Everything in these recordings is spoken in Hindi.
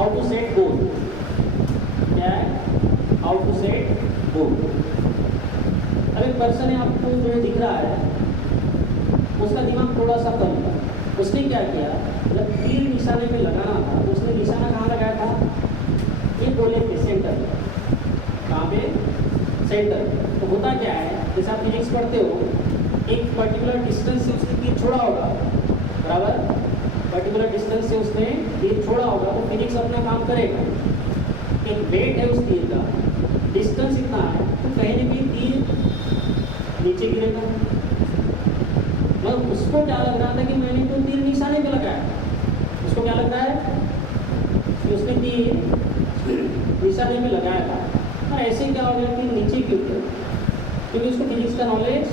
हाउ टू सेट गोल, क्या है, हाउ टू सेट गोल। अब एक पर्सन है आपको जो दिख रहा है, उसका दिमाग थोड़ा सा कम था। उसने क्या किया, जब तीर निशाने पे लगाना था तो उसने निशाना कहाँ लगाया था, ये गोले पे सेंटर पे, कहाँ पे, सेंटर। तो होता क्या है, जैसे आप फिजिक्स पढ़ते हो, एक पर्टिकुलर डिस्टेंस से उसने तीर छोड़ा होगा, बराबर, पर्टिकुलर डिस्टेंस से उसने तीर छोड़ा होगा, तो फिजिक्स अपना काम करेगा। एक वेट है उस तीर का, डिस्टेंस इतना है, तो कहीं ना कहीं तीर नीचे गिरेगा। मतलब उसको क्या लग रहा था कि मैंने तो तीर निशाने पे लगाया, उसको क्या लग रहा है कि उसने तीर निशाने में लगाया था, और ऐसे क्या हो गया कि नीचे क्यों गिरा, क्योंकि उसको फिजिक्स का नॉलेज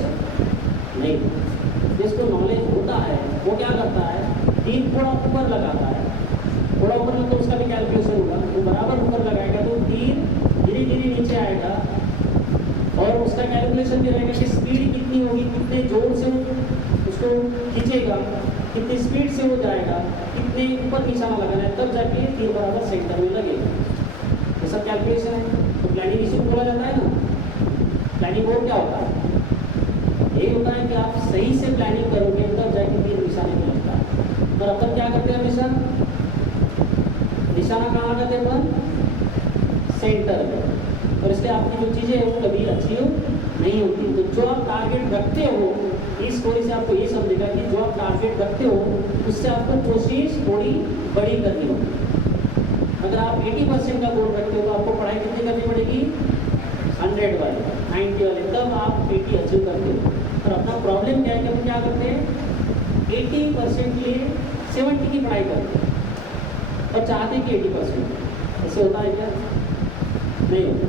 नहीं। जिसको नॉलेज होता है वो क्या करता है, तीर थोड़ा ऊपर लगाता है, थोड़ा ऊपर मतलब उसका भी कैलकुलेशन होगा, वो बराबर ऊपर लगाएगा तो तीर धीरे धीरे नीचे आएगा, और उसका कैलकुलेशन भी रहेगा कि स्पीड कितनी होगी, कितने जोर से उसको खींचेगा, कितनी स्पीड से हो जाएगा, कितने ऊपर निशाना लगाना है, तब जाके तीर बराबर सेंटर में लगेगा। ये सब कैलकुलेशन है। तो प्लानिंग इसी को बोला जाता है ना। प्लानिंग और क्या होता है, यही होता है कि आप सही से प्लानिंग करोगे तब जाके तीर निशाने में लगता है। और अपन क्या करते हैं, हमेशा निशाना कहाँ लगाते हैं अपन, सेंटर में, और इसलिए आपकी जो चीज़ें हैं वो कभी अचीव नहीं होती। तो जो आप टारगेट रखते हो, इस स्टोरी से आपको ये समझेगा कि जो आप टारगेट रखते हो उससे आपको कोशिश थोड़ी बड़ी करनी होगी। अगर आप 80% का गोल रखते हो तो आपको पढ़ाई कितनी करनी पड़ेगी, 100 वाले, 90 वाले, तब आप 80 अचीव करते हो। और अपना प्रॉब्लम क्या है कि हम क्या करते हैं, 80% के लिए 70 की पढ़ाई करते हैं और चाहते हैं कि 80%। ऐसे होता है क्या, नहीं होता।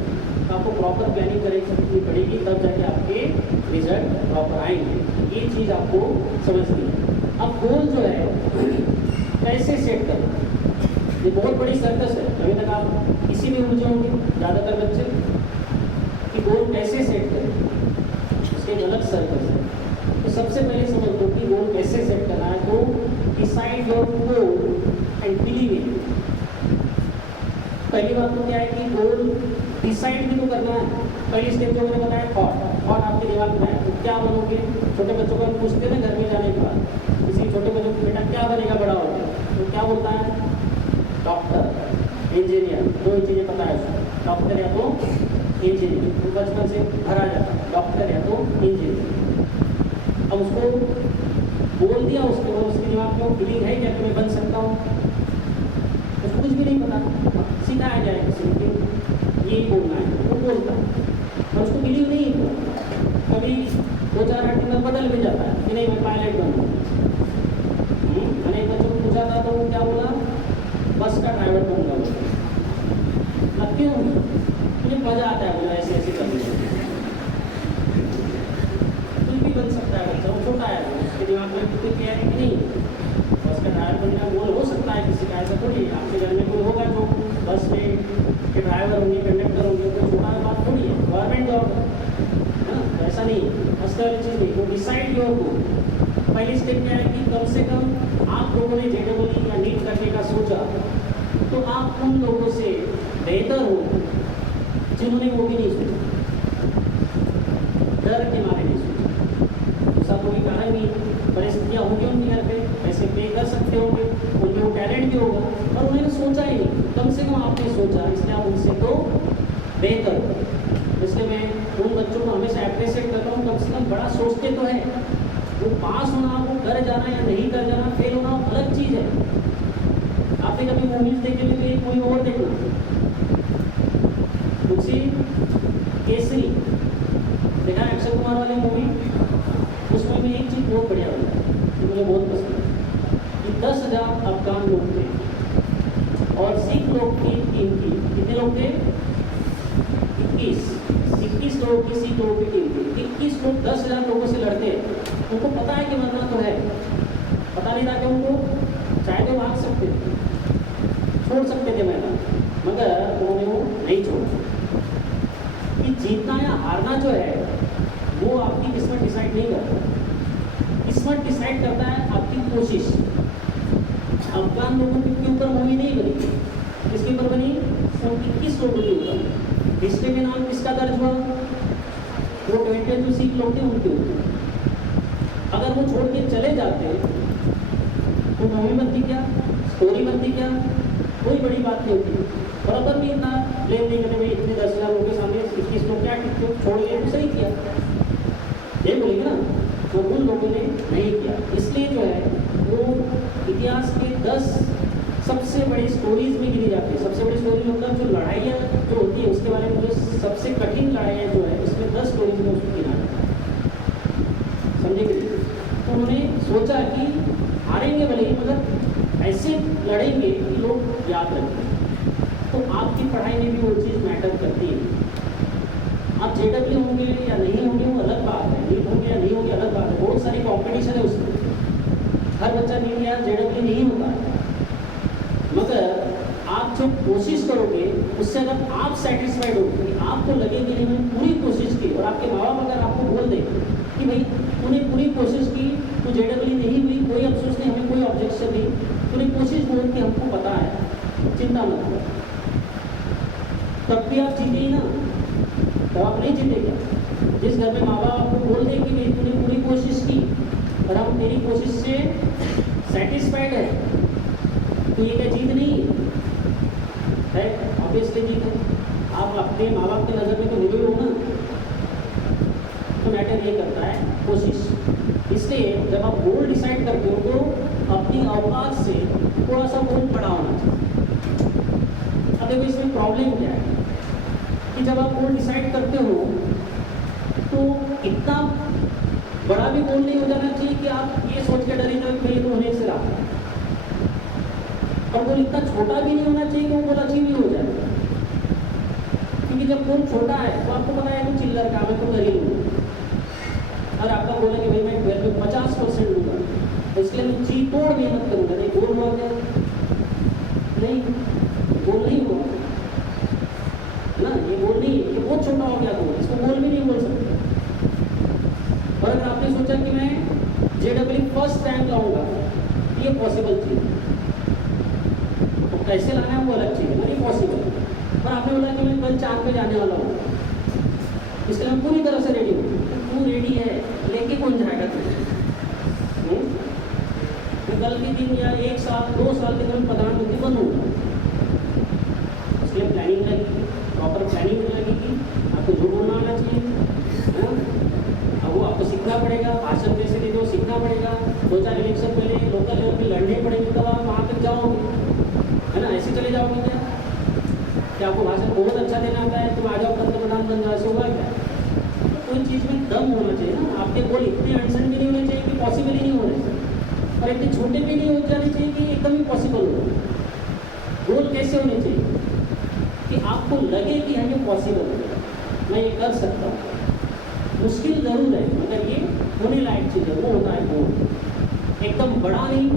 तो आपको प्रॉपर प्लानिंग करनी पड़ेगी, तब जाके आपके रिजल्ट प्रॉपर आएंगे। ये चीज़ आपको समझनी है। अब गोल जो है कैसे सेट करना, ये बहुत बड़ी सर्कस है। अभी तक आप इसी में उलझे होंगे ज़्यादातर बच्चे कि गोल कैसे सेट करें, उसके एक अलग सर्कस है। तो सबसे पहले समझ लो कि गोल कैसे सेट करना है। तो decide your goal and believe in. पहली बात तो क्या है कि गोल डिसाइड भी तो करना है। पहली स्टेप जो मैंने बताया, थॉट आपके दिमाग में है, तो क्या बनोगे। छोटे बच्चों को हम पूछते हैं ना घर में जाने के बाद, किसी छोटे बच्चों को बेटा क्या बनेगा बड़ा होकर, तो क्या बोलता है, डॉक्टर, इंजीनियर, दो ही चीज़ें पता है उसको, डॉक्टर या तो इंजीनियर। तो बचपन से घर आ जाता है डॉक्टर या तो इंजीनियर। अब उसको बोल दिया, उसके बाद उसके दिमाग में फीलिंग है क्या कि मैं बन सकता हूँ, उसको कुछ भी नहीं पता, सिखाया जाए किसी को यही बोलना है, वो बोलता है और उसको बिलीव नहीं है। कभी 2-4 घंटे में बदल भी जाता है कि नहीं मैं पायलट बनूँगा। मैंने एक बच्चों को पूछा था तो वो क्या बोला, बस का ड्राइवर बनूंगा। अब क्यों, मुझे मज़ा आता है बोला ऐसे ऐसे करने में। कुछ भी बन सकता है बच्चा, वो छोटा है, उसके दिमाग में कितनी तैयारी नहीं। बस का ड्राइवर बनने का गोल हो सकता है किसी का, ऐसा थोड़ी आपके घर में कोई होगा जो बस में के ड्राइवर होंगे, कंडक्टर होंगे, तो छोटा बात थोड़ी है, गवर्नमेंट जॉब है ना, तो ऐसा नहीं है। बस वाली चीज़ नहीं। तो डिसाइड योर गोल। पहली स्टेप क्या है कि कम से कम आप लोगों ने जेडबल या नीट करने का सोचा तो आप उन लोगों से बेहतर हो जिन्होंने वो भी नहीं सोचा, डर के मारे नहीं सोचा। उसका कोई कारण नहीं, परिस्थितियाँ होंगी उनके घर पे, पैसे पे कर सकते होंगे, उनमें वो टैलेंट भी होगा, और उन्होंने सोचा ही नहीं। कम से कम आपने सोचा, इसलिए आप उनसे तो बेहतर हो। इसलिए मैं उन बच्चों को हमेशा अप्रिशिएट करता हूँ, कम से कम बड़ा सोचते तो है। वो पास होना, वो कर जाना या नहीं कर जाना, फेल होना अलग चीज़ है। आपने कभी मूवीज देखे तो एक मूवी और देखना, तुलसी केसरी देखा है, अक्षय कुमार वाली मूवी। उसमें भी एक चीज़ बहुत बढ़िया होता है जो मुझे बहुत पसंद है कि 10,000 अफगान लोग थे और सिख लोग की टीम की, कितने लोग थे, 21 लोगों की सिख लोगों की टीम थी। 21 लोग 10,000 लोगों से लड़ते हैं। उनको पता है कि मरना तो है, पता नहीं था कि उनको चाहे तो भाग सकते थे, छोड़ सकते थे मैदान, मगर उन्होंने वो नहीं छोड़ा। कि जीतना या हारना जो है वो आपकी किस्मत डिसाइड नहीं करता। किस्मत डिसाइड करता है आपकी कोशिश। अफगान लोगों के ऊपर मूवी नहीं बनी, किसके ऊपर बनी? 21 लोगों के ऊपर। हिस्ट्री में नाम किसका दर्ज हुआ? वो 22 सीख लोग थे उनके ऊपर। अगर वो छोड़ के चले जाते तो मूवी बनती क्या, स्टोरी बनती क्या, कोई बड़ी बात नहीं होती। बराबर भी इतना लेन देन करने में इतने 10,000 लोगों के सामने 21 लोग क्या छोड़ गए, तो सही किया ये बोलेंगे ना। तो उन लोगों ने नहीं किया, इसलिए जो है वो इतिहास के 10 सबसे बड़ी स्टोरीज में गिनी जाती है। सबसे बड़ी स्टोरी मतलब जो लड़ाइयाँ जो होती है उसके बारे में, जो सबसे कठिन लड़ाइयाँ जो है उसमें 10 स्टोरीज में उसको गिना जाता है, समझे कि? तो उन्होंने सोचा कि हारेंगे भले ही मगर ऐसे लड़ेंगे कि लोग याद रखें। तो आपकी पढ़ाई में भी वो चीज़ मैटर करती है। आप जेडब्ल्यू होंगे या नहीं होंगे वो अलग बात है, नीट होंगे या नहीं होंगे अलग बात है, बहुत सारी कॉम्पिटिशन है उसमें। हर बच्चा नीट या जेडब्ल्यू नहीं होता है, मगर आप जो कोशिश करोगे उससे अगर आप सेटिस्फाइड हो कि आपको लगे कि नहीं मैंने पूरी कोशिश की, और आपके माँ बाप अगर आपको बोल दें कि भाई तूने पूरी कोशिश की, तो जेडब्ल्यू नहीं हुई, कोई अफसोस नहीं, हमें कोई ऑब्जेक्शन नहीं, तूने कोशिश बोल के हमको पता है, चिंता मत करो, तब भी आप जीते ही ना, तो आप नहीं जीतेगा। जिस घर में माँ बाप आपको बोल दें कि भाई तूने पूरी कोशिश की और हम तेरी कोशिश से सेटिस्फाइड है, तो ये क्या जीत नहीं है? ऑब्वियसली जीत है। आप अपने माँ बाप की नज़र में तो हीरो हो ना। तो मैटर ये करता है कोशिश। इसलिए जब आप गोल डिसाइड करते हो तो अपनी औकात से थोड़ा सा गोल बड़ा होना चाहिए। अब देखो इसमें प्रॉब्लम क्या है कि जब आप गोल डिसाइड करते हो तो इतना बड़ा भी गोल नहीं हो जाना चाहिए कि आप ये सोच के डरे जाओ कि भाई तो होने से रहा, और गोल इतना छोटा भी नहीं होना चाहिए कि वो गोल अचीव ही हो जाए। क्योंकि जब गोल छोटा है तो आपको पता है कि चिल्लर काम है तो कर ही लूँगा, और आपका गोल है कि भाई मैं 12 में 50% लूँगा, तो इसलिए मैं जी तोड़ मेहनत करूँगा। नहीं, गोल हुआ क्या? नहीं, गोल नहीं हुआ ना, ये गोल नहीं है, ये बहुत छोटा हो गया गोल, इसको गोल भी नहीं बोल सकते। और अगर आपने सोचा कि मैं जेडब्ल्यू फर्स्ट रैंक लाऊंगा, ये पॉसिबल चीज़ है, तो कैसे लाना है वो अलग चीज़ है, नहीं पॉसिबल। और आपने बोला कि मैं कल चांद पे जाने वाला हूँ, इसलिए मैं पूरी तरह से रेडी हूँ। तू रेडी है, लेके कौन जाएगा तुझे? कल के दिन या 1 साल 2 साल के दिन प्रधानमंत्री बनूंगा, इसलिए प्लानिंग लगेगी, प्रॉपर प्लानिंग लगेगी, आपको जो बोलना आना चाहिए। अब वो आपको सीखना पड़ेगा, भाषण कैसे देते हो सीखना पड़ेगा, 2-4 इलेक्शन पहले लोकल लेवल पे लड़ने पड़ेंगे, तब आप वहाँ तक जाओगे, है ना? ऐसे चले जाओगे क्या? क्या आपको भाषण बहुत अच्छा देना आता है, तुम आ जाओ पंतप्रधान बन जाओ, ऐसे होगा क्या? कोई चीज़ में दम होना चाहिए ना। आपके गोल इतने अनसन भी नहीं होने चाहिए कि पॉसिबल ही नहीं हो रहे, और इतने छोटे भी नहीं हो जाने चाहिए कि एकदम ही पॉसिबल हो। गोल कैसे होने चाहिए कि आपको लगे कि हाँ ये पॉसिबल है, मैं ये कर सकता हूँ। मुश्किल ज़रूर है मगर ये होने लायक चीज़ है, वो होता है गोल। एकदम बड़ा नहीं,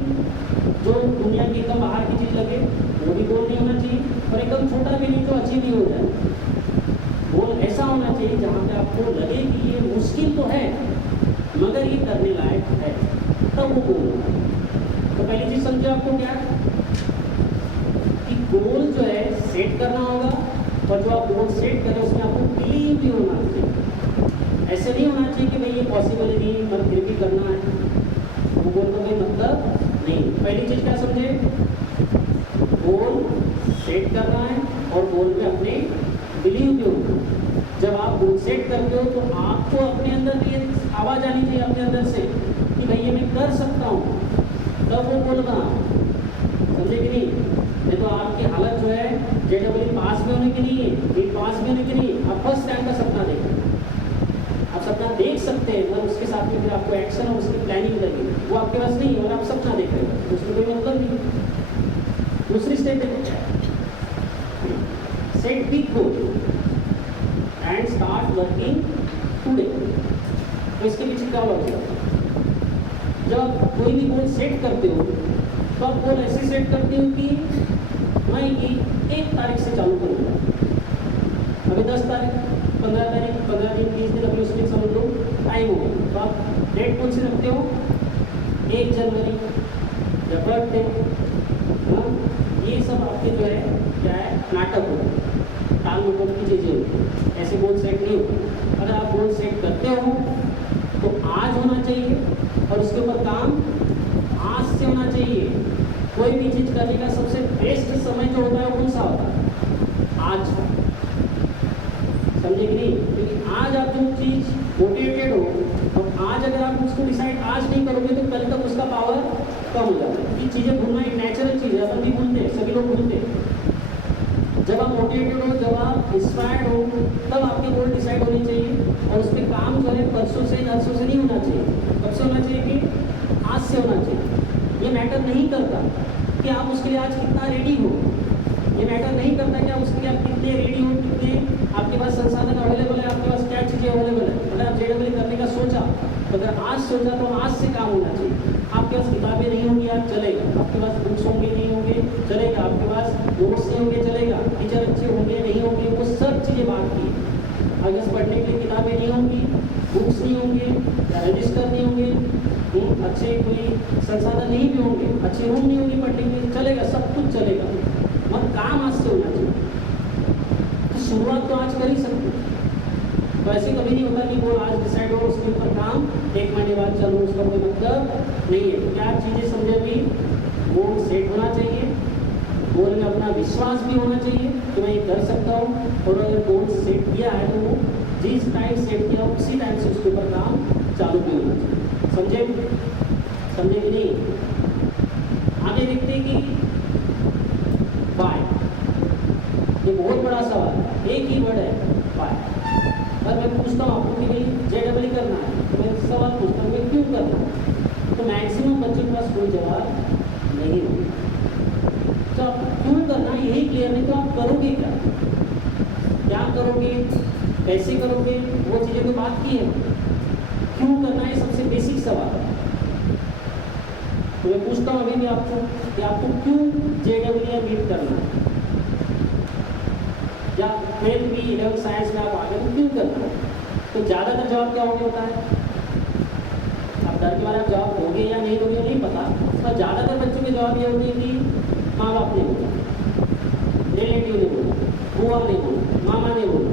जो दुनिया की एकदम बाहर की चीज़ लगे वो भी गोल नहीं होना चाहिए, और एकदम छोटा भी नहीं जो अचीव ही हो जाए। गोल ऐसा होना चाहिए जहाँ पे आपको लगे कि ये मुश्किल तो है मगर ये करने लायक है, तब वो गोल होगा। तो पहली चीज़ समझो आपको क्या कि गोल जो है सेट करना होगा, और जो आप गोल सेट करें उसमें आपको बिलीव भी होना चाहिए। ऐसे नहीं होना चाहिए कि भाई ये पॉसिबल ही नहीं पर फिर भी करना है, वो गोल का कोई मतलब नहीं। पहली चीज़ क्या समझे, गोल सेट करना है और गोल में अपने बिलीव भी होना। जब आप गोल सेट करते हो तो आपको अपने अंदर भी ये आवाज़ आनी चाहिए अपने अंदर से कि भाई ये मैं कर सकता हूँ, तब वो गोल बना, समझे कि नहीं? नहीं तो आपकी हालत जो है जेडब्ल्यू पास भी होने की नहीं है, नीट पास भी होने की नहीं है, आप फर्स्ट रैंक का सपना देखें। आप सपना देख सकते हैं मगर उसके साथ में फिर आपको एक्शन और उसकी प्लानिंग लगेगी, वो आपके पास नहीं है और आप सपना देख रहे हो, उसमें कोई मतलब नहीं। दूसरी स्टेप देखो, set big goal and start working today. तो इसके पीछे क्या लॉजिक है? जब कोई भी गोल सेट करते हो तो आप गोल ऐसे सेट करते हो कि मैं ये 1 तारीख से चालू करूँगा, अभी 10 तारीख 15 तारीख 15 दिन 30 दिन अभी उसमें समझ लो टाइम हो गया, तो आप डेट कौन सी रखते हो? 1 जनवरी या बर्थडे, ये सब आपके जो है क्या है नाटक होगा, टाल मटोल की चीज़ें होती, ऐसे गोल सेट नहीं होगा। अगर आप गोल सेट करते हो तो आज होना चाहिए और उसके ऊपर काम आज से होना चाहिए। कोई भी चीज़ करने का सबसे बेस्ट समय जो होता है वो कौन सा होता है? आज का। समझे कि नहीं? क्योंकि आज आप जो चीज़ मोटिवेटेड हो और आज अगर आप उसको डिसाइड आज नहीं करोगे तो कल तक उसका पावर कम हो जाता है। ये चीज़ें भूलना एक नेचुरल चीज़ है, अपन भी भूलते हैं, सभी लोग भूलते हैं। जब आप मोटिवेटेड हो, जब आप इंस्पायर्ड हो, तब आपकी गोल डिसाइड होनी चाहिए और उस पर काम जो है परसों से नरसों से नहीं होना चाहिए। कब से होना चाहिए कि आज से होना चाहिए। ये मैटर नहीं करता कि आप उसके लिए आज कितना रेडी हो, ये मैटर नहीं करता कि आप उसके लिए आप कितने रेडी हो, कितने आपके पास संसाधन अवेलेबल है, आपके पास क्या चीज़ें अवेलेबल है। अगर आप जेडब्ल्यू करने का सोचा तो अगर आज सोचा तो आज से काम होना चाहिए। आपके पास किताबें नहीं होंगी आज चलेगा, आपके पास बुक्स होंगे नहीं होंगे चलेगा, आपके पास नोट्स नहीं होंगे चलेगा, टीचर अच्छे होंगे नहीं होंगे, वो सब चीज़ें बात की। अगर पढ़ने के लिए किताबें नहीं होंगी, बुक्स नहीं होंगे, रजिस्टर नहीं होंगे, अच्छे कोई संसाधन नहीं भी होंगे, अच्छी रूम नहीं होगी पढ़ने के लिए, चलेगा, सब कुछ चलेगा, मगर काम आज से होना चाहिए। तो शुरुआत तो आज कर ही सकते हैं। तो ऐसे कभी नहीं होता कि वो आज डिसाइड हो उसके ऊपर काम 1 महीने बाद चलो, उसका कोई मतलब नहीं है। तो क्या चीज़ें समझे भी, गोल सेट होना चाहिए, गोल में अपना विश्वास भी होना चाहिए कि मैं ये कर सकता हूँ, और अगर गोल सेट किया है तो वो जिस टाइम सेट किया उसी टाइम से उसके ऊपर काम चालू भी होना चाहिए। समझे? समझे कि नहीं? आगे देखते हैं कि वाई, ये बहुत बड़ा सवाल है, एक ही वर्ड है वाई। अगर मैं पूछता हूँ आपको कि भाई जेडब्ल्यू करना है तो मैं सवाल पूछता हूँ मैं क्यों करना है, तो मैक्सिमम बच्चों के पास कोई जवाब नहीं होगा। तो आप क्यों करना है यही क्लियर नहीं तो आप करोगे क्या, क्या करोगे, कैसे करोगे, वो चीज़ें तो बात की है। क्यों करना है सबसे बेसिक सवाल है। तो मैं पूछता हूँ अभी भी आपको कि आपको क्यों जेडब्ल्यू मीट करना है, या 12th भी 11th साइंस में आप आगे तो क्यों करना है। तो ज़्यादातर जवाब क्या होंगे होता है, अब डर के बारे में जवाब दोगे या नहीं दोगे नहीं पता, पर ज़्यादातर बच्चों के जवाब ये होते हैं कि माँ बाप ने बोला, रिलेटिव ने बोला, बुआ ने बोला, मामा ने बोला,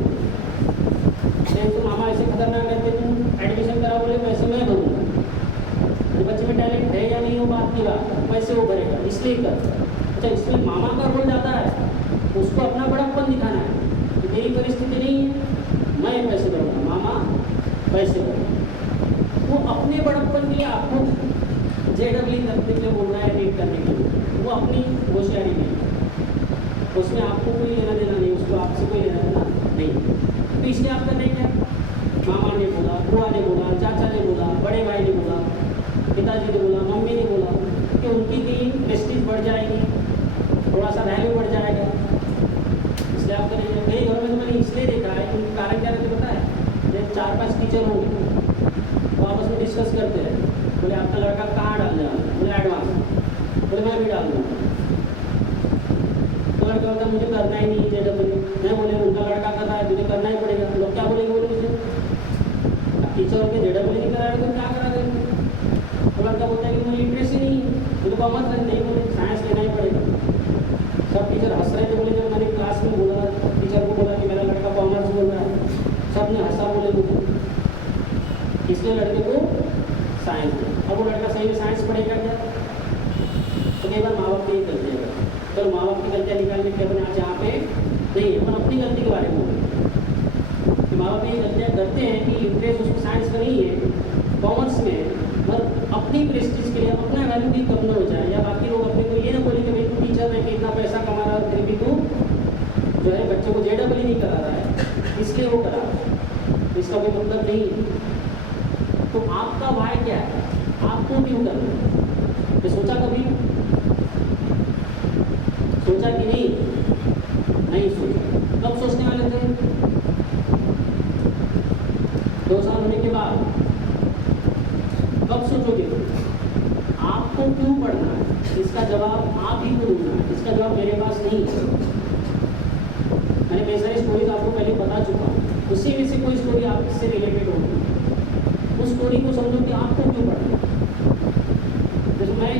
तो मामा ऐसे खतरनाक रहते तुम एडमिशन करा बोले पैसे मैं भरूँगा, तो बच्चे में टैलेंट है या नहीं वो बात की बात, पैसे वो भरेगा इसलिए कर। अच्छा, इसमें मामा का रोल जाता है, उसको अपना बड़प्पन दिखाना है कि मेरी परिस्थिति नहीं है, मैं पैसे दूंगा, मामा पैसे दूंगा। वो अपने बड़प्पन के लिए आपको जेडब्ल्यू करने के लिए बोल रहा है, रीड करने के लिए, वो अपनी होशियारी नहीं, उसमें आपको कोई लेना देना नहीं, उसको आपसे कोई लेना देना नहीं। तो इसलिए आपका नहीं क्या, मामा ने बोला, बुआ ने बोला, चाचा ने बोला, बड़े भाई ने बोला, पिताजी ने बोला, मम्मी ने बोला, कि उनकी की प्रेस्टीज बढ़ जाएगी, थोड़ा सा वैल्यू बढ़ जाएगा, इसलिए आप करेंगे। कई घरों में तो मैंने इसलिए देखा है क्योंकि कारण क्या रहते पता है, जब 4-5 टीचर होंगे तो आपस में डिस्कस करते हैं, बोले आपका लड़का कहाँ डालने वाला है, बोले एडवांस, बोले मैं भी डाल दूँगा, तो लड़का बोलता मुझे करना ही नहीं जेडब्ल्यू, मैं बोले उनका लड़का कर रहा है मुझे करना ही पड़ेगा, लोग क्या बोलेंगे, बोले मुझे टीचर होकर जेडब्ल्यू नहीं करा रहे तो क्या करा देंगे। तो लड़का बोलता है कि मुझे इंटरेस्ट ही नहीं है, मुझे कॉमर्स नहीं, बोले साइंस लेना ही पड़ेगा। सब टीचर हंस रहे थे, बोले जब मैंने क्लास में बोला, टीचर को बोला कि मेरा लड़का कॉमर्स बोल रहा है, सब ने हंसा, बोले मुझे इसलिए लड़के को साइंस दे। अब वो लड़का सही में साइंस पढ़ेगा क्या, तो कई बार माँ बाप की गलती है, तो माँ बाप की गलतियाँ निकालने के अपने आज यहाँ पे नहीं है, अपन अपनी गलती के बारे में बोल कि माँ बाप ये गलतियाँ करते हैं कि इंटरेस्ट उसको साइंस का नहीं है, कॉमर्स में, और अपनी प्रेस्टीज के लिए अपना वैल्यू भी कम न हो जाए, या बाकी लोग अपने को ये ना बोले कि भाई तू टीचर है कि इतना पैसा कमा रहा है, फिर भी तू जो है बच्चों को जेडब्ल्यू नहीं करा रहा है, इसलिए वो करा, इसका कोई मतलब नहीं है। तो आपका वाय क्या है, आपको क्यों करना है, ये सोचा कभी, सोचा कि नहीं, नहीं सोचा। कब सोचने वाले थे, 2 साल होने के बाद कब सोचोगे, आपको क्यों पढ़ना है, इसका जवाब आप ही को ढूंढना है, इसका जवाब मेरे पास नहीं है। मैंने कई सारी स्टोरीज आपको पहले बता चुका हूँ, उसी में से कोई स्टोरी आपसे रिलेटेड होगी, उस स्टोरी को समझो कि आपको क्यों पढ़ना है। जैसे मैं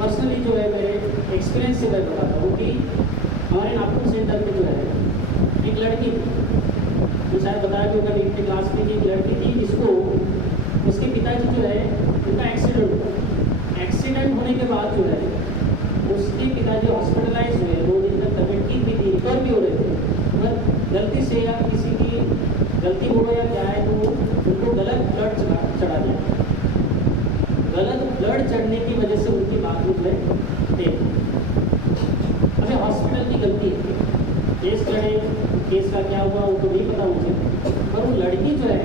पर्सनली जो है मेरे एक्सपीरियंस से मैं बताता हूँ कि हमारे नागपुर सेंटर में जो है एक लड़की थी, तो शायद बताया कि उनका 8वीं क्लास में एक लड़की थी जिसको उसके पिताजी जो है उनका एक्सीडेंट हुआ। एक्सीडेंट होने के बाद जो है उसके पिताजी हॉस्पिटलाइज हुए, 2 दिन तक तबीयत ठीक भी थी, रिकवर भी हो रहे थे, मगर गलती से या किसी की गलती हो गई या क्या है तो उनको गलत ब्लड चढ़ा दिया। गलत ब्लड चढ़ने की वजह से उनकी बात में टेप। अभी हॉस्पिटल की गलती है, केस चढ़े, केस का क्या हुआ वो तो नहीं पता मुझे, पर वो लड़की जो है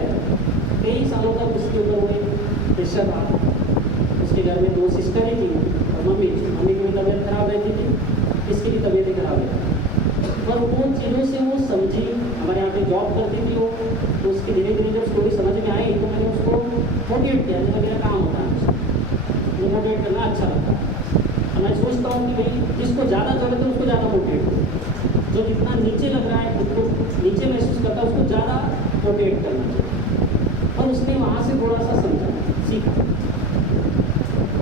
कई सालों तक उसके ऊपर वो प्रेशर रहा। उसके घर में 2 सिस्टर ही थी और मम्मी की भी तबीयत खराब रहती थी, इसकी भी तबीयत खराब रहती थी, पर वो चीज़ों से वो समझी। हमारे यहाँ पे जॉब करती थी वो, तो उसकी धीरे धीरे जब स्टोरी समझ में आई तो मैंने उसको मोटिवेट किया, जैसा मेरा काम होता है मुझे मोटिवेट करना अच्छा लगता है। और मैं सोचता हूँ कि भाई जिसको ज़्यादा ज़रूरत है उसको ज़्यादा मोटिवेट करो, जो जितना नीचे लग रहा है उसको नीचे महसूस करता है उसको ज़्यादा मोटिवेट करना चाहिए। और उसने वहाँ से थोड़ा सा समझा, सीखा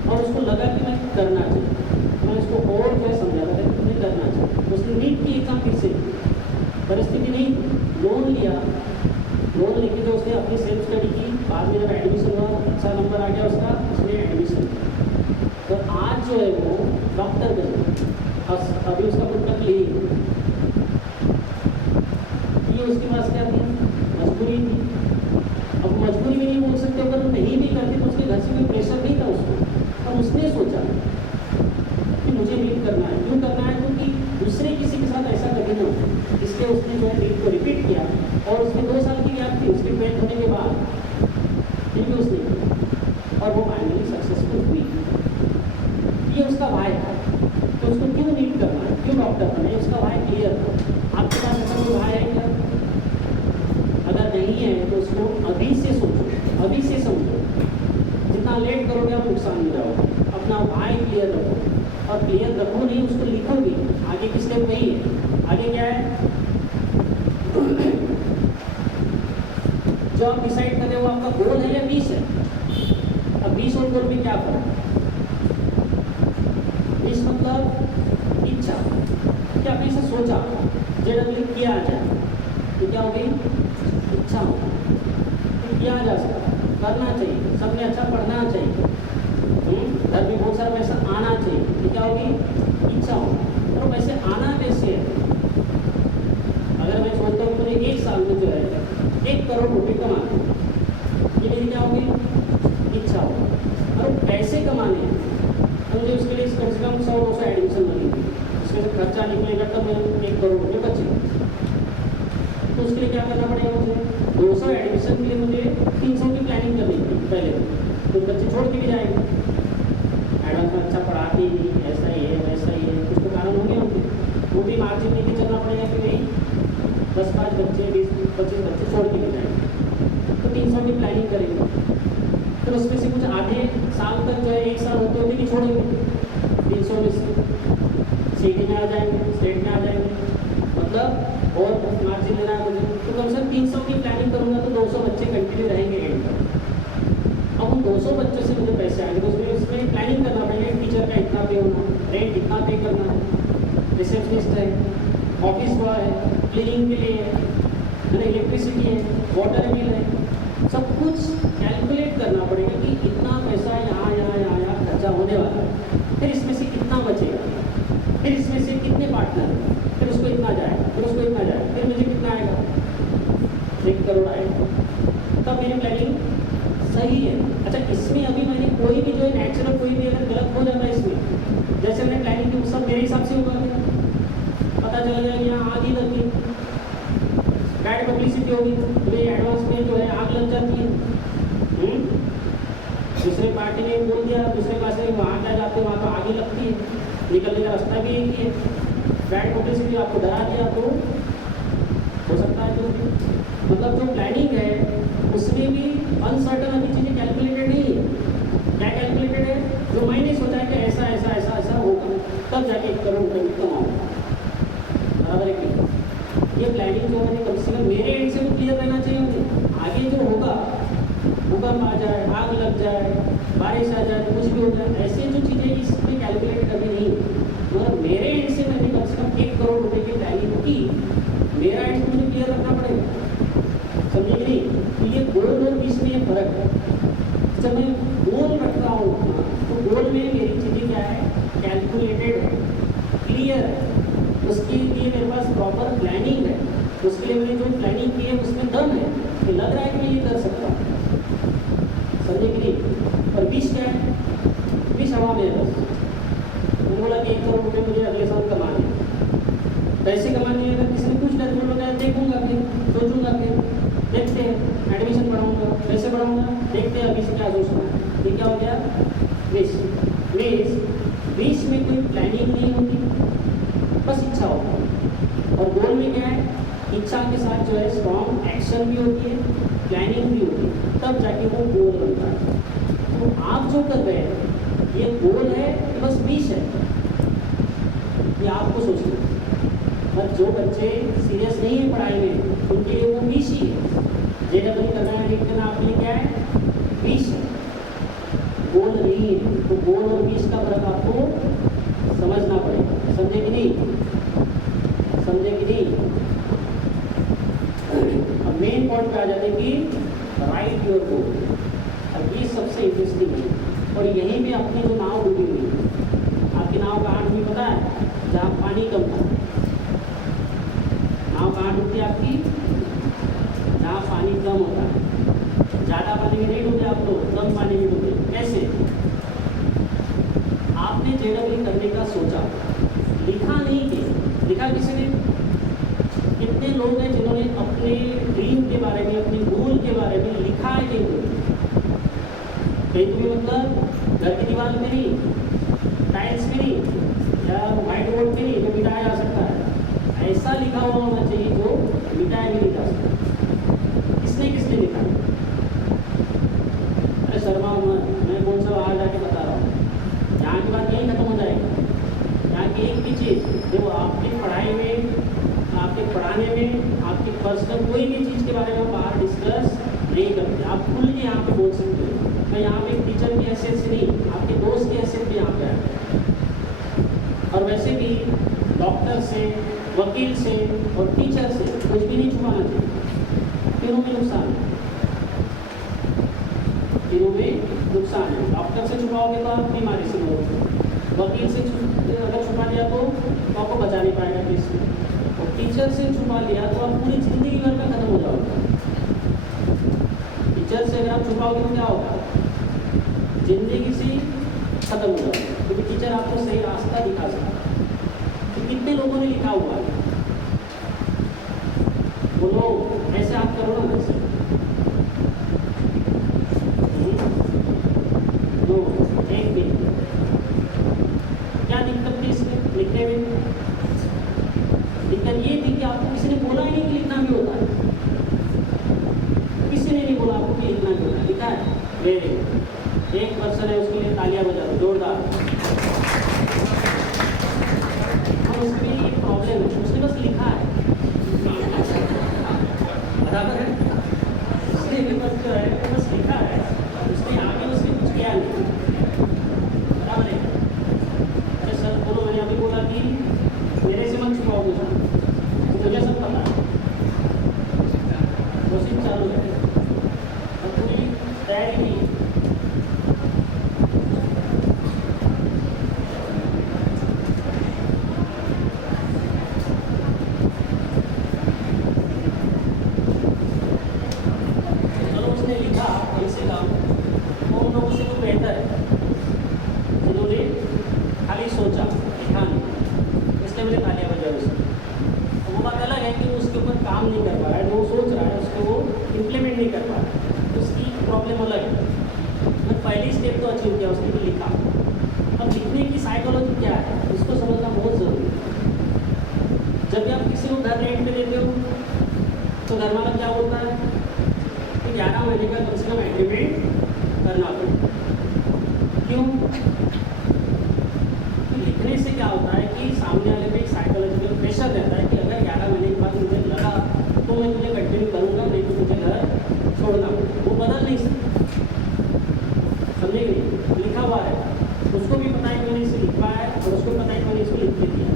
और उसको लगा कि मैं करना चाहिए। मैं उसको और जो है समझा था कि तुम्हें करना चाहिए। उसने नीट की एग्ज़ाम फिर से, परिस्थिति नहीं, लोन लिया, लोन लेके जो उसने अपनी सेल्फ स्टडी की, बाद में जब एडमिशन हुआ अच्छा नंबर आ गया उसका, उसने एडमिशन किया। तो आज जो है वो डॉक्टर बन, अभी उसका खुद का क्लिनिक। ये उसके पास क्या थी, मजबूरी थी। अब मजबूरी में नहीं बोल सकते, अगर वो नहीं भी करती तो उसके घर से कोई प्रेशर नहीं था उसको, पर उसने सोचा कि मुझे नीट करना है। क्यों करना है? क्योंकि दूसरे किसी के साथ ऐसा कभी ना हो, इसलिए उसने जो है नीट को रिपीट किया। और उसमें 2 साल की गैप थी उसके 12th होने के बाद, फिर भी उसने किया और वो फाइनली सक्सेसफुल हुई। ये उसका भाई था, तो उसको क्यों नीट करना है, क्यों डॉक्टर बनना है, उसका भाई क्लियर था। आपके पास ऐसा कोई भाई है क्या? अगर नहीं है तो उसको अभी से सोचो, अभी से समझो। जितना लेट करोगे आप नुकसान में जाओगे। अपना भाई क्लियर रखो, और क्लियर रखो नहीं उसको लिखो भी। आगे की स्टेप वही है। आगे क्या है जो आप डिसाइड कर रहे हो, आपका गोल है या 20 है? अब 20 और गोल में क्या फर्क है? 20 मतलब इच्छा, क्या आपने इसे सोचा, जेडब्ल्यू किया जाए तो क्या हो गई? इच्छा हो, तो किया जा सकता, करना चाहिए, सबने अच्छा पढ़ना चाहिए, घर में बहुत सारा पैसा आना चाहिए, तो क्या होगी? इच्छा हो। और पैसे आना कैसे है? अगर मैं सोचता हूँ मुझे 1 साल में जो है 1 करोड़ रुपये कमाने, ये मेरी क्या होगी? इच्छा हो। और पैसे कमाने हैं तो मुझे उसके लिए कम से कम 100-200 एडमिशन लगेगी, उसमें से खर्चा निकलेगा तब 1 करोड़ रुपये बचेगा। तो उसके लिए क्या करना पड़ेगा? मुझे 200 एडमिशन के लिए मुझे 300 की प्लानिंग करनी थी पहले, तो बच्चे छोड़ के भी जाएंगे। एडवांस में अच्छा पढ़ाती ऐसा ही है वैसा ही है, कुछ तो कारण होंगे उनके, वो भी मार्जिन लेके चलना पड़ेगा कि नहीं 10-5 बच्चे 20-25 बच्चे छोड़ के भी जाएंगे। तो 300 की प्लानिंग करेंगे, फिर उसमें से कुछ आधे साल तक जो है 1 साल होते होते भी छोड़ेंगे, 300 में से सिटी में आ जाएंगे, स्टेट में आ जाएंगे, मतलब और मार्जिन लेना है मुझे, तो कम से कम 300 की प्लानिंग करूँगा तो 200 बच्चे कंटिन्यू रहेंगे एंड तक। अब उन 200 बच्चों से मुझे पैसे आएंगे तो उसमें प्लानिंग करना पड़ेगा, टीचर का इतना पे होना, रेंट इतना पे करना है, रिसेप्शनिस्ट है, ऑफिस बॉय है, क्लीनिंग के लिए है, इलेक्ट्रिसिटी है, वाटर बिल है, सब कुछ कैलकुलेट करना पड़ेगा कि इतना पैसा यहाँ खर्चा होने वाला है, फिर इसमें से कितना बचेगा, फिर इसमें से कितने पार्टनर, फिर उसको इतना जाएगा, फिर उसको इतना जाएगा, फिर मुझे कितना आएगा? 1 करोड़ आएगा। तब मेरी प्लानिंग सही है। अच्छा, इसमें अभी मैंने कोई भी जो है नेचुरल कोई भी अगर गलत हो जाता है इसमें, जैसे मैंने प्लानिंग की सब मेरे हिसाब से होगा, पता चल गया कि यहाँ आग ही लग गई, बैड पब्लिसिटी होगी, तो एडवांस में जो है आग लग जाती है। दूसरे पार्टी ने बोल दिया, दूसरे पास से वहाँ क्या जाते हैं, वहाँ तो आग ही लगती है, निकलने का रास्ता भी एक ही है। बैड पब्लिसिटी आपको डरा दिया तो हो सकता है तो मतलब जो प्लानिंग है उसमें भी अनसर्टन अभी चीज़ें कैलकुलेटेड नहीं है। क्या कैलकुलेटेड है? जो मैंने सोचा है कि ऐसा ऐसा ऐसा ऐसा होगा, तब जाके 1 करोड़ रुपये कमाऊँगा, बराबर है कि ये प्लानिंग जो मैंने कम से कम मेरे एंड से तो क्लियर रहना चाहिए मुझे। आगे जो होगा, भूकंप आ जाए, आग लग जाए, बारिश आ जाए, कुछ भी हो जाए, ऐसे जो चीज़ें इसमें कैलकुलेटेड अभी नहीं है, मगर मेरे उसके लिए मैंने जो प्लानिंग की है उसमें दम है कि लग रहा है कि मैं ये कर सकता हूँ, समझे कि नहीं। और विश क्या है? विश हवा में है बस। मैंने बोला कि 1 करोड़ रुपये मुझे अगले साल कमाने हैं। पैसे कमाने हैं, अगर किसी ने पूछ लिया तो मैंने बताया देखूंगा, फिर सोचूंगा, फिर देखते हैं, एडमिशन बढ़ाऊंगा, पैसे बढ़ाऊंगा, देखते हैं अभी से क्या सोचना है। ये क्या हो गया? विश। विश में कोई प्लानिंग नहीं होती, बस इच्छा होती है। और गोल में क्या है? इच्छा के साथ जो है स्ट्रॉन्ग एक्शन भी होती है, प्लानिंग भी होती है, तब जाके वो गोल बनता है। तो आप जो कर रहे हैं ये गोल है कि बस विश है, ये आपको सोचना है। पर जो बच्चे सीरियस नहीं है पढ़ाई में उनके लिए वो विश ही है। JEE करना है, नीट करना, आपके लिए क्या है? विश है, गोल नहीं है। तो गोल और विश का फर्क आपको समझना पड़ेगा, समझे कि नहीं? समझे कि नहीं? अब मेन पॉइंट पे आ जाते हैं कि राइट योर गोल। अब ये सबसे इंटरेस्टिंग है और यहीं पे अपनी जो नाव डूबी हुई है। आपकी नाव कहाँ डूबी पता है? जहाँ पानी कम था। नाव कहाँ डूबती है आपकी? जहाँ पानी कम होता है। ज़्यादा पानी में नहीं डूबे आप लोग, कम पानी में डूबे। कैसे? आपने JEE करने का सोचा, लिखा नहीं किया। लिखा किसी ने? कितने लोग हैं जिन्होंने अपने ड्रीम के बारे में, अपने गोल के बारे में लिखा है कहीं तो? कहीं तो भी मतलब घर की दीवार में नहीं, टाइल्स में नहीं, या व्हाइट बोर्ड में नहीं, जो मिटाया जा सकता है। ऐसा लिखा हुआ होना चाहिए जो मिटाया भी नहीं जा सकता। किसने लिखा? अरे शर्मा मत, मैं कौन सा वहाँ जाके बता रहा हूँ। यहाँ की बात यही खत्म हो जाएगी। यहाँ की एक भी चीज़ जो आपकी पढ़ाई में, आपके पढ़ाने में, आपकी पर्सनल कोई भी चीज़ के बारे में बाहर डिस्कस नहीं करते। आप खुल के यहाँ पे बोल सकते हो। मैं यहाँ पे टीचर की हैसियत से नहीं, आपके दोस्त की हैसियत पे यहाँ पे आया। और वैसे भी डॉक्टर से, वकील से और टीचर से कुछ भी नहीं छुपाना चाहिए। तीनों में नुकसान है, तीनों में नुकसान है। डॉक्टर से छुपाओगे तो आप बीमारी से मरोगे, वकील से अगर छुपा दिया तो आपको बचा नहीं पाएगा केस में, और टीचर से छुपा लिया तो आप पूरी जिंदगी भर का खत्म हो जाओगे। टीचर से अगर आप छुपाओगे तो क्या होगा? जिंदगी से खत्म हो जाओगे, क्योंकि टीचर आपको सही रास्ता दिखा सकता है। तो कितने लोगों ने लिखा हुआ है? बोलो, ऐसे आप करो ना, वैसे दो एक दिन क्या दिक्कत थी इसमें लिखने में? दिक्कत ये थी कि आपको किसी ने बोला ही नहीं कि लिखना भी होता है। किसी ने नहीं बोला आपको कि लिखना भी होता है। लिखा है? Very good. एक पर्सन है, उसके लिए तालियां बजा दो जोरदार। और उसके लिए एक प्रॉब्लम है, उसने बस लिखा है, बराबर है? उसने बस जो है वो बस लिखा है, उसने आगे उसने कुछ किया नहीं, बराबर है? अरे सर बोलो, मैंने अभी बोला कि मेरे से मत छुपाओ मुझे सब पता है। कोशिश चालू है और पूरी तैयारी नहीं है। चलो उसने लिखा कम से कम, वो उन लोगों से तो बेहतर है जिन्होंने खाली सोचा, लिखा नहीं। इसलिए मुझे तालियां बजाई उसने। वो बात अलग है कि वो उसके ऊपर काम नहीं कर पा रहा है, जो वो सोच रहा है उसको वो इम्प्लीमेंट नहीं कर पा रहा है, उसकी प्रॉब्लम अलग है। तो पहली स्टेप तो अचीव किया उसने, तो लिखा। अब लिखने की साइकोलॉजी क्या है उसको समझना बहुत ज़रूरी है। जब भी आप किसी को घर रेंट पे देते हो तो घर वाला क्या बोलता है कि 11 महीने का कम से कम एग्रीमेंट करना पड़ेगा। क्यों? तो लिखने से क्या होता है कि सामने वाले पे एक साइकोलॉजिकल प्रेशर रहता है कि अगर 11 महीने के बाद मुझे लगा तो मैं तुझे कंटिन्यू करूँगा, नहीं तो मुझे घर छोड़ना पड़ेगा। वो बदल नहीं सकता, समझेंगे? लिखा हुआ है, उसको भी पता है कि मैंने इसे लिखा है और उसको पता है कि मैंने इसको लिख दिया,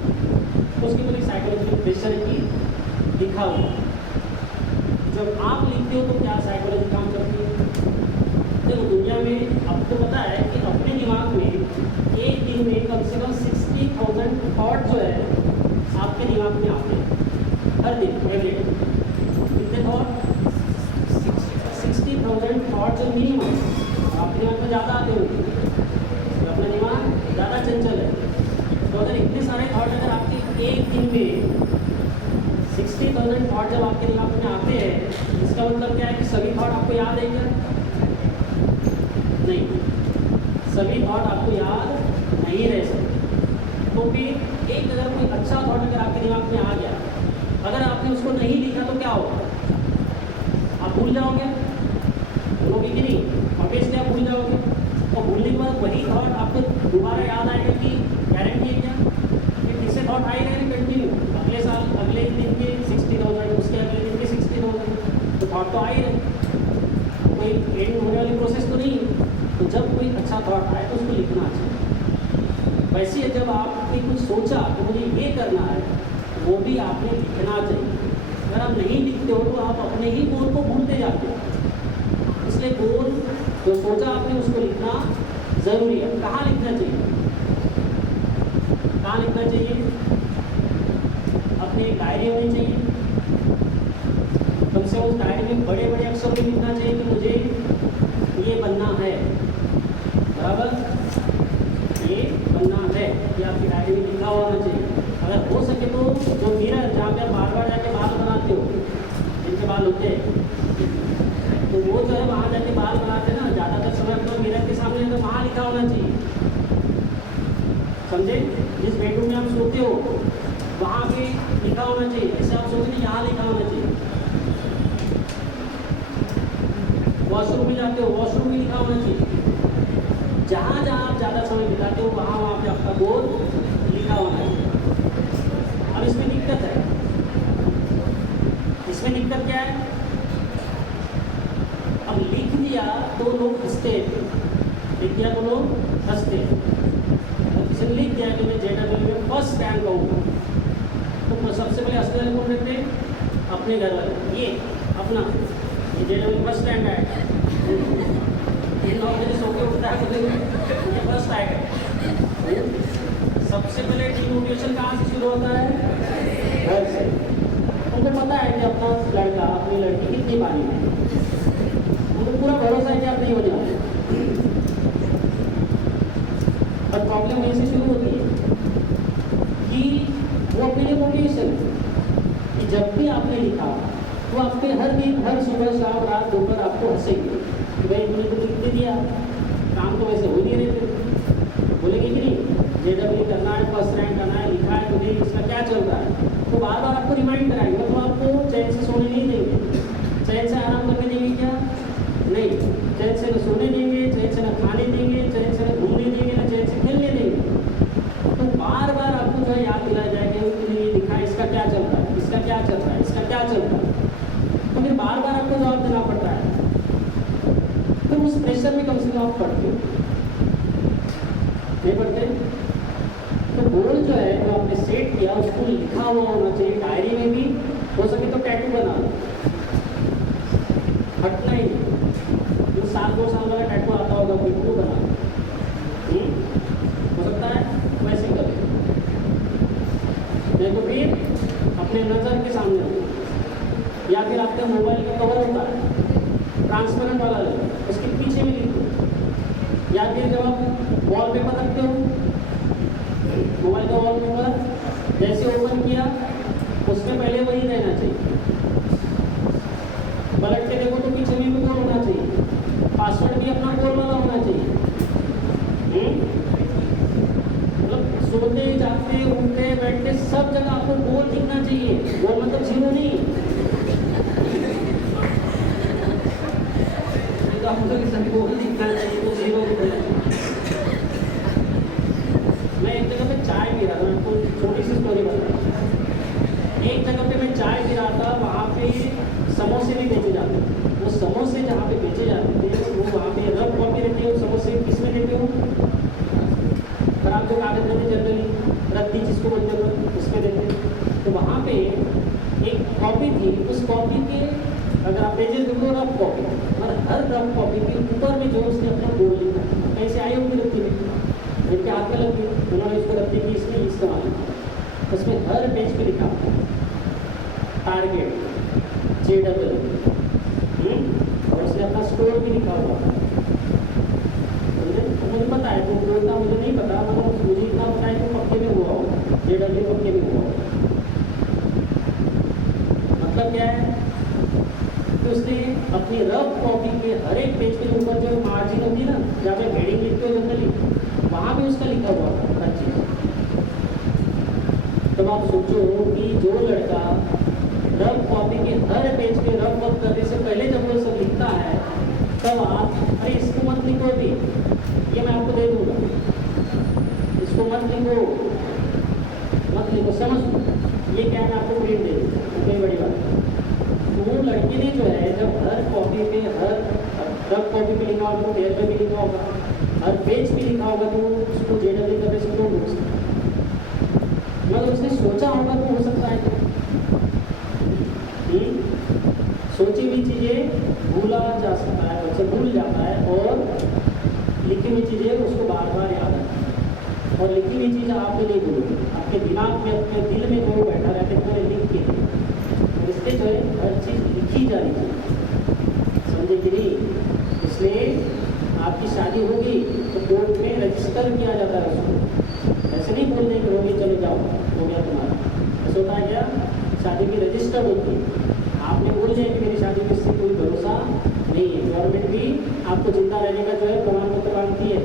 तो उसके ऊपर एक साइकोलॉजिकल प्रेशर है कि लिखा हुआ। जब आप लिखते हो तो क्या साइकोलॉजी काम करती है? देखो दुनिया में आपको पता है कि अपने दिमाग में एक दिन में कम से कम 60,000 थॉट जो है आपके दिमाग में आते हैं। एवरी डे कितने थॉट 60,000 थॉट जो मिनिमम आपके दिमाग में ज़्यादा आते होंगे, तो अपना दिमाग ज़्यादा चंचल है। तो अगर इतने सारे थॉट अगर आपके एक दिन में 60,000 थॉट जब आपके दिमाग में आते हैं, इसका मतलब क्या है कि सभी थॉट आपको याद है क्या? नहीं, सभी थॉट आपको याद नहीं रह सकते। तो फिर एक अगर कोई अच्छा थॉट अगर आपके दिमाग में आ गया, अगर आपने उसको नहीं लिखा तो क्या होगा? आप भूल जाओगे, बोलोगे कि नहीं? ऑब्वियसली आप भूल जाओगे। और भूलने के बाद वही थॉट आपको दोबारा याद आएगा कि गारंटी है क्या? कि फिर से थॉट आए रहेंगे कंटिन्यू, अगले साल अगले दिन के 60,000, उसके अगले दिन के 60,000, तो थॉट तो आ ही रहे, कोई एंड होने वाली प्रोसेस तो नहीं। तो जब कोई अच्छा थॉट आए तो उसको लिखना चाहिए। वैसे जब आपने कुछ सोचा कि मुझे ये करना है, वो भी आपने लिखना चाहिए। अगर आप नहीं लिखते हो तो आप अपने ही गोल को भूलते जाते हो। इसलिए गोल जो सोचा आपने उसको लिखना ज़रूरी है। कहाँ लिखना चाहिए? कहाँ लिखना चाहिए? अपनी एक डायरी होनी चाहिए। कम से कम उस डायरी में बड़े बड़े अक्षर में लिखना चाहिए कि मुझे ये बनना है, बराबर, ये बनना है, ये आपकी डायरी में लिखा होना चाहिए। अगर हो सके तो जो मिरर जहाँ पे आप बार बार जाके बाल बनाते हो, जिनके बाल होते हैं, तो वो जो है वहाँ जाके बाल बनाते हैं ना, ज़्यादातर समय अपना मिरर के सामने तो वहाँ लिखा होना चाहिए, समझे? जिस बेडरूम में आप सोते हो वहाँ पे लिखा होना चाहिए। ऐसे आप सोचते हैं यहाँ लिखा होना चाहिए। वॉशरूम में जाते हो, वॉशरूम में लिखा होना चाहिए। जहाँ जहाँ आप ज़्यादा समय बिताते हो वहाँ वहाँ पे आपका गोल लिखा होना चाहिए। अब इसमें दिक्कत है, इसमें दिक्कत क्या है? अब लिख दिया तो लोग हंसते हैं, लिख दिया तो लोग हंसते हैं। अब किसी ने लिख दिया कि मैं JEE में फर्स्ट रैंक आऊँगा, तो सबसे पहले हंसने वाले कौन रहते हैं? अपने घर वाले। ये अपना ये JEE में फर्स्ट रैंक आएगा, ये 9 बजे सो के उठता है, मुझे फर्स्ट आएगा। सबसे पहले डिमोटिवेशन कहाँ से शुरू होता है? घर से। उनको पता है कि अपना लड़का अपनी लड़की कितनी पानी है, उनको पूरा भरोसा है कि आप नहीं हो जाओगे। और प्रॉब्लम वहीं से शुरू होती है कि वो अपने लिए मोटिवेशन, कि जब भी आपने लिखा तो आपके हर दिन, हर सुबह शाम रात दोपहर आपको हंसेंगे कि भाई तुमने तो लिख दे दिया, काम तो वैसे हो नहीं रहे थे, बोलेंगे कि नहीं? JEE करना है, फर्स्ट रैंक करना है, लिखा है, तो भी इसका क्या चल रहा है? तो बार बार आपको रिमाइंड कराएंगे, तो आपको चैन से सोने नहीं देंगे। चैन से आराम करने देंगे क्या? नहीं, चैन से न सोने देंगे, चैन से न खाने देंगे, चैन से न घूमने देंगे, न चैन से खेलने देंगे। तो बार बार आपको जो है याद दिलाया जाएगा कि ये लिखा है, इसका क्या चल रहा है, इसका क्या चल रहा है, इसका क्या चल रहा है। तो फिर बार बार आपको जवाब देना पड़ता है। तो उस प्रेशर में कम से कम आप पढ़ते हो, नहीं पढ़ते? तो गोल जो है जो आपने सेट किया उसको लिखा हुआ होना चाहिए, डायरी में भी हो सके तो टैटू बना लो, हटना ही नहीं। जो 7-2 साल वाला टैटू आता होगा वो बना लो, हो सकता है वैसे करें, नहीं तो फिर अपने नज़र के सामने रखो, या फिर आपके मोबाइल का कवर होता है ट्रांसपेरेंट वाला ले, उसके पीछे में लिखो, या फिर जब आप वॉलपेपर रखते हो, मोबाइल का वॉलपेपर जैसे ओपन किया उसमें पहले वही रहना चाहिए, पलट के देखो तो पीछे में भी गोल होना चाहिए, पासवर्ड भी अपना गोल वाला होना चाहिए। मतलब सोते जागते उठते बैठते सब जगह आपको गोल दिखना चाहिए। गोल मतलब जीरो नहीं, गोल दिखना चाहिए तो जीरो। मैं एक जगह पे चाय पी रहा था, आपको छोटी सी स्टोरी बता। एक जगह पे मैं चाय पी रहा था, वहाँ पे समोसे भी बेचे जाते थे। वो समोसे जहाँ पे बेचे जाते थे वो वहाँ पे रफ कॉपी रहती है। वो समोसे किस में देते हो? खराब जो कागज रहते जनरली रद्दी जिसको बोलते हैं उसमें देते। तो वहाँ पे एक कॉपी थी, उस कॉपी के अगर आप पेजेस देखो रफ कॉपी, और हर रफ कॉपी के ऊपर में जो उसने अपना गोल लिखा, कैसे आई होगी रद्दी में, जिनके हाथ में लग गई, उन्होंने उसको रद्दी की इसमें इस्तेमाल किया। उसमें हर पेज पे लिखा टारगेट JW, और इसने अपना स्कोर भी लिखा हुआ है। समझे? तो मुझे पता है, तो बोलता मुझे नहीं पता, मतलब मुझे इतना पता है कि पक्के में हुआ होगा, JW पक्के में हुआ होगा। मतलब क्या है कि उसने अपनी रफ कॉपी के हर एक पेज के ऊपर जो मार्जिन होती है ना, जहाँ पे हेडिंग लिखते हो जनरली, वहाँ भी उसका लिखा हुआ था हर चीज़। तब आप सोचो कि जो लड़का रफ कॉपी के हर पेज पे रफ वर्क करने से पहले जब वो सब लिखता है, तब आप अरे इसको मत लिखो अभी, ये मैं आपको दे दूंगा, इसको मत लिखो, मत लिखो, समझ ये क्या है, मैं आपको प्रिंट दे दूँगा, कोई बड़ी बात नहीं। तो वो लड़के ने जो है, जब हर कॉपी पे, हर रफ कॉपी पे लिखा होगा, तो पेज पे भी लिखा होगा, हर पेज पे लिखा होगा, तो उसको JW करने से कौन रोक सकता है? मतलब उसने सोचा होगा तो हो सकता है। सोची हुई चीज़ें भूला जा सकता है, बच्चा भूल जाता है, और लिखी हुई चीज़ें उसको बार बार याद आती है। और लिखी हुई चीज़ें आप भी नहीं भूलोगे, आपके दिमाग में, अपने दिल में जो बैठा रहता है पूरे लिख के, इसलिए जो है हर चीज़ लिखी जानी चाहिए, समझे कि नहीं? इसलिए आपकी शादी होगी तो कोर्ट में रजिस्टर किया जाता है उसको, ऐसे नहीं बोलने कि होगी चलो जाओ हो गया तुम्हारा, ऐसा होता है क्या? शादी की रजिस्टर होती है, आपने बोल दिया कि मेरी शादी में इससे कोई भरोसा नहीं है। गवर्नमेंट भी आपको जिंदा रहने का जो है प्रमाण पत्र मांगती है।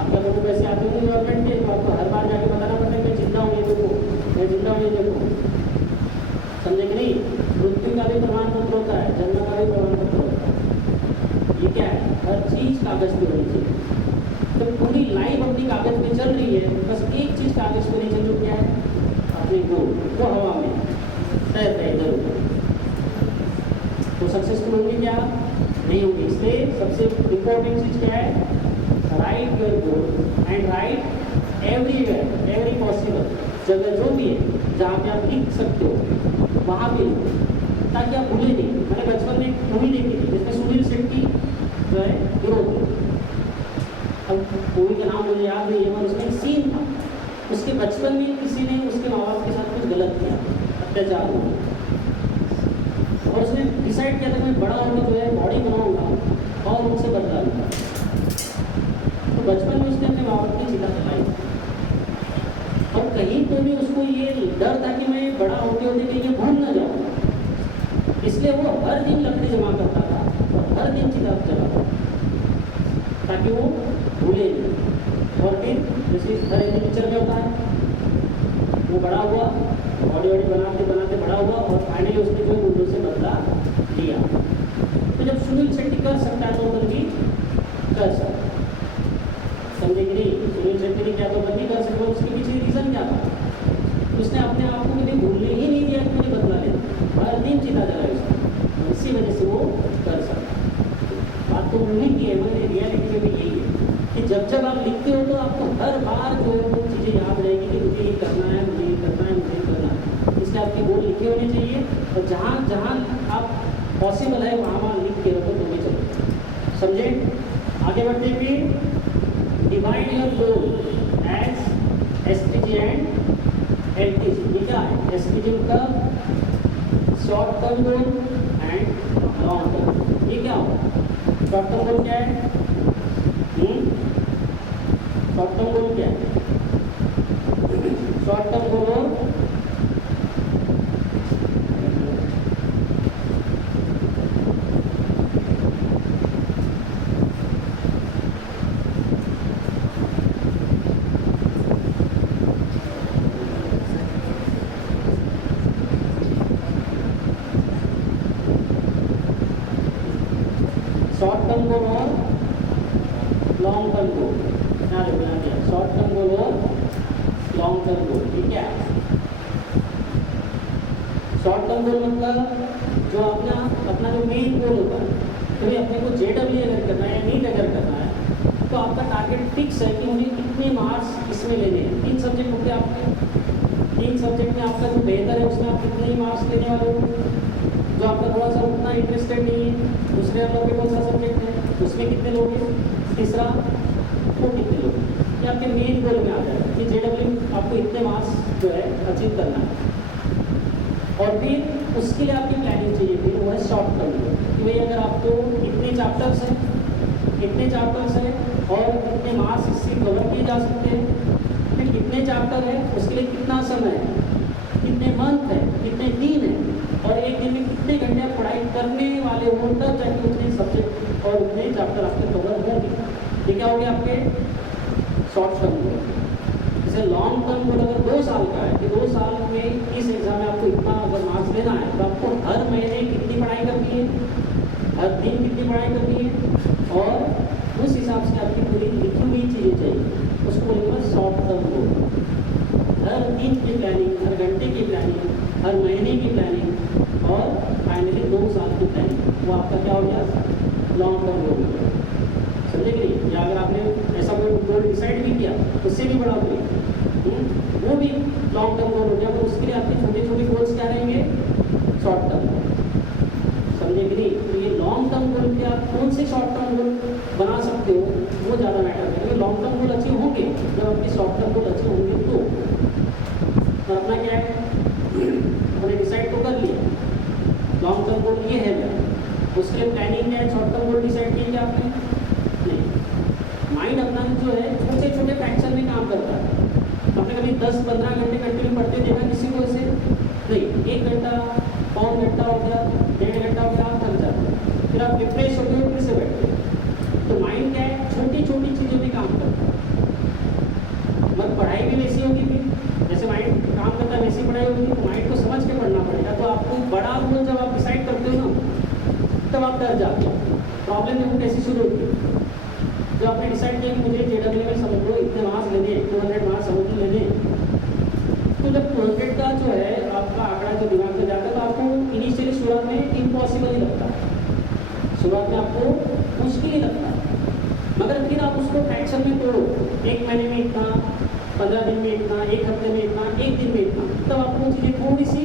आपके लोगों पैसे आते होंगे गवर्नमेंट के, तो आपको हर बार जाके बताना पड़ता है मैं जिंदा हूँ, ये देखो मैं जिंदा हूँ, ये देखो, समझे कि नहीं? मृत्यु का भी प्रमाण पत्र होता है, जन्म का भी प्रमाण पत्र होता है। ये क्या है? हर चीज़ कागज पे होनी चाहिए। तो पूरी लाइफ अपनी कागज पे चल रही है, बस एक चीज़ कागज पे नहीं चल रही, क्या है? अपने गोल, वो हवा में तैर रहे इधर उधर, तो सक्सेसफुल होंगे क्या? नहीं होंगे। इसलिए सबसे इम्पोर्टेंट चीज़ क्या है? Right your goal and right everywhere, every possible, जगह जो भी है जहाँ पे आप लिख सकते हो वहाँ पे लिखो, ताकि आप भूलें नहीं। मैंने बचपन में एक मूवी देखी थी जिसमें सुनील शेट्टी जो है हीरो थे, अब मूवी का नाम मुझे याद नहीं है, पर उसमें एक सीन था, उसके बचपन में किसी ने उसके माँ बाप के साथ कुछ गलत किया, अत्याचार हुआ, और उसने डिसाइड किया था कि मैं बड़ा होकर जो है बॉडी बनाऊंगा और उनसे बदला लूँगा। तो बचपन में उसने अपने माँ बाप की चिता जलाई, और कहीं तो भी उसको ये डर था कि मैं बड़ा होते होते कहीं ये भूल ना जाऊँ, इसलिए वो हर दिन लकड़ी जमा करता था और हर दिन चिता जलाता था ताकि वो भूले नहीं। और फिर जैसे हर एक पिक्चर में होता है, वो बड़ा हुआ, बॉडी वॉडी बनाते बनाते बड़ा हुआ, और फाइनली उसने जो उनको से बदला लिया। तो जब सुनील शेट्टी कर सकता है तो बंदी कर सकता है, समझे कि नहीं? सुनील शेट्टी ने क्या तो बंदी कर सकता है, उसके पीछे रीज़न क्या था? उसने अपने आप को कभी भूलने ही नहीं दिया कि मुझे बदला लेना, हर दिन चिता जलाई उसने, इसी वजह से वो कर सकता है। बात तो मूवी की है, मैंने रियलिटी में भी यही है कि जब आप लिखते हो तो आपको हर बार जो है वो चीज़ें याद रहेगी कि मुझे ये करना है, मुझे ये करना है, मुझे ये करना है। इसलिए आपके गोल लिखे होने चाहिए, और जहाँ जहाँ आप पॉसिबल है वहाँ वहाँ लिख के रखो, तो भी चलो, समझे? आगे बढ़ते हुए divide your goal as STG and LTG। ये क्या है? STG का short term goal and long term. ये क्या होगा? शॉर्ट टर्म गोल क्या है? शॉर्ट टर्म गोल क्या है? शॉर्ट टर्म गोल शॉर्ट टर्म गोल और लॉन्ग टर्म गोल, क्या बना दिया? शॉर्ट टर्म गोल और लॉन्ग टर्म गोल। ठीक है, शॉर्ट टर्म गोल मतलब जो अपना जो मेन गोल होता है, तो अपने को JW अगर करना है या नीट अगर करना है, तो आपका टारगेट फिक्स है कि मुझे कितने मार्क्स इसमें लेने हैं। 3 सब्जेक्ट होते हैं आपके, 3 सब्जेक्ट में आपका जो बेहतर है उसमें आप कितने ही मार्क्स लेने वाले हो, जो आपका थोड़ा सा उतना इंटरेस्टेड नहीं है, दूसरे वालों के कौन सा सब्जेक्ट है उसमें कितने लोग हैं, तीसरा वो कितने लोग, ये आपके मेन गोल में आ जाएगा कि JW आपको इतने मार्क्स जो है अचीव करना है। और फिर उसके लिए आपकी प्लानिंग चाहिए थी, वो है शॉर्ट टर्म कि भाई अगर आपको इतने चैप्टर्स हैं और इतने मार्क्स इससे कवर किए जा सकते हैं, फिर कितने चैप्टर है, उसके लिए कितना समय है, कितने मंथ है, कितने दिन है, और एक दिन में कितने घंटे आप पढ़ाई करने वाले हो, तब जाके उतने सब्जेक्ट और उतने चैप्टर आपके कवर होंगे। ये क्या हो गया आपके शॉर्ट टर्म गोल। जैसे लॉन्ग टर्म गोल अगर 2 साल का है कि 2 साल में इस एग्जाम में आपको इतना अगर मार्क्स लेना है तो आपको हर महीने कितनी पढ़ाई करनी है, हर दिन कितनी पढ़ाई करनी है, और उस हिसाब से आपकी पूरी लिखी हुई चीज़ें चाहिए, उसको बोलेंगे शॉर्ट टर्म गोल। हर दिन की प्लानिंग, हर घंटे की प्लानिंग, हर महीने की प्लानिंग, और फाइनली 2 साल की प्लानिंग, वो आपका क्या हो गया लॉन्ग टर्म गोल हो गया। समझे कि नहीं? या अगर आपने ऐसा कोई गोल डिसाइड भी किया उससे भी बड़ा कोई वो भी लॉन्ग टर्म गोल हो गया, तो उसके लिए आपके छोटे छोटे गोल्स क्या रहेंगे शॉर्ट टर्म। समझे कि नहीं? तो ये लॉन्ग टर्म गोल के आप कौन से शॉर्ट टर्म गोल बना सकते हो वो ज़्यादा मैटर करेंगे। लॉन्ग टर्म गोल अचीव होंगे जब आपके शॉर्ट टर्म गोल अचीव होंगे तो। और अपना क्या है, हमने डिसाइड तो कर लिया लॉन्ग टर्म गोल ये है मेरा, उसके लिए प्लानिंग है, शॉर्ट टर्म गोल डिसाइड किया क्या आपने नहीं। माइंड अपना जो है छोटे छोटे फ्रैक्चर में काम करता है। आपने कभी 10-15 घंटे कंटिन्यू पढ़ते देखा किसी को ऐसे नहीं, 1 घंटा, पौन घंटा हो गया, 1.5 घंटा हो गया, आप थक जाते हैं, फिर आप रिफ्रेश होते हो, फिर से बैठते हैं। तो माइंड क्या है, छोटी छोटी चीज़ों में काम करता है। मतलब पढ़ाई भी वैसी होगी, फिर जैसे माइंड काम करता है वैसी पढ़ाई होगी, तो माइंड को समझ के पढ़ना पड़ेगा। तो आपको बड़ा गोल जब आप डिसाइड करते हो ना तब आप डर जाते हो। प्रॉब्लम देखो कैसी शुरू होती है, जब आपने डिसाइड किया कि मुझे JEE में समझ लो इतने मार्क्स लेने, 200 मार्क्स समझ लो लेने, तो जब 200 का जो है आपका आंकड़ा जो दिमाग में जाता है तो आपको इनिशियली शुरुआत में इम्पॉसिबल ही लगता है, शुरुआत में आपको मुश्किल ही लगता है। मगर फिर आप उसको फ्रैक्शन में तोड़ो, 1 महीने में इतना, 15 दिन में इतना, 1 हफ्ते में इतना, 1 दिन में इतना, तब आपको चीज़ें थोड़ी सी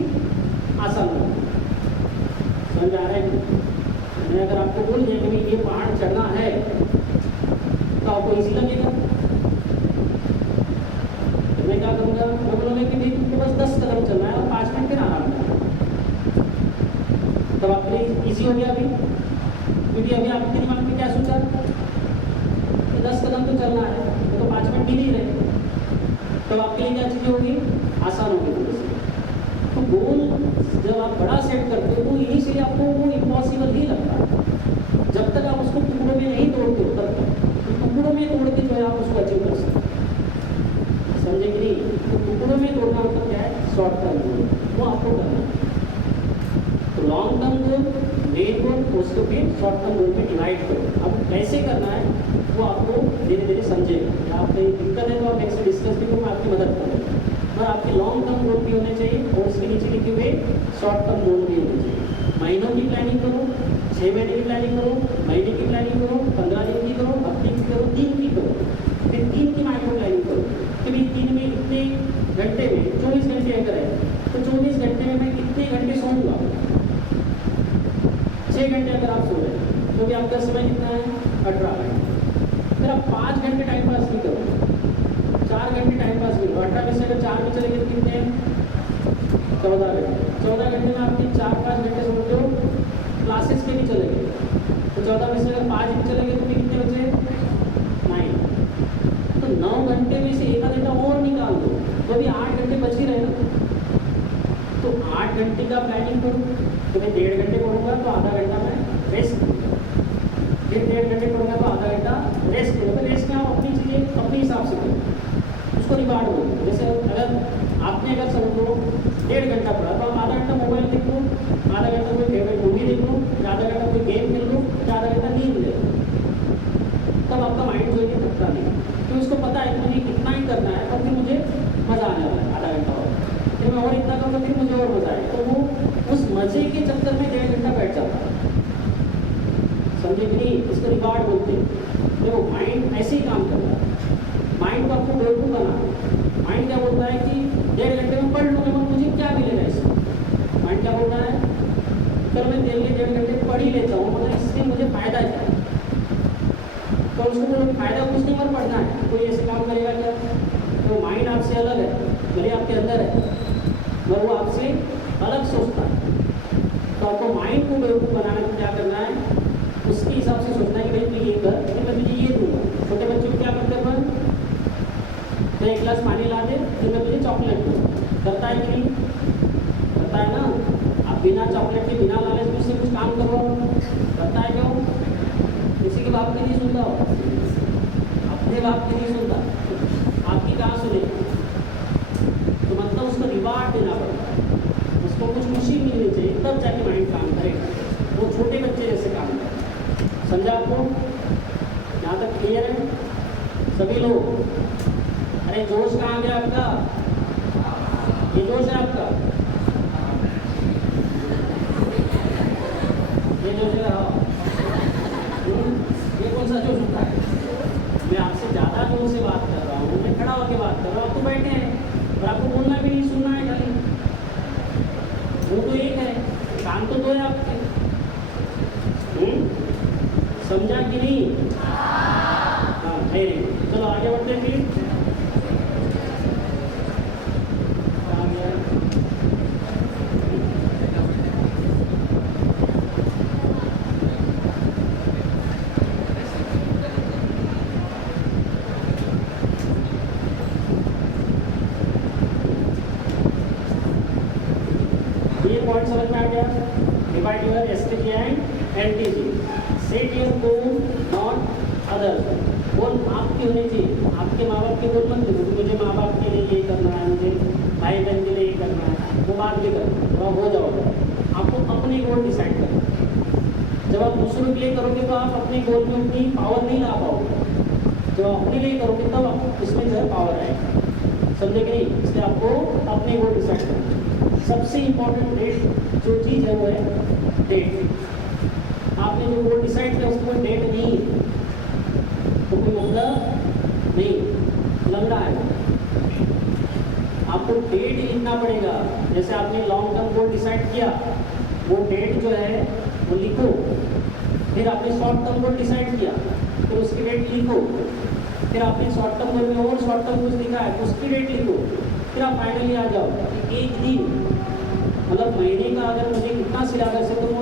आसान होगी। समझ आ रहा है? मैं अगर आपको बोल दिया कि ये पहाड़ चढ़ना है तो आपको इजी लगेगा। तो मैं क्या करूँगा, मैं बोलूँगा कि भाई तुमको बस 10 कदम चलना है और 5 मिनट फिर आराम करना है। तब आपके लिए ईजी हो गया अभी, क्योंकि अभी आपके दिमाग में क्या सोचा कि 10 कदम तो चलना है, तो 5 मिनट मिल ही रहे। तब आपके लिए क्या चीज़ें होगी, आसान होगी थोड़ी सी। तो गोल जब आप बड़ा सेट करते हो तो इनिशियली आपको वो इम्पॉसिबल ही लगता है, जब तक आप उसको टुकड़ों में नहीं तोड़ते हो तब तक। टुकड़ों में तोड़ के जो है आप उसको अचीव कर सकते हैं। समझे कि नहीं? तो टुकड़ों में तोड़ना मतलब क्या है, शॉर्ट टर्म गोल, वो आपको करना है। तो long term goal, main goal, उसको फिर शॉर्ट टर्म गोल में डिवाइड करो। अब कैसे करना है वो आपको धीरे धीरे समझेगा। आप कहीं दिक्कत है तो आप नेक्स्ट डिस्कस भी करूँ, आपकी मदद करेंगे। और आपके लॉन्ग टर्म गोल भी होने चाहिए और उसके नीचे लिखे हुए शॉर्ट टर्म गोल भी होने चाहिए। महीनों की प्लानिंग करो, 6 महीने की प्लानिंग करो, महीने की प्लानिंग करो, 15 दिन की करो, हफ्ते की करो, दिन की करो, फिर दिन की माइक्रो प्लानिंग करो कि भाई दिन में इतने घंटे में 24 घंटे अगर है तो 24 घंटे में मैं कितने घंटे सोऊंगा। 6 घंटे अगर आप सो रहे हैं तो भी आपका समय कितना है, 18 घंटे। फिर आप 5 घंटे टाइम पास नहीं करो, 4 घंटे टाइम पास भी, 18 में से अगर 4 में चले गए तो कितने हैं, 14 घंटे। 14 घंटे में आपके 4-5 घंटे समझ लो क्लासेस के भी चले गए, तो 14 में से अगर 5 भी चले गए तो भी कितने बचे, 9। तो 9 घंटे में से 1 घंटा और निकाल दो तो भी 8 घंटे बच ही रहे ना। तो 8 घंटे का प्लानिंग करो तो मैं 1.5 घंटे पढ़ूंगा तो आधा घंटा मैं रेस्ट करूँगा, फिर 1.5 घंटे पढ़ूंगा तो आधा घंटा रेस्ट करूँगा। तो रेस्ट में आप अपनी चीज़ें अपने हिसाब से करो, उसको रिवार्ड हो। जैसे अगर समझ लो 1.5 घंटा पढ़ा तो आप आधा घंटा मोबाइल देख लो, आधा घंटा कोई फेवरेट मूवी देख लो, आधा घंटा कोई गेम खेल लो, आधा घंटा नींद ले लो। तब आपका माइंड जो है थकता नहीं, तो उसको पता है कि मुझे इतना ही करना है और फिर मुझे मज़ा आने वाला है, आधा घंटा और फिर मैं और इतना करूँगा फिर मुझे और मज़ा आए। तो वो उस मज़े के चक्कर में 1.5 घंटा बैठ जाता है। समझे कि नहीं? इसको रिवार्ड बोलते हैं। देखो माइंड ऐसे ही काम करता है, माइंड को आपको बेवकूफ़ बनाना। माइंड क्या बोलता है कि 1.5 घंटे में पढ़ लूँगा मगर मुझे क्या मिलेगा इसमें। माइंड क्या बोलता है, चलो मैं 1.5 घंटे पढ़ ही लेता हूँ मगर इससे मुझे फ़ायदा क्या है। तो उसको बोलो फ़ायदा कुछ नहीं, पर पढ़ना है। कोई ऐसे काम करेगा क्या? तो माइंड आपसे अलग है, भले आपके अंदर है, मगर वो आपसे अलग सोचता तो एक गिलास पानी ला दे, फिर मैं तुझे चॉकलेट दूँ, करता है कि नहीं? करता है ना। आप बिना चॉकलेट के, बिना लालच में उससे कुछ काम करो, करता है क्यों? किसी के बाप की नहीं सुनता हो, अपने बाप की नहीं सुनता, आपकी कहाँ सुने? तो मतलब उसको रिवार्ड देना पड़ता है, उसको कुछ खुशी मिलनी चाहिए, तब जाके माइंड काम करेगा। वो छोटे बच्चे जैसे काम करे। समझा आपको? यहाँ तक क्लियर है सभी लोग? अरे जोश कहाँ गया आपका? ये जोश है आपका? ये जोश है? हाँ। ये कौन सा जोश होता है? मैं आपसे ज़्यादा जोर से बात कर रहा हूँ, मैं खड़ा होकर बात कर रहा हूँ, आप तो बैठे हैं और आपको बोलना भी नहीं, सुनना है खाली। वो तो एक है, काम तो दो है आपके। समझा कि नहीं? हाँ, वेरी गुड। चलो आगे बढ़ते हैं फिर। कहाँ गया? ये पॉइंट समझ में आ गया? Divide your STG and LTG. Set your goal not other. Goal आपकी होनी चाहिए, आपके माँ बाप के गोल मत देखो, मुझे माँ बाप के लिए ये करना है, मुझे भाई बहन के लिए ये करना है, वो बात भी करो, थोड़ा हो जाओगे। आपको अपने गोल डिसाइड करना। जब आप दूसरों के लिए करोगे तो आप अपने गोल में उतनी पावर नहीं ला पाओगे। जब आप अपने लिए करोगे तब आप इसमें जो है पावर आएगी। समझे कि नहीं? इसलिए आपको अपने गोल डिसाइड करना। सबसे इम्पोर्टेंट डेट जो चीज़ है वो है डेट। आपने जो गोल डिसाइड किया उसको डेट नहीं है तो कोई मतलब नहीं, लंबा है। आपको डेट लिखना पड़ेगा। जैसे आपने लॉन्ग टर्म गोल डिसाइड किया, वो डेट जो है वो लिखो। फिर आपने शॉर्ट टर्म गोल डिसाइड किया, फिर उसकी डेट लिखो। फिर आपने शॉर्ट टर्म गोल में और शॉर्ट टर्म कुछ लिखा है तो उसकी डेट लिखो। फिर आप फाइनली आ जाओ कि एक दिन, मतलब महीने का अगर मुझे कितना सिलेबस है तो वो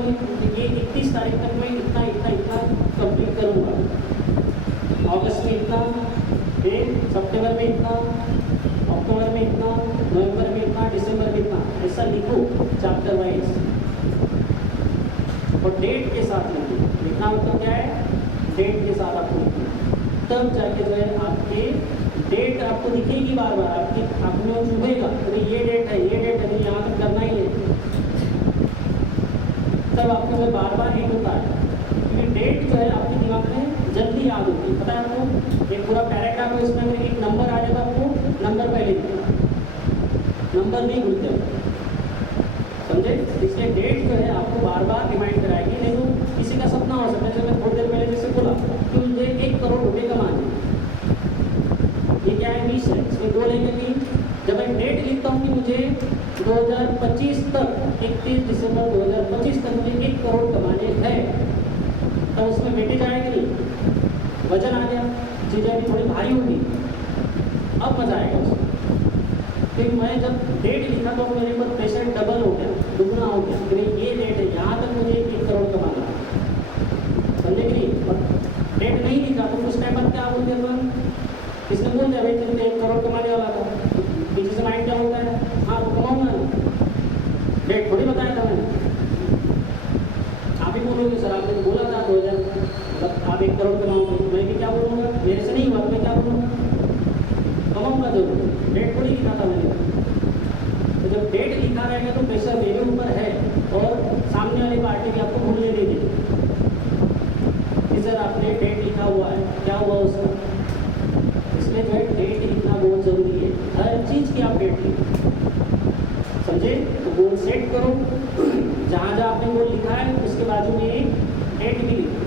ये 31 तारीख तक मैं इतना इतना इतना कंप्लीट करूँगा। अगस्त में इतना, फिर सितंबर में इतना, अक्टूबर में इतना, नवंबर में इतना, दिसंबर में इतना, ऐसा लिखो चैप्टर वाइज और डेट के साथ लिखो। लिखना मतलब क्या है? डेट के साथ आपको लिखना, तब जाके जो है आपके डेट आपको दिखेगी बार बार, आपकी आँख में चुभेगा तो ये डेट है, ये डेट है, तो यहाँ तक करना ही है। तब आपको जो बार बार हिट होता है, क्योंकि डेट जो है आपके दिमाग में जल्दी याद होती है। पता है आपको? एक पूरा पैराग्राफ है, इसमें अगर एक नंबर आ जाता आपको नंबर पहले दिखता, नंबर नहीं भूलते, समझे? इसलिए डेट जो है आपको बार बार रिमाइंड कराएगी। नहीं तो किसी का सपना हो सकता है, जब मैं थोड़ी देर पहले जैसे बोला कि मुझे 1 करोड़ रुपये कमाने, ये क्या है? 20 है, इसमें गोल है कि जब मैं डेट लिखता हूँ कि मुझे 2025 तक, 31 दिसंबर 2025 तक मुझे 1 करोड़ कमाने हैं, तब उसमें वेटेज आएगी नहीं, वजन आ गया, चीज़ें अभी थोड़ी भारी होगी, अब मजा आएगा उसमें। फिर मैं जब डेट लिखा तो मेरे पर प्रेशर डबल हो गया, दुगना हो गया कि भाई ये डेट है, यहाँ तक मुझे 1 करोड़ कमाना है। समझे कि नहीं? और डेट नहीं लिखा तो उस टाइम पर क्या बोलते हैं? किसने बोल दिया भाई तुमने 1 करोड़ कमाने वाला था? पीछे से माइंड क्या बोलता है? हाँ तो कमाऊंगा ना, डेट थोड़ी बताया था मैंने। आप ही बोलोगे सर आपने बोला था 2000, मतलब आप 1 करोड़ कमाओगे, मैं भी क्या बोलूँगा? मेरे से नहीं हुआ, मैं क्या बोलूँगा? कमाऊंगा जरूर, डेट थोड़ी लिखा था मैंने। तो जब डेट लिखा रहेगा तो प्रेशर मेरे ऊपर है और सामने वाली पार्टी भी आपको भूलने नहीं देगी कि सर आपने डेट लिखा हुआ है, क्या हुआ उसका? इसलिए जो है डेट लिखना बहुत ज़रूरी है, हर चीज़ की आप डेट लिखो। समझे? तो गोल सेट करो, जहाँ जहाँ आपने गोल लिखा है उसके बाजू में एक डेट भी लिखो।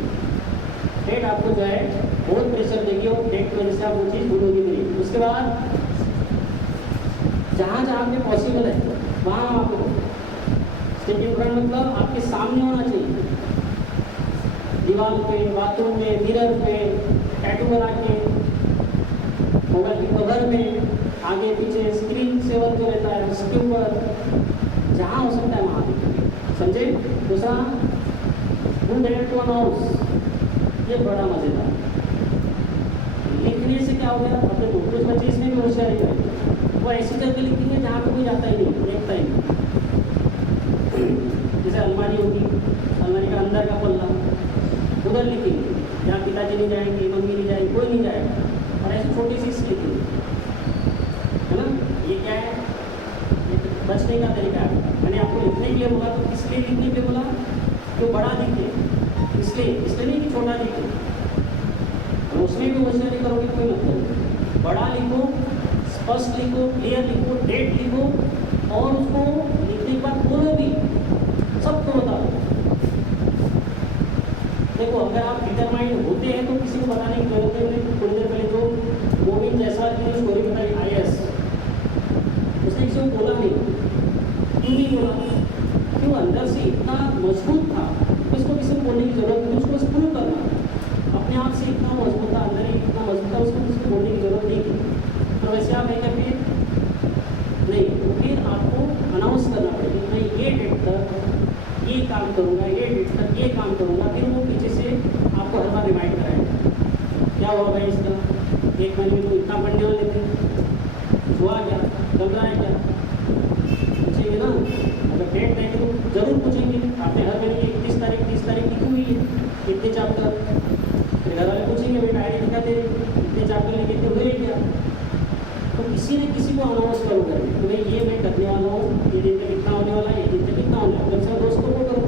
डेट आपको जो है बहुत प्रेशर देगी और डेट की वजह से आप वो चीज़ भूलोगी नहीं। उसके बाद जहाँ जहाँ पे पॉसिबल है वहाँ आपको स्टेप इन फ्रंट, मतलब आपके सामने होना चाहिए, दीवार पे, बाथरूम में, मिरर पे, टैटू बना के, मोबाइल के कवर में, आगे पीछे स्क्रीन सेवर जो रहता है उसके ऊपर, जहाँ हो सकता है वहाँ लिखिए। समझे? दूसरा, डू डेट टू अनाउंस, ये बड़ा मजेदार। लिखने से क्या हो गया? अपने कुछ बच्चे इसमें भी होशियार वो ऐसी जगह लिखेंगे जहाँ पे कोई जाता ही नहीं, देखता ही नहीं। जैसे अलमारी होगी, अलमारी का अंदर का पल्ला उधर लिखेंगे, जहाँ पिताजी नहीं जाएंगे, मम्मी नहीं जाएगी, कोई नहीं जाएगा। और ऐसी छोटी सी इसलिए लिखेंगे, है ना। ये क्या है, ये बचने का तरीका है। मैंने आपको लिखने के लिए बोला, तो किस लिए लिखने के लिए बोला, जो बड़ा दिखे, इसलिए नहीं कि छोटा दिखे। और उसमें भी वजह नहीं करोगे कोई मतलब नहीं। बड़ा लिखो, स्पष्ट लिखो, क्लियर लिखो, डेट लिखो, और उसको लिखने के बाद बोलो भी, सबको बताओ। देखो, अगर आप डिटरमाइंड होते हैं तो किसी को बताने की जरूरत नहीं। थोड़ी देर पहले जो गोविंद जायसवाल की जो स्टोरी बताई IAS, उसने किसी को बोला नहीं। क्यों नहीं बोला? क्यों? अंदर से इतना मजबूत था, उसको किसी को बोलने की जरूरत नहीं, उसको प्रूव करना अपने आप से इतना मजबूत था, अंदर ही इतना मजबूत था, उसको किसी को बोलने की जरूरत नहीं थी। तो वैसे आप है क्या फिर नहीं, तो फिर आपको अनाउंस करना पड़ेगा, मैं ये डेट तक ये काम करूँगा, ये डेट तक ये काम करूँगा। फिर वो पीछे से आपको हर बार रिमाइंड कराएगा, क्या हुआ भाई इसका, 1 महीने में तो इतना पढ़ने वाले थे, हुआ क्या, चल रहा है क्या, पूछेंगे ना। अगर डेट देंगे तो जरूर पूछेंगे, आपने हर महीने 31 तारीख 30 तारीख लिखी हुई है, कितने चैप्टर। फिर घर वाले पूछेंगे, भाई डायरी दिखा दे, कितने चैप्टर लिखे थे, हुए क्या। तो किसी न किसी को अनाउंस करोगे कि भाई ये मैं करने वाला हूँ, ये दिन तक इतना होने वाला है, ये दिन तक इतना होने वाला है। सब दोस्तों को करो,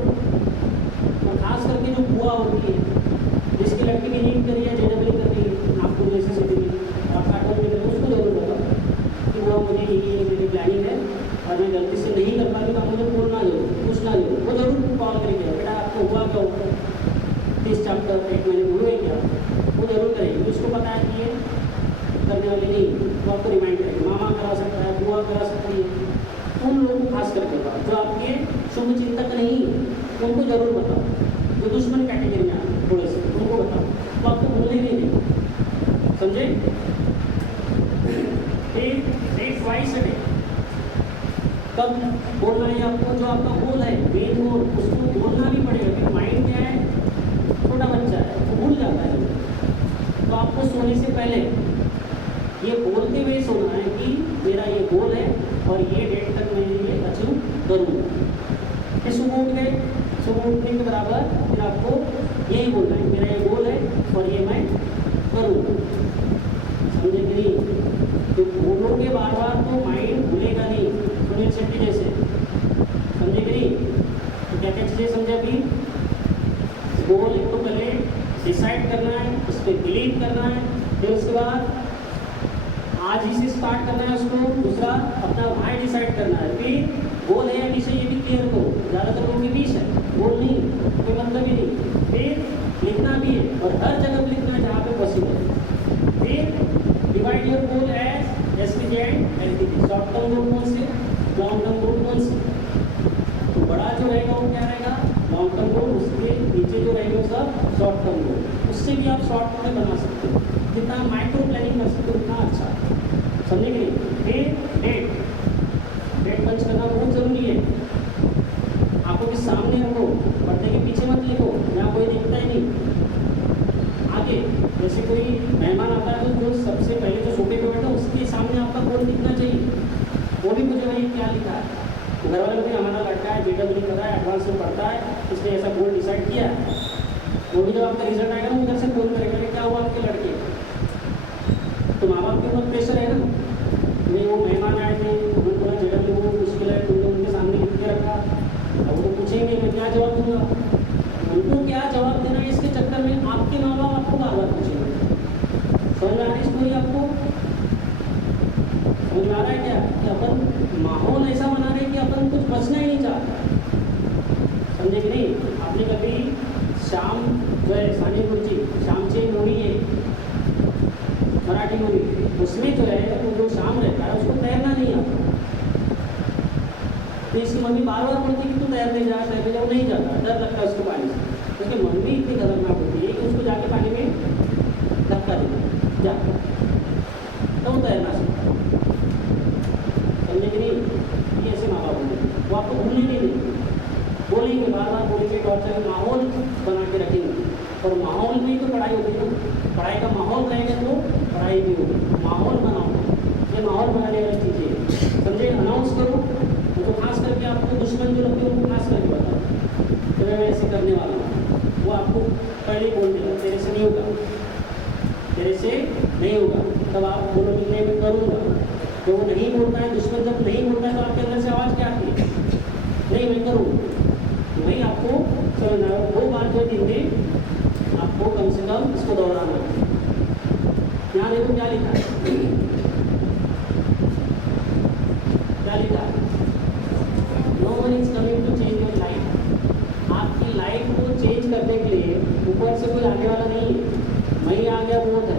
और खास करके जो बुआ होती है, जिसकी लड़की की नीट करी है, JEE कर रही है नागपुर जैसी सिटी में, आप काटो में उसको जरूर बताओ कि वो मुझे ये मेरी प्लानिंग है और मैं गलती से नहीं कर पा रही, तो आप मुझे बोलना जरूर, पूछना जरूर। वो जरूर कॉल करेंगे, बेटा आपको हुआ क्या, होगा 30 चैप्टर 1 महीने में हुए क्या, वो जरूर करेंगे। उसको पता है कि ये करने वाली नहीं, तो आपको रिमाइंड करेंगे। मामा करा सकता है, बुआ करा सकती है। उन लोगों को खास करके बात, जो आपके शुभ चिंतक नहीं है, उनको जरूर बताओ। जो दुश्मन कैटेगरी में आते थोड़े से, उनको बताओ, तो आपको भूलने नहीं देंगे, समझे। एक वाइस डे कब बोलना है आपको, जो आपका गोल है, मेन गोल, उसको बोलना भी पड़ेगा। क्योंकि माइंड क्या है, छोटा बच्चा है, वो भूल जाता है। तो आपको सोने से पहले ये बोलते हुए सोना है कि मेरा ये गोल है और ये डेट तक मैं ये अचीव करूँगा। फिर सुबह उठ गए, सुबह उठने के बराबर फिर आपको यही बोलना है, मेरा ये गोल है और ये मैं करूँगा, समझे कि नहीं। तो बोलोगे बार बार तो माइंड भूलेगा नहीं, सुनील शेट्टी जैसे, समझे कि नहीं। तो क्या क्या चीज़ें समझे अभी। गोल एक तो पहले डिसाइड करना है, उस पर बिलीव करना है, फिर उसके बाद आज ही से स्टार्ट करना है उसको। दूसरा अपना भाई डिसाइड करना है, फिर गोल है या विषय ये भी क्लियर करो। ज़्यादातर लोगों के बीच है, गोल नहीं, कोई मतलब ही नहीं। फिर लिखना भी है, और हर जगह पे लिखना है जहाँ पे पॉसिबल है। फिर divide your goal as SPG and LTP, short term goal कौन से, लॉन्ग टर्म गोल कौन से। तो बड़ा जो रहेगा वो क्या रहेगा, लॉन्ग टर्म गोल, उसके नीचे जो रहेगा सब शॉर्ट टर्म गोल। उससे भी आप शॉर्ट टर्म में बना सकते हो, जितना माइक्रो प्लानिंग कर सकते हो उतना अच्छा, समझे कि नहीं। फिर डेट पंच करना बहुत ज़रूरी है। आपको भी सामने रखो, पर्दे के पीछे मत लिखो जहाँ कोई दिखता ही नहीं। आगे जैसे कोई मेहमान आता है तो जो सबसे पहले जो सोफे पे बैठा उसके सामने आपका गोल दिखना चाहिए, वो भी मुझे भाई क्या लिखा है। तो घर वाले भी हमारा लड़का है, JEE कर रहा है, एडवांस में पढ़ता है, इसने ऐसा गोल डिसाइड किया है। वो भी जब आपका रिजल्ट आएगा ना, उधर से फोन करेगा कि क्या हुआ आपके लड़के। तो माँ बाप के ऊपर प्रेशर है ना, नहीं वो मेहमान आए थे, उन्होंने बोला JEE वो मुश्किल है, तुमने उनके सामने लिख के रखा। अब वो तो पूछेंगे मैं क्या जवाब दूंगा, उनको क्या जवाब देना है इसके चक्कर में आपके माँ बाप आपको बार बार पूछेंगे। समझ आ रही स्टोरी आपको, समझ में आ रहा है क्या, कि अपन माहौल ऐसा बना रहे कि अपन कुछ बचना ही नहीं चाहता, समझे कि नहीं। आपने कभी श्याम जो है सानी गुरुजी, श्यामची मूवी है मराठी मूवी, उसमें जो है वो जो श्याम रहता है उसको तैरना नहीं आता। तो इसकी मम्मी बार बार बोलती कि तू तैरने जा, तैरने जा, वो नहीं जाता, डर लगता है उसको पानी से। उसकी मम्मी इतनी खतरनाक होती है कि उसको जाके पानी में धक्का देती जा, तो वो तैरना सीखता, समझे कि नहीं। ये ऐसे माँ बाप होंगे, वो आपको भूलने नहीं देंगे, बोलेंगे बार बार बोलेंगे, टॉर्चर माहौल बना के रखेंगे। और माहौल में ही तो पढ़ाई होगी ना, पढ़ाई का माहौल रहेगा तो पढ़ाई भी होगी। माहौल बनाओ, ये माहौल बनाने वाली चीज़ें पहले ही बोल देगा तेरे से नहीं होगा, तेरे से नहीं होगा। तब आप बोलोगे नहीं मैं करूँगा। तो वो नहीं बोलता है, दुश्मन जब नहीं बोलता है तो आपके अंदर से आवाज़ क्या आती है? नहीं मैं करूँगा। वही आपको समझना है। 2 बार जो दिन में आपको कम से कम इसको दोहराना है। यहाँ देखो क्या लिखा है, क्या लिखा है? No one is coming to change your life. आपकी लाइफ को चेंज करने के लिए ऊपर से कोई आने वाला नहीं है। मैं ही आ गया बहुत है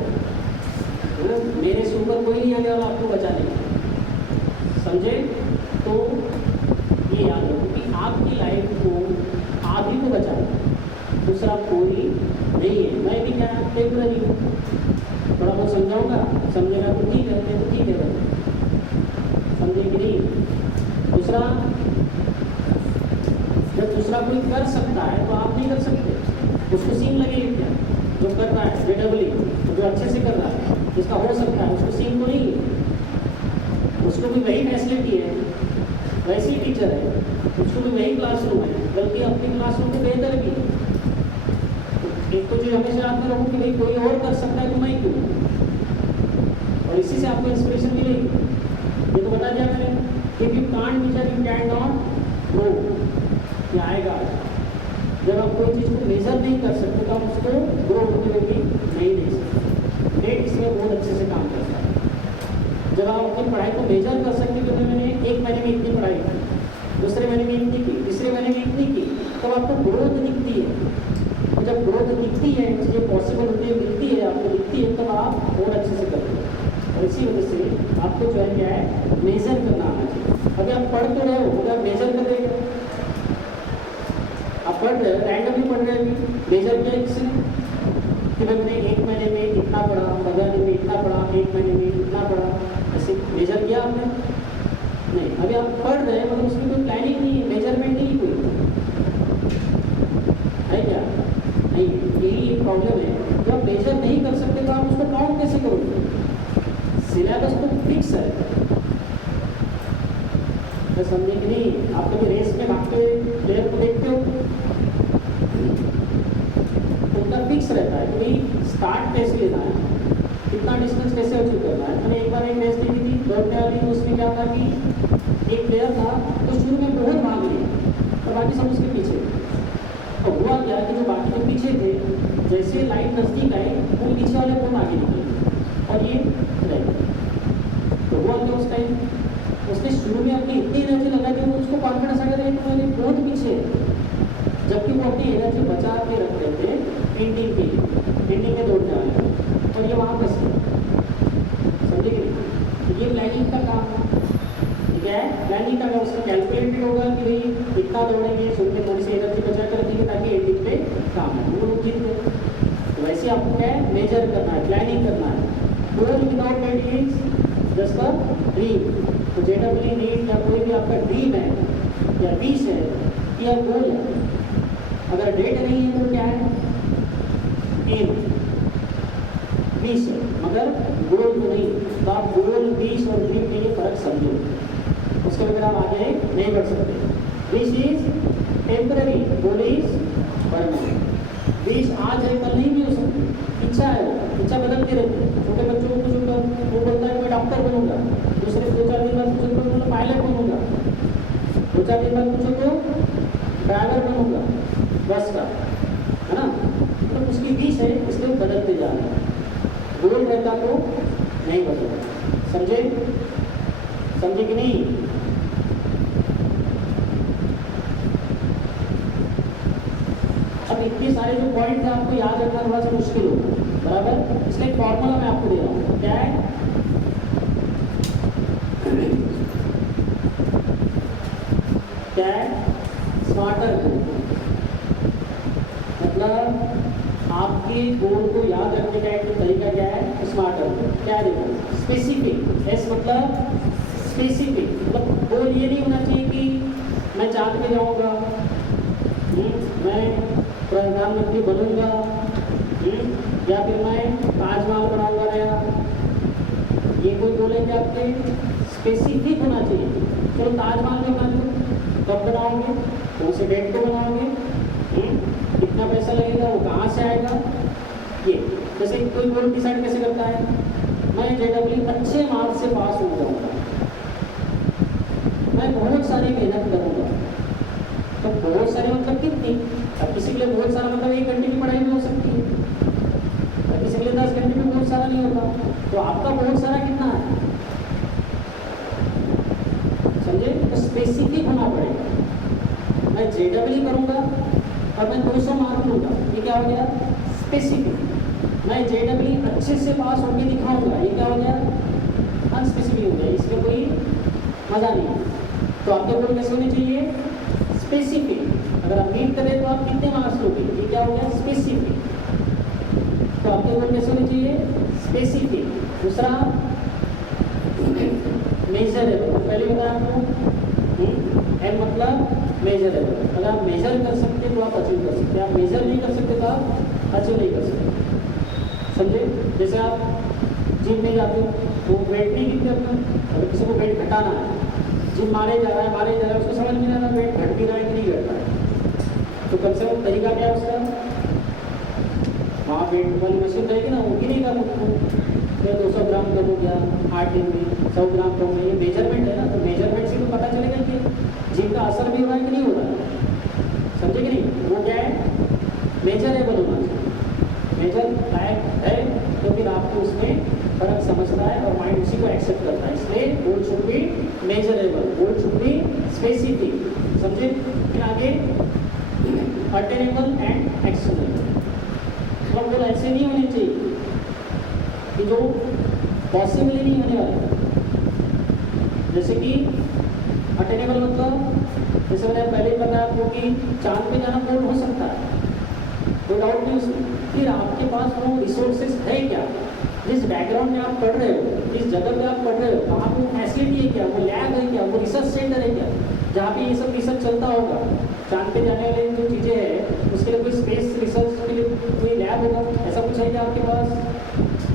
ना? मेरे से ऊपर कोई नहीं आने वाला आपको बचाने के लिए, समझे? तो ये याद रखो कि आपकी लाइफ को आप ही को बचाना, दूसरा कोई नहीं है। मैं भी क्या टेम्पररी हूँ, थोड़ा बहुत समझाऊंगा, समझेगा तो ठीक है, नहीं तो ठीक है, समझे कि नहीं? दूसरा, जब दूसरा कोई कर सकता है तो आप नहीं कर सकते, उसको सीन लगेगी क्या? जो कर रहा है बेडबली, जो अच्छे से कर रहा है, जिसका हो सकता है, उसको सीन तो नहीं है। उसको भी वही फैसिलिटी है, वैसे ही टीचर है, उसको भी वही क्लासरूम है, बल्कि अपनी क्लासरूम को बेहतर भी है। एक तो जो हमेशा याद में रखो कि भाई कोई और कर सकता है तो मैं क्यों, और इसी से आपको इंस्पिरेशन मिलेगी। ये तो बता दिया मैंने, if you can't teacher you can not grow. ये आएगा जब आप कोई चीज़ को मेजर नहीं कर सकते तो आप उसको ग्रो होते हुए भी नहीं देख सकते। डेट इसमें बहुत अच्छे से काम करता है। जब आप अपनी पढ़ाई को मेजर कर सकते तो मैंने 1 महीने में इतनी पढ़ाई की, दूसरे महीने में इतनी की, तीसरे महीने में इतनी की, तब आपको ग्रोथ दिखती है। तो जब ग्रोथ दिखती है, चीज़ें पॉसिबल होती है, दिखती है, आपको दिखती है, तब आप और अच्छे से करते हैं। और इसी वजह से आपको जो है क्या है, मेजर करना आना चाहिए। अभी आप पढ़ तो रहे हो, अगर आप मेजर कर रहे हो, आप पढ़ रहे हो, रैंडमली पढ़ रहे हो, मेजर किया किसने कि मैंने 1 महीने में इतना पढ़ा, 15 दिन में इतना पढ़ा, 1 महीने में इतना पढ़ा, ऐसे मेजर किया आपने? नहीं। अभी आप पढ़ रहे हैं मतलब उसमें कोई प्लानिंग नहीं है, मेजरमेंट नहीं कोई है क्या? नहीं, यही एक प्रॉब्लम है। जब आप मेजर नहीं कर सकते तो आप उसको काउंट कैसे करोगे? सिलेबस तो फिक्स है, तो समझे कि नहीं? आप कभी रेस में भागते हुए प्लेयर को देखते हो, उनका फिक्स रहता है कि भाई स्टार्ट कैसे लेना है, कितना डिस्टेंस कैसे अचीव करना है। मैंने एक बार एक रेस देखी थी दौड़ने वाली, तो उसमें क्या था कि एक प्लेयर था तो शुरू में बहुत भाग लिया और बाकी सब उसके पीछे। तो हुआ क्या कि जो बाकी जो पीछे थे, जैसे लाइट नज़दीक आए वो पीछे वाले बहुत आगे निकले और ये रह गए। तो हुआ क्या उस टाइम, उसने शुरू में अपनी इतनी एनर्जी लगा कि उसको कॉन्फिडेंस आ गया कि मैंने बहुत पीछे, जबकि वो अपनी एनर्जी बचा के रख रहे थे पेंटिंग के लिए, पेंटिंग में दौड़ने वाले, और ये वहाँ फंस गए। समझे कि नहीं? तो ये प्लानिंग का काम है, ठीक है? प्लानिंग का काम उसका कैलकुलेटेड होगा कि भाई इतना दौड़ेंगे, शुरू में थोड़ी सी एनर्जी बचा कर रखेंगे ताकि एंडिंग पे काम है, वो लोग जीत गए। तो वैसे आपको क्या है, मेजर करना है, प्लानिंग करना है। Goal without planning is just a dream. तो जेडब्ल्यू नीट या कोई भी आपका ड्रीम है या विश है या गोल है, अगर डेट नहीं है तो क्या है, एम, विश है, मगर गोल तो नहीं। तो आप गोल, विश और ड्रीम के लिए फर्क समझो, उसके बगैर आप आगे नहीं बढ़ सकते। Wish is temporary, goal is permanent. Wish आज है कल नहीं भी हो सकती, इच्छा है, वो इच्छा बदलती रहती है। छोटे बच्चों को पूछो तो वो बोलता है मैं डॉक्टर बनूंगा, दूसरे 2-4 दिन बाद पूछो तो मैं पायलट बनूंगा, 2-4 दिन बाद पूछो तो ड्राइवर बनूंगा बस का, है ना? तो उसकी विश है, इसलिए बदलते जा रहे हैं। गोल रहता तो नहीं बदलता। समझे? समझे कि नहीं? अब इतने सारे जो पॉइंट है आपको याद रखना थोड़ा सा मुश्किल होगा, बराबर? इसलिए फॉर्मूला मैं आपको दे रहा हूँ, क्या है? क्या है? स्मार्टर गोल। मतलब आपके गोल को याद रखने का एक तरीका क्या है? स्मार्टर गोल। क्या देखो, स्पेसिफिक, एस मतलब स्पेसिफिक, मतलब गोल ये नहीं होना चाहिए कि मैं चांद पे जाऊँगा, मैं प्रधानमंत्री बनूंगा, या फिर मैं ताजमहल बनाऊंगा नया। ये कोई गोल है कि आपके स्पेसिफिक होना चाहिए। चलो ताजमहल में बना लो, कब बनाओगे, कौन से डेट को बनाओगे, कितना पैसा लगेगा, वो कहाँ से आएगा। ये जैसे कोई गोल डिसाइड कैसे करता है, मैं जेडब्ल्यू अच्छे मार्क्स से पास हो जाऊंगा, मैं बहुत सारी मेहनत करूंगा। तो बहुत सारे मतलब कितनी, अब किसी के लिए बहुत सारा मतलब 1 घंटे की पढ़ाई भी हो सकती है, और किसी के लिए 10 घंटे में बहुत सारा नहीं होता। तो आपका बहुत सारा कितना है, समझे। तो स्पेसिफिक होना पड़ेगा। मैं जेडब्ल्यू करूंगा और मैं 200 मार्क लूंगा, ये क्या हो गया, स्पेसिफिक। मैं जेडब्ल्यू अच्छे से पास होकर दिखाऊंगा, ये क्या हो गया, अनस्पेसिफिक हो गया, इसमें कोई मजा नहीं। तो आपके गोल कैसे होने चाहिए, स्पेसिफिक। अगर आप मीट करें तो आप कितने मार्क्स लोगे, ये क्या हो गया, स्पेसिफिक। तो आपके गोल कैसे होने चाहिए, स्पेसिफिक। दूसरा मेजरेबल, पहले बताया आपको, एम मतलब मेजरेबल। अगर आप मेजर कर सकते तो आप अचीव कर सकते, आप मेजर नहीं कर सकते तो आप अचीव नहीं कर सकते, समझे। जैसे आप जिम में जाते हो तो वेट नहीं गिनते अपना, अगर किसी को वेट घटाना है, जिम मारे जा रहा है उसको समझ में नहीं आ रहा वेट घट भी रहा है कि नहीं घट रहा है, तो कम से कम तरीका क्या है उसका, वहाँ वेट वाली मशीन रहेगी ना, वो गिनेगा उसको, मैं 200 ग्राम कम हो गया 8 दिन में, 100 ग्राम कम हो गया, ये मेजरमेंट है ना। तो मेजरमेंट से तो पता चलेगा कि जिम का असर भी हो रहा है कि नहीं हो रहा है, समझे कि नहीं। वो क्या है, मेजरेबल होना चाहिए। मेजर लायक है तो फिर आपको उसमें फर्क समझता है और माइंड उसी को एक्सेप्ट करता है, इसलिए goal should be measurable, goal should be specific, समझे। फिर आगे अटेनेबल एंड एक्शनेबल। मतलब गोल ऐसे नहीं होने चाहिए कि जो पॉसिबल ही नहीं होने वाले, जैसे कि अटेनेबल मतलब जैसे मैंने पहले ही बताया आपको कि चांद पे जाना गोल हो सकता है, कोई डाउट नहीं उसमें। फिर आपके पास वो रिसोर्सेज है क्या, जिस बैकग्राउंड में आप पढ़ रहे हो, जिस जगह पे आप पढ़ रहे हो, वहाँ पे वो फैसिलिटी है क्या, वो लैब है क्या, वो रिसर्च सेंटर है क्या, जहाँ पे ये सब रिसर्च चलता होगा। चांद पे जाने वाले जो चीज़ें हैं उसके लिए कोई स्पेस रिसर्च के लिए कोई लैब होगा, ऐसा कुछ है क्या आपके पास,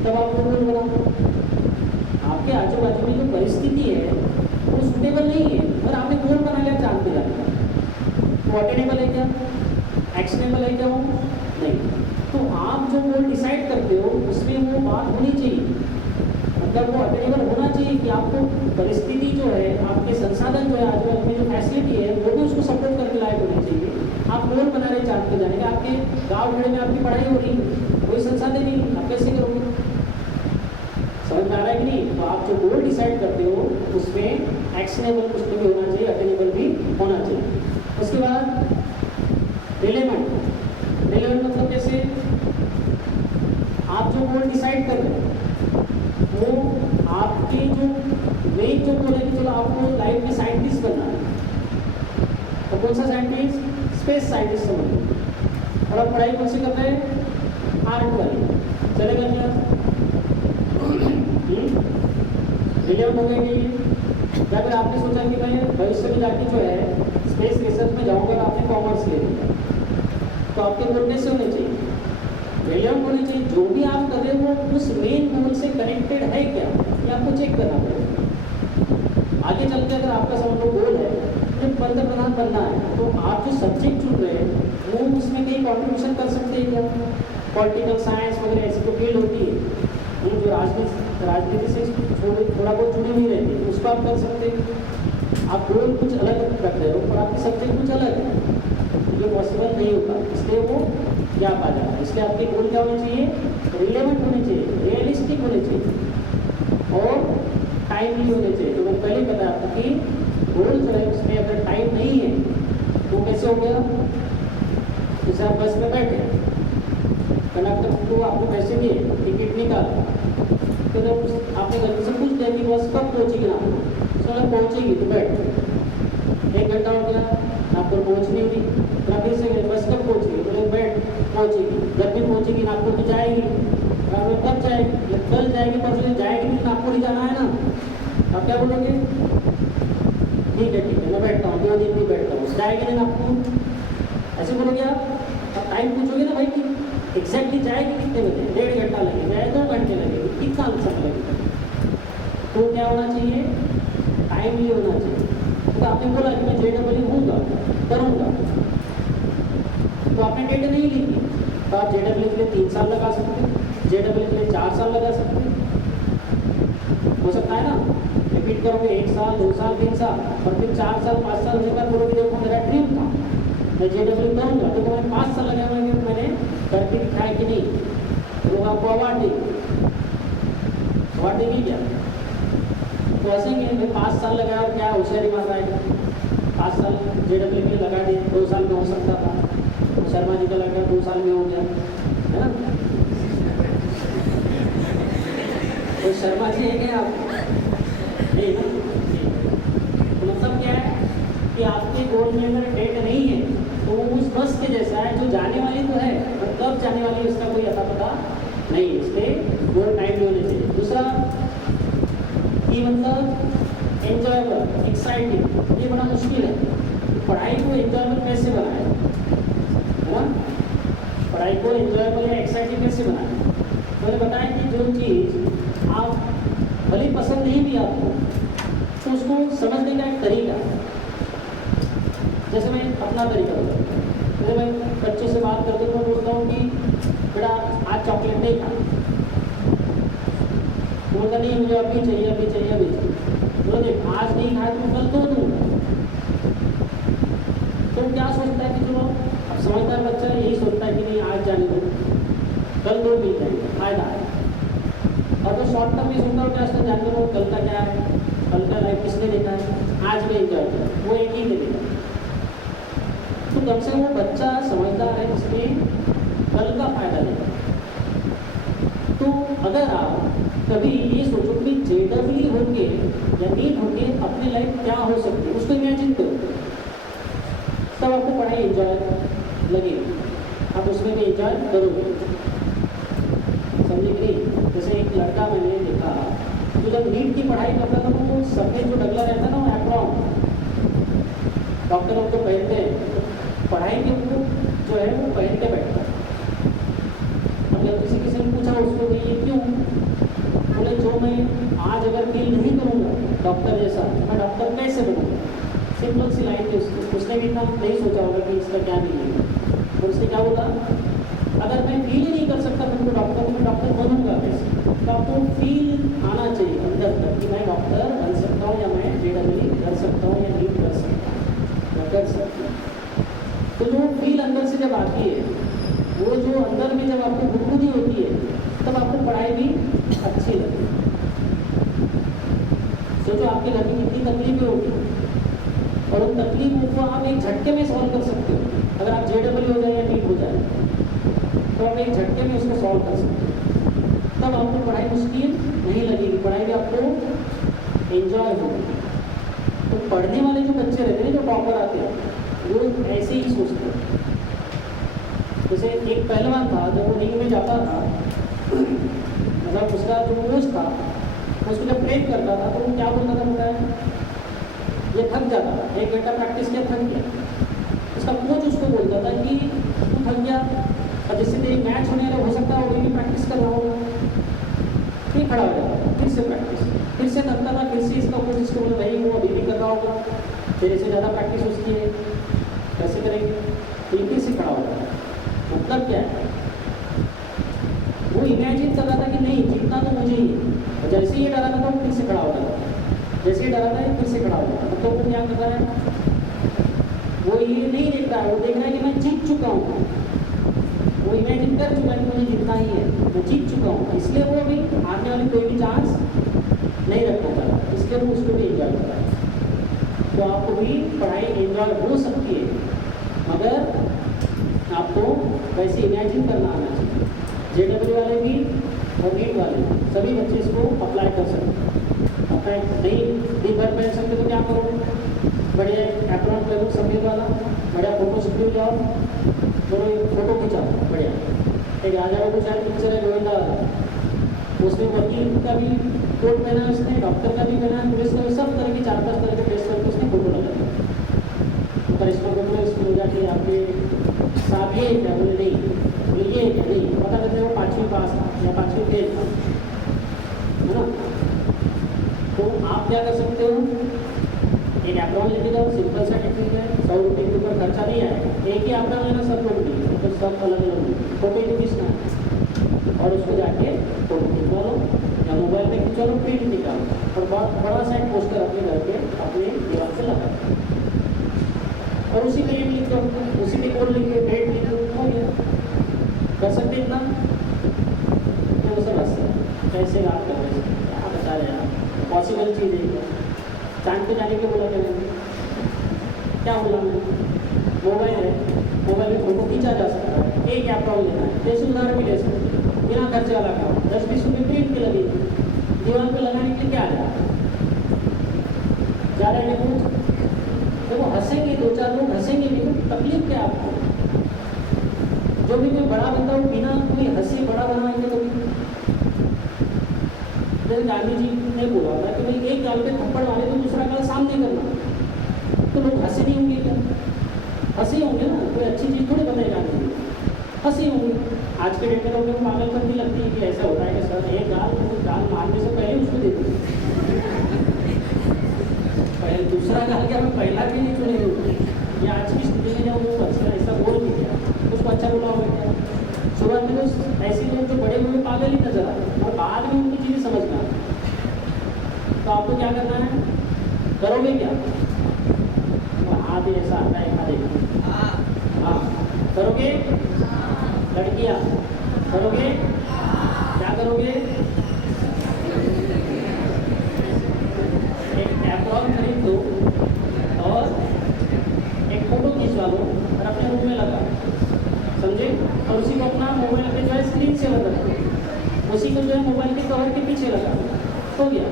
तब आप गोल बनाओ। आपके आजू बाजू में जो परिस्थिति है वो सुटेबल नहीं है और आपने गोल बना लिया चांद पे जाने का, वो अटेनेबल है क्या, एक्शनेबल है क्या, वो नहीं। तो आप जो गोल डिसाइड करते हो उसमें वो बात होनी चाहिए, मतलब वो अटेनेबल होना चाहिए कि आपको परिस्थिति जो है, आपके संसाधन जो है, आजू बाजू में जो फैसिलिटी है वो भी उसको सपोर्ट करने लायक होनी चाहिए। आप गोल बना रहे चांद पे जाने का, आपके गाँव घेड़े में आपकी पढ़ाई हो रही है, कोई संसाधन नहीं, आप कैसे करोगे, समझ में आ रहा है कि नहीं। तो आप जो गोल डिसाइड करते हो उसमें एक्शनेबल कुछ भी होना चाहिए, अटेनेबल भी होना चाहिए। उसके बाद रिलेवेंट। रिलेवेंट मतलब जैसे आप जो गोल डिसाइड कर रहे हो वो आपकी जो मेन जो गोल है कि चलो आपको लाइफ में साइंटिस्ट बनना है, तो कौन सा साइंटिस्ट, स्पेस साइंटिस्ट समझ लो, और आप पढ़ाई कौन सी कर रहे हैं, आर्ट वाली, चलेगा क्या, रिलेवेंट हो गए कि या फिर आपने सोचा कि मैं भविष्य में जाके जो है स्पेस रिसर्च में जाऊंगा, आपने कॉमर्स ले लिया, तो आपके गोल कैसे होने चाहिए, रिलेवेंट होने चाहिए। जो भी आप कर रहे हो वो उस मेन गोल से कनेक्टेड है क्या, ये आपको चेक करना पड़ेगा। आगे चल के अगर आपका समझ लो गोल है कि पंतप्रधान बनना है, तो आप जो सब्जेक्ट चुन रहे हैं वो उसमें कहीं कॉन्ट्रीब्यूशन कर सकते हैं क्या, पॉलिटिकल साइंस वगैरह ऐसी तो फील्ड होती है जो राजनीति से थोड़ा बहुत जुड़ी हुई रहती है, उसको आप कर सकते हैं। आप गोल कुछ अलग रख रहे हो और आपके सब्जेक्ट कुछ अलग है, ये पॉसिबल नहीं होता, इसलिए वो गैप आ जाता है। इसलिए आपके गोल क्या होने चाहिए, रिलेवेंट होने चाहिए, रियलिस्टिक होने चाहिए और टाइमली होने चाहिए। तो मैंने पहले ही बताया आपको कि गोल जो है उसमें अगर टाइम नहीं है तो कैसे हो गया, जैसे आप बस में बैठे, कंडक्टर को आपको पैसे दिए, टिकट निकाल, तो जब आपने गलती से पूछ दिया कि बस कब पहुँचेगी ना, तो पहुँचेगी तो बैठ, 1 घंटा हो गया नागपुर पहुँच नहीं हुई, तो फिर से बस कब पहुँचेगी, तो बैठ पहुँचेगी, जब भी पहुँचेगी नागपुर तो जाएगी, कब जाएगी, कल जाएगी, परसों जाएगी, तो नागपुर ही जाना है ना, आप क्या बोलोगे, ठीक है मैं बैठता हूँ, 2 दिन भी बैठता हूँ, जाएगी ना नागपुर, ऐसे बोलोगे आप। अब टाइम पूछोगे ना भाई कि एग्जैक्टली जाएगी कितने बजे, 1.5 घंटा लगेगा या 2 घंटे लगेगा, कितना समय लगेगा, तो क्या होना चाहिए, टाइमली होना चाहिए। तो आपने बोला कि मैं JEE होऊंगा, करूँगा, तो आपने डेट नहीं लिखी, तो आप JEE के लिए 3 साल लगा सकते हो, JEE के लिए 4 साल लगा सकते हो सकता है ना। रिपीट करोगे 1 साल 2 साल 3 साल और फिर 4 साल 5 साल होने के बाद बोलोगे देखो मेरा ड्रीम था मैं JEE करूँगा, तो मैंने 5 साल लगा मैंने करके दिखाया कि नहीं, लोग आपको अवार्ड देंगे क्या? तो हंसेंगे भाई 5 साल लगाया और क्या होशियारी मार रहा है, 5 साल JEE के लिए लगा दिए, 2 साल में हो सकता था, तो शर्मा जी का लगा 2 साल में हो गया, है ना। तो शर्मा जी है क्या आप? नहीं ना। तो मतलब क्या है कि आपके गोल में अगर डेट नहीं है तो वो उस बस के जैसा है जो जाने वाली तो है पर कब जाने वाली है उसका कोई अता पता नहीं, इसलिए गोल टाइम भी होने चाहिए। दूसरा कि मतलब एंजॉयबल एक्साइटिंग, ये बड़ा मुश्किल है। पढ़ाई को एंजॉयबल कैसे बनाए, है ना, पढ़ाई को एंजॉयबल या एक्साइटिंग कैसे बनाए? तो मैंने बताया कि जो चीज़ आप भले पसंद नहीं भी आपको तो उसको समझने का एक तरीका, जैसे मैं अपना तरीका बताऊँ, जैसे मैं बच्चे से बात करते तो मैं बोलता हूँ कि बेटा आज चॉकलेट नहीं खाना, बोलता नहीं मुझे अभी चाहिए अभी चाहिए अभी चाहिए, बोलो देख आज नहीं खाया तो कल दो दूँगा। तो क्या सोचता है कि चलो अब समझदार बच्चा यही सोचता है कि नहीं आज जाने दो, कल दो मिल जाएंगे, फायदा है। और तो शॉर्ट टर्म भी सुनता हूँ क्या सोचता जानते हो कल का क्या है, कल का लाइफ किसने देखा है, आज में एंजॉय करो, वो एक ही देगा। तो कम से कम वो बच्चा समझदार है जिसमें कल का फायदा लेगा। तो अगर आप कभी ये सोचो कि JEE होके या नीट होके अपनी लाइफ क्या हो सकती है उसको इमेजिन करो, तब आपको पढ़ाई एंजॉय लगेगी, आप उसमें भी एंजॉय करोगे, समझे कि नहीं। जैसे एक लड़का मैंने देखा तो जब नीट की पढ़ाई करता था तो सफ़ेद जो डगला रहता है ना वो एप्रॉन डॉक्टर लोग तो पहनते हैं, पढ़ाई के वो जो है वो पहन के बैठता है। अब जब किसी ने पूछा उसको कि ये क्यों, बोले जो मैं आज अगर फील नहीं करूँगा डॉक्टर जैसा मैं डॉक्टर कैसे बनूँगा। सिंपल सी लाइन थी उसने भी इतना नहीं सोचा होगा कि इसका क्या मीनिंग है, और उसने क्या बोला अगर मैं फील ही नहीं कर सकता फिर तो मैं डॉक्टर बनूंगा कैसे। तो आपको फील आना चाहिए अंदर तक कि मैं डॉक्टर बन सकता हूँ या मैं JEE कर सकता हूँ या नीट कर सकता हूँ या कर सकता हूँ। तो जो फील अंदर से जब आती है, वो जो अंदर में जब आपको गुदगुदी होती है तब आपको पढ़ाई भी अच्छी लगती है। सोचो आपकी लाइफ में कितनी तकलीफें होगी और उन तकलीफों को आप एक झटके में सॉल्व कर सकते हो। अगर आप JEE हो जाए या नीट हो जाए तो आप एक झटके में उसको सॉल्व कर सकते हो, तब आपको पढ़ाई मुश्किल नहीं लगेगी, पढ़ाई भी आपको एंजॉय होगी। तो पढ़ने वाले जो बच्चे रहते हैं जो टॉपर आते हैं वो ऐसे ही सोचते हैं। जैसे एक पहलवान था जब वो रिंग में जाता था मतलब उसका जो कोच था उसको जब ट्रेन करता था तो वो क्या बोलता था पता है, ये थक जाता था, 1 घंटा प्रैक्टिस किया थक गया, उसका कोच उसको बोलता था कि तू थक गया और जैसे तेरी मैच होने वाला हो सकता है वो भी प्रैक्टिस कर रहा होगा, फिर खड़ा हो जाता फिर से प्रैक्टिस, फिर से थकता था, फिर से इसका कोच इसको बोला भाई वो अभी भी कर रहा होगा, तेरे से ज़्यादा प्रैक्टिस उसकी है कैसे करेंगे, फिर से खड़ा हो जाता। मतलब क्या है, वो इमेजिन कर रहा था कि नहीं जीतना तो मुझे ही है, और जैसे ही डरा था वो फिर से खड़ा हो जाता, जैसे ही डरा था फिर से खड़ा हो जाता। मतलब वो क्या कर रहा है, वो ये नहीं देख रहा है, वो देख रहा है कि मैं जीत चुका हूँ, वो इमेजिन कर चुका है कि मुझे जीतना ही है, मैं जीत चुका हूँ, इसलिए वो अभी आने वाली कोई भी चांस नहीं रखना चाहता, इसलिए वो उसको भी एंजॉय कर रहा है। तो आपको भी पढ़ाई एंजॉय हो सकती है मगर आपको वैसे इमेजिन करना आना चाहिए। JEE वाले भी और नीट वाले भी सभी बच्चे इसको अप्लाई कर सकते हैं। अप्लाई नहीं दिन भर पहन सकते तो क्या करो, बढ़िया एप्रॉन पहनो सफ़ेद वाला, बढ़िया फोटो स्टूडियो जाओ, थोड़ा फोटो खिंचाओ बढ़िया। एक राजा को शायद पिक्चर है गोविंदा, उसमें वकील का भी कोट पहना है उसने, डॉक्टर का भी पहना है, पुलिस का भी, सब तरह की 4-5 तरह के ड्रेस करके उसने फोटो लगाया। तो करिश्मा कपूर ने उसको जाके आपके साहब ये क्या बोले नहीं, बोले ये क्या नहीं, पता करते वो 5वीं पास था या 5वीं फेल था, है ना। तो आप क्या कर सकते हो, एक एप्रॉन लेके जाओ, सिंपल सा टेक्निक है, 100 रुपये के ऊपर खर्चा नहीं आएगा। एक ही एप्रॉन लेना, सब लोग नहीं, तो सब अलग अलग फोटो ही खींचना है और उसको जाके फोटो खिंचवा लो या मोबाइल में खिंचवा लो, प्रिंट निकालो और बहुत बड़ा सा एक पोस्टर अपने घर के अपने दीवार पे लगा और उसी पे लिख दो, उसी पे कोड लिख दो, डेट लिख दो, हो गया। कर सकते इतना? वो सब हंसते हैं, कैसे बात कर रहे हैं, क्या बता रहे हैं आप, पॉसिबल चीज़ है क्या? चांद पे जाने के बोला क्या बोला मैंने? मोबाइल है, मोबाइल में फोटो खींचा जा सकता है, एक एप्रॉन लेना है, जैसे उदाहरण भी ले सकते हैं, बिना खर्चे वाला काम, 10-20 रुपये प्रिंट के लगे, दीवार पे लगाने के लिए क्या आ जा रहे हैं कुछ, तो वो हंसेंगे, 2-4 लोग हंसेंगे भी, तो तकलीफ क्या आपको? जो भी कोई बड़ा बंदा वो बिना कोई हंसी बड़ा बनाएंगे तो जैसे गांधी जी ने बोला था कि भाई एक गाल पे थप्पड़ मारे तो दूसरा गाल सामने करना, तो लोग हंसे नहीं होंगे क्या? हंसे होंगे ना, कोई अच्छी चीज़ थोड़ी बताएगा गांधी जी, हंसे होंगे। आज के डेट में तो उनको पागल करनी लगती है कि ऐसा होता है कि सर एक गाल मारने से पहले उसको दे दो, पहले दूसरा गाल क्या मैं पहला भी नहीं चुने दूँ, ये आज की स्थिति में जब वो अच्छा ऐसा बोल भी गया उसको अच्छा बोला होगा क्या? शुरुआत में तो ऐसे लोग जो बड़े हुए पागल ही नजर आते और बाद में उनकी चीज़ें समझना। तो आपको क्या करना है, करोगे क्या? हाथ ऐसा आता है, खा हाँ करोगे? लड़कियाँ करोगे? क्या करोगे? एक एप्रॉन खरीद दो और एक फोटो खींचवा लो और अपने रूम में लगा, समझे? और उसी को अपना मोबाइल पे जो है स्क्रीन से लगा, उसी को जो है मोबाइल के कवर के पीछे लगा, हो गया।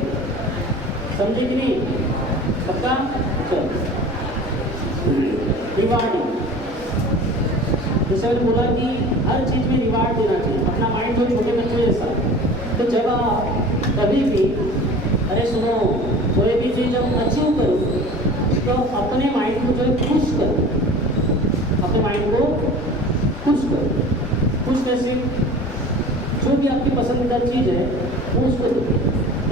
समझे कि नहीं? पक्का? चलो, रिवार्डिंग, जैसे मैंने बोला कि हर चीज़ में रिवार्ड देना चाहिए, अपना माइंड जो छोटे बच्चों जैसा। तो जब आप कभी भी, अरे सुनो, कोई भी चीज़ जब अचीव करो तो अपने माइंड को जो है खुश करो, अपने माइंड को खुश करो। खुश कैसे? जो भी आपकी पसंदीदा चीज़ है वो उसको दो।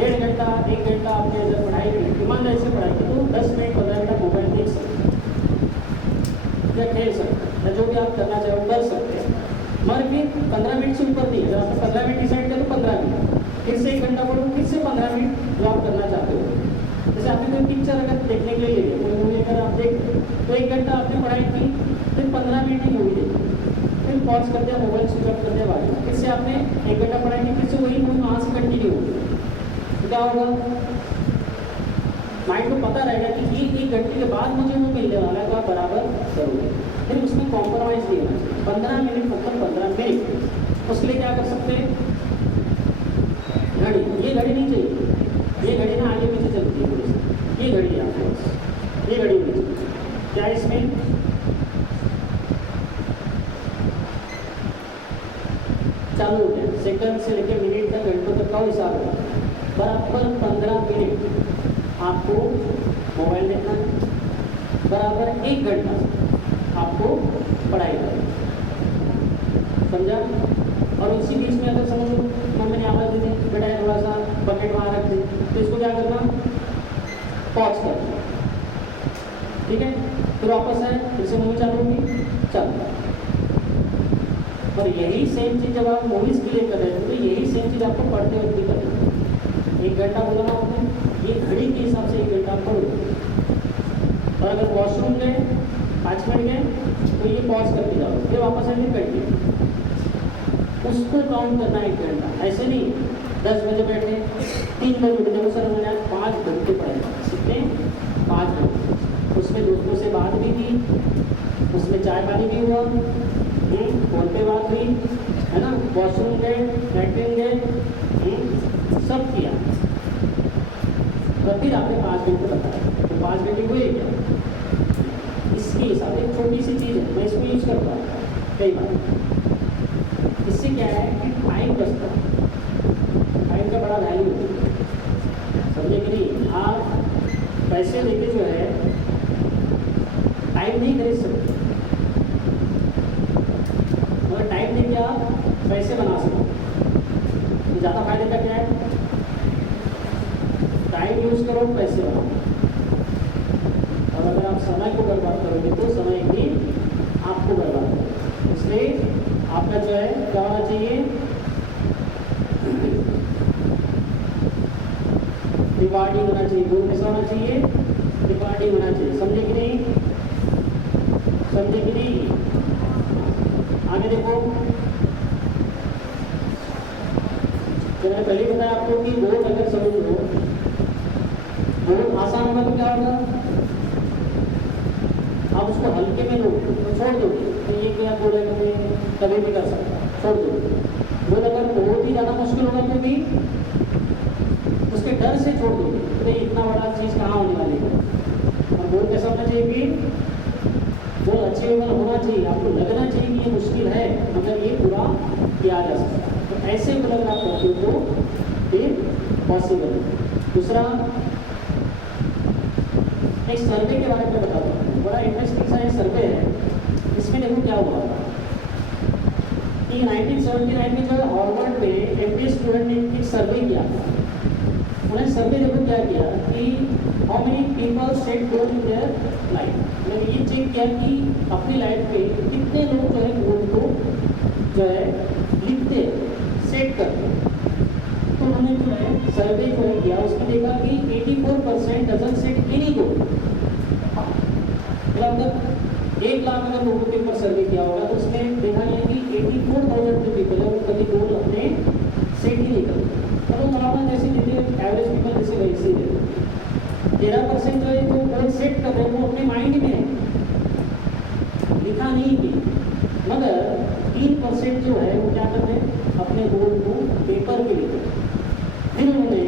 1.5 घंटा 1 घंटा आपने अगर पढ़ाई की, ईमानदारी से पढ़ाई की, तो 10 मिनट 15 मिनट मोबाइल देख सकते या खेल सकते हैं या जो भी आप करना चाहे वो कर सकते हैं, मगर फिर 15 मिनट से ऊपर नहीं है। जब आपने 15 मिनट डिसाइड किया तो 15 मिनट, फिर से 1 घंटा पढ़ो, फिर से 15 मिनट जो आप करना चाहते हो। जैसे आपने कोई पिक्चर अगर देखने के लिए कोई मूवी अगर आप देख तो 1 घंटा आपने पढ़ाई की, फिर 15 मिनट की मूवी देखी, फिर पॉज कर दिया, मोबाइल स्विच ऑफ कर दिया, बाद फिर से आपने 1 घंटा पढ़ाई की, फिर से वही मूवी वहाँ से कंटिन्यू होगी, तो क्या होगा? माइंड को पता रहेगा कि ये 1 घंटे के बाद मुझे वो मिलने वाला है, तो आप बराबर करोगे। फिर उसमें कॉम्प्रोमाइज़ नहीं होना चाहिए। 15 मिनट मतलब 15 मिनट, उसके लिए क्या कर सकते हैं? घड़ी, ये घड़ी नहीं चाहिए, ये घड़ी ना आगे पीछे चलती है, ये घड़ी है आपके पास, ये घड़ी नहीं चाहिए। क्या इसमें चालू हो गया, सेकंड से लेकर मिनट तक, घंटों तक का हिसाब है, बराबर 15 मिनट आपको मोबाइल देखना है, बराबर 1 घंटा आपको पढ़ाई करनी, समझा? और उसी बीच में अगर समझो मम्मी ने आवाज़ दी थी बेटा थोड़ा सा बकेट वहाँ रख दे, तो इसको क्या करना? पॉज कर, ठीक है? फिर वापस आए, फिर से मूवी चालू होगी, चल। और यही सेम चीज़ जब आप मूवीज़ के लिए कर रहे थे तो यही सेम चीज़ आपको पढ़ते वक्त भी करेंगे। 1 घंटा बोला ना आपने, ये घड़ी के हिसाब से 1 घंटा पढ़ो। और अगर वॉशरूम गए 5 मिनट गए तो ये पॉज करके जाओ, फिर वापस आए फिर कंटिन्यू, उसको काउंट करना 1 घंटा। ऐसे नहीं 10 बजे बैठे 3 बजे उठे, देखो सर मैंने आज 5 घंटे पढ़े, कितने? 5 घंटे। उसमें दोस्तों से बात भी की, उसमें चाय पानी भी हुआ, फोन पे बात हुई, है ना, वॉशरूम गए, लैट्रिन गए, सब किया, तो फिर आपने 5 घंटे बताया, तो 5 घंटे हुए क्या? इसके हिसाब से छोटी सी चीज़ है, मैं इसको यूज़ करता हूँ कई बार। इससे क्या है कि टाइम बचता है, टाइम का बड़ा वैल्यू है, समझे कि नहीं? आप पैसे लेके जो है टाइम नहीं खरीद सकते, मगर टाइम देके आप पैसे बना सकते। तो ज़्यादा फायदे का क्या है? टाइम यूज़ करो, पैसे बनाओ। और अगर आप समय को बर्बाद करोगे तो समय भी आपको बर्बाद करेगा। इसलिए आपका जो है क्या होना चाहिए, रिवार्डिंग होना चाहिए। गोल कैसा होना चाहिए, रिवार्डिंग होना चाहिए। समझे कि नहीं, समझे कि नहीं। आगे देखो, तो मैंने पहले बताया आपको कि गोल अगर समझ लो, गोल आसान होगा तो क्या होगा, आप उसको हल्के में लो तो छोड़ दोगे, तो ये क्या गोल है कि कभी भी कर सकता, छोड़ दोगे। गोल अगर बहुत ही ज़्यादा मुश्किल होगा तो भी उसके डर से छोड़ दोगे, तो ये इतना बड़ा चीज़ कहाँ होने वाली है। और गोल कैसा होना चाहिए कि गोल अचीवेबल होना चाहिए, आपको लगना चाहिए कि ये मुश्किल है मगर ये पूरा किया जा सकता है। तो ऐसे गोल अगर आप करते हो तो फिर पॉसिबल है। दूसरा, एक सर्वे के बारे में बताता हूँ, बड़ा इंटरेस्टिंग सा ये सर्वे है। इसमें देखो क्या हुआ कि 1979 में जो हार्वर्ड में एमबीए स्टूडेंट ने एक सर्वे किया था। उन्हें सर्वे देखो क्या किया कि how many people set goal in their life. मैंने ये चेक किया कि अपनी लाइफ में कितने लोग जो है गोल को जो है लिखते, सेट करते। तो उन्होंने जो है सर्वे जो है किया, उसमें देखा कि 84% डजंट सेट एनी गोल। मतलब 1 लाख अगर लोगों के ऊपर सर्वे किया होगा तो उसमें देखा गया कि 84,000 जो पीपल है वो कभी गोल अपने सेट ही नहीं करते। तो नॉर्मल जैसे एवरेज पीपल जैसे वैसे ही है। 13% जो है जो गोल सेट कर रहे हैं वो अपने माइंड में है, लिखा नहीं कि, मगर 3% जो है वो क्या कर रहे हैं, अपने गोल को पेपर पे लिख रहे हैं। फिर उन्होंने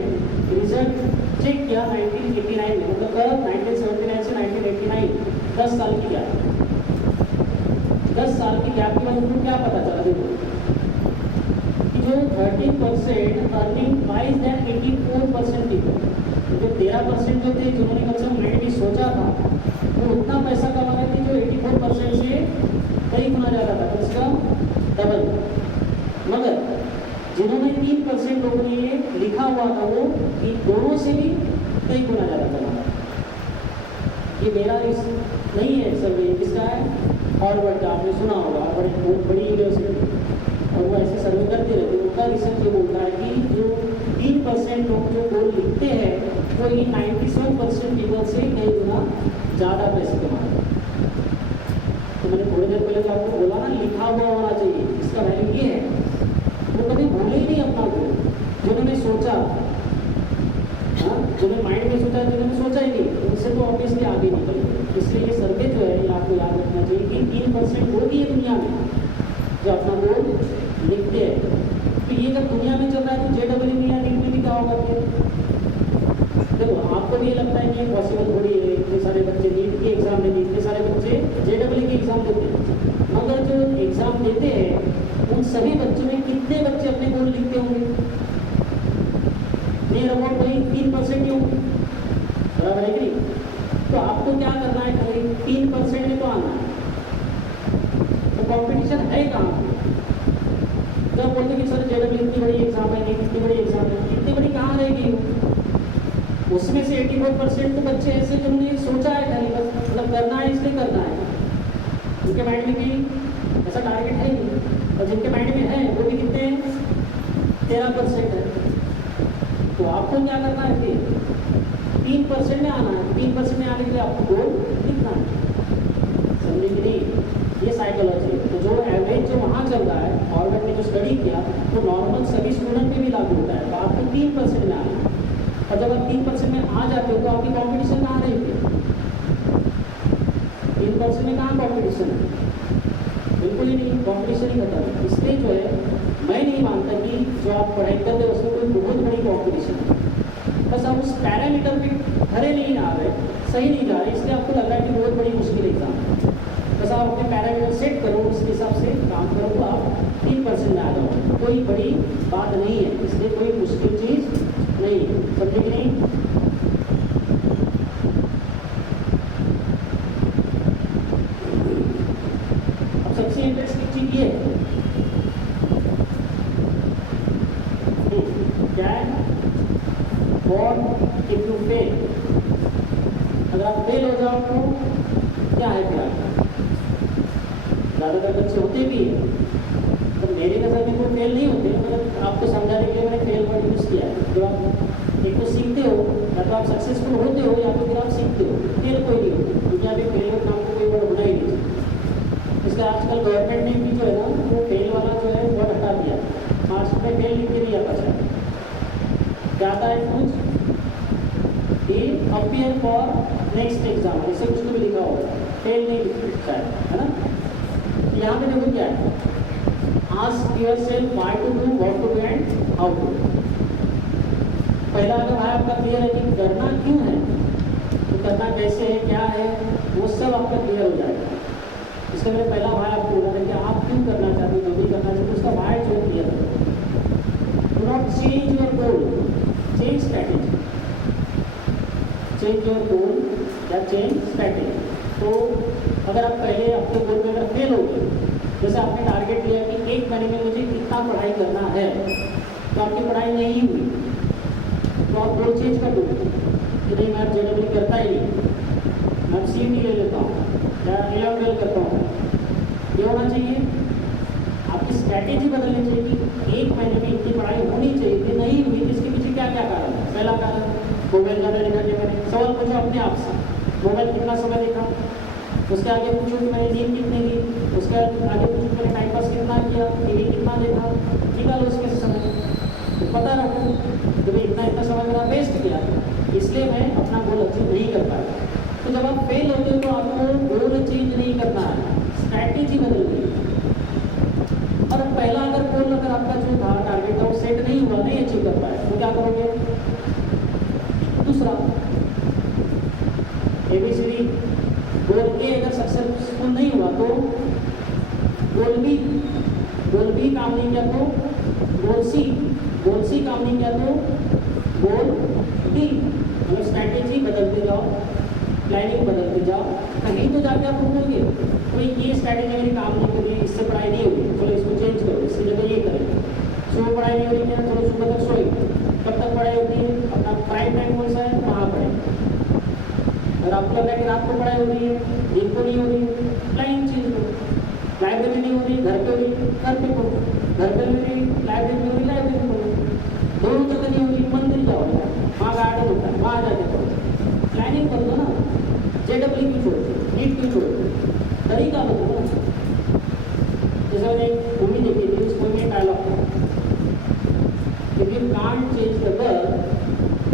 रिजल्ट चेक किया 1989 में, मतलब 1979 से 1989, 10 साल की गैप। 10 साल की गैप के बाद उनको क्या पता चला, देखो कि जो 30% अर्निंग वाइज दैन 84% पीपल, जो 13% जो थे जिन्होंने कम से कम मैंने भी सोचा था, वो उतना पैसा कमा रहे थे जो 84% से कई गुना ज़्यादा था, कम से कम डबल। मगर जिन्होंने 3% लोगों ने ये लिखा हुआ था वो इन दोनों से भी कई गुना ज़्यादा कमा रहा। ये मेरा रिस्क नहीं है सर्वे, किसका है, हार्वर्ड का, आपने सुना होगा, बहुत बड़ी यूनिवर्सिटी, और वो ऐसे सर्वे करते रहते हैं। उनका रिसर्च ये बोलता है कि जो 3% लोग जो गोल लिखते हैं वो ये 97% पीपल से कई गुना ज़्यादा पैसे कमा रहे हैं। तो मैंने थोड़ी देर पहले जो आपको बोला ना, लिखा हुआ होना चाहिए, इसका वैल्यू ये है वो कभी भूले ही नहीं अपना गोल, जिन्होंने सोचा, हाँ, जिन्होंने माइंड में सोचा, जिन्होंने सोचा ही नहीं, उनसे तो ऑब्वियसली आगे निकल गए। इसलिए ये सर्वे जो है ये आपको याद रखना चाहिए कि 3% लोग ही है दुनिया में जो अपना गोल लिखते हैं। तो ये जब दुनिया में चल रहा है तो JEE में या नीट में भी क्या होगा फिर? देखो आपको भी ये लगता है कि ये पॉसिबल थोड़ी है, इतने सारे बच्चे नीट के एग्जाम देते, इतने सारे बच्चे JEE के एग्जाम देते हैं, मगर जो एग्जाम देते हैं उन सभी बच्चों में कितने बच्चे अपने गोल लिखते होंगे? नहीं, अबाउट वही 3% ही होंगे, बराबर है कि नहीं? तो आपको क्या करना है, खाली 3% में तो आना है। तो कंपटीशन है कहाँ पे? जब बोलते कि सर JEE इतनी बड़ी एग्जाम है, नीट इतनी बड़ी एग्जाम है, इतनी बड़ी कहाँ रहेगी? उसमें से 84% तो बच्चे ऐसे जिन्होंने सोचा है खाली बस, मतलब करना है इसलिए करना है, उनके माइंड में भी ऐसा टारगेट है नहीं, और जिनके माइंड में है वो भी कितने हैं, 13% है। तो आपको क्या करना है फिर? 3% में आना है। 3% में आने के लिए आपको गोल लिखना है, समझे कि नहीं? ये साइकोलॉजी है। तो जो एवरेज जो वहाँ चल रहा है, हार्वर्ड ने जो स्टडी किया, तो नॉर्मल सभी स्टूडेंट पे भी लागू होता है। तो आपको 3% में आना है, और जब आप 3% में आ जाते हो तो आपकी कॉम्पिटिशन कहाँ रहेगी? 3% में कहाँ कॉम्पिटिशन है? बिल्कुल ही नहीं, कॉम्पिटिशन ही खत्म है। इसलिए जो है मैं नहीं मानता कि जो आप पढ़ाई कर रहे हो उसमें कोई बहुत बड़ी कॉम्पिटिशन है। बस आप उस पैरामीटर पे खड़े नहीं आ रहे, सही नहीं जा रहे, इसलिए आपको लग रहा है कि बहुत बड़ी मुश्किल एग्जाम है। बस आप अपने पैरामीटर सेट करो, उसके हिसाब से काम करो तो आप 3% में आ जाओ, कोई बड़ी बात नहीं है, इसलिए कोई मुश्किल चीज़ नहीं, समझे कि नहीं? अब सबसे इंटरेस्टिंग चीज़ ये है, क्या है? What if you fail? अगर आप फेल हो जाओ तो क्या है फिर आपका? ज़्यादातर बच्चे होते भी हैं, तो मेरे नज़र में कोई फेल नहीं होते। मतलब आपको समझाने के लिए मैंने फेल वर्ड यूज़ किया है। जो आप एक तो सीखते हो, या तो आप सक्सेसफुल होते हो या तो फिर आप सीखते हो, फेल कोई नहीं होता, क्योंकि अभी फेल नाम को कोई वर्ड होना ही नहीं चाहिए। इसलिए आजकल गवर्नमेंट ने भी जो है ना वो फेल वाला जो है वर्ड हटा दिया। मार्क्स में फेल लिख के नहीं आता शायद, क्या आता है कुछ अपीयर फॉर नेक्स्ट एग्जाम, ऐसे कुछ तो भी लिखा होगा, फेल नहीं लिखा है, है ना। यहाँ पे देखो क्या है, ask yourself why to do, what to do and how to. पहला अगर भाई आपका क्लियर है कि करना क्यों है, तो करना कैसे है, क्या है, वो सब आपका क्लियर हो जाएगा। इसका मेरा पहला भाई आपको बोला था कि आप क्यों करना चाहते हो, जो भी करना चाहते हो उसका भाई जो क्लियर है। Do not change your goal, change strategy. Change your goal या चेंज स्ट्रैटेजी। तो अगर आप पहले अपने गोल में अगर फेल हो गए, जैसे आपने टारगेट लिया कि एक महीने में मुझे कितना पढ़ाई करना है, तो आपकी पढ़ाई नहीं हुई, तो आप गोल चेंज कर दो कि नहीं मैं जनरली करता ही नहीं, मैं CET ले लेता हूँ या 11-12 करता हूँ। ये होना चाहिए, आपकी स्ट्रैटेजी बदलनी चाहिए कि एक महीने में इतनी पढ़ाई होनी चाहिए थी, नहीं हुई, इसके पीछे क्या क्या कारण है। पहला कारण मोबाइल ज़्यादा देखा कि मैंने, सवाल पूछो अपने आप से, मोबाइल कितना समय देखा, उसके आगे पूछो कि मैंने नींद कितनी ली, उसके आगे पूछो कि मैंने टाइम पास कितना किया, TV कितना देखा, निकालो उसके से समय, तो पता रखो कि भाई इतना समय मेरा वेस्ट किया, इसलिए मैं अपना गोल अचीव नहीं कर पाया। तो जब आप फेल होते हो तो आपको गोल चेंज नहीं करना है, स्ट्रैटेजी बदलनी है। और पहला अगर गोल अगर आपका जो था टारगेट था वो सेट नहीं हुआ, नहीं अचीव कर पाया, तो क्या करोगे? दूसरा ABCD, गोल ए अगर सक्सेसफुल नहीं हुआ तो गोल बी काम नहीं किया तो गोल सी काम नहीं किया तो गोल डी। मतलब स्ट्रैटेजी बदलते जाओ, प्लानिंग बदलते जाओ, कहीं तो जाके आप रुकोगे, कोई ये स्ट्रैटेजी मेरी काम नहीं कर रही, इससे पढ़ाई नहीं होगी, चलो इसको चेंज करो, इसकी जगह ये करें। सुबह पढ़ाई नहीं हो रही है, चलो सुबह तक सोए, कब तक पढ़ाई होती है, अपना प्राइम टाइम कौन सा है वहाँ पढ़ें। अगर आपको लग रहा है कि रात को पढ़ाई हो रही है, दिन को नहीं हो रही है, प्लानिंग चेंज करो। लाइब्रेरी नहीं हो रही, घर पे हो रही, घर पे पढ़ो, घर पे नहीं रही, लाइब्रेरी में हो रही, लाइब्रेरी पढ़ो, दोनों जगह नहीं हो रही, मंदिर जाओ, वहाँ गार्डन होता है, वहाँ जाके पढ़ो। प्लानिंग कर दो ना, JEE क्यों छोड़ दो, नीट क्यों छोड़ दो, तरीका बदलो ना। जैसे मैंने एक मूवी देखी थी, उस मूवी में डायलॉग था, if you can't change the girl,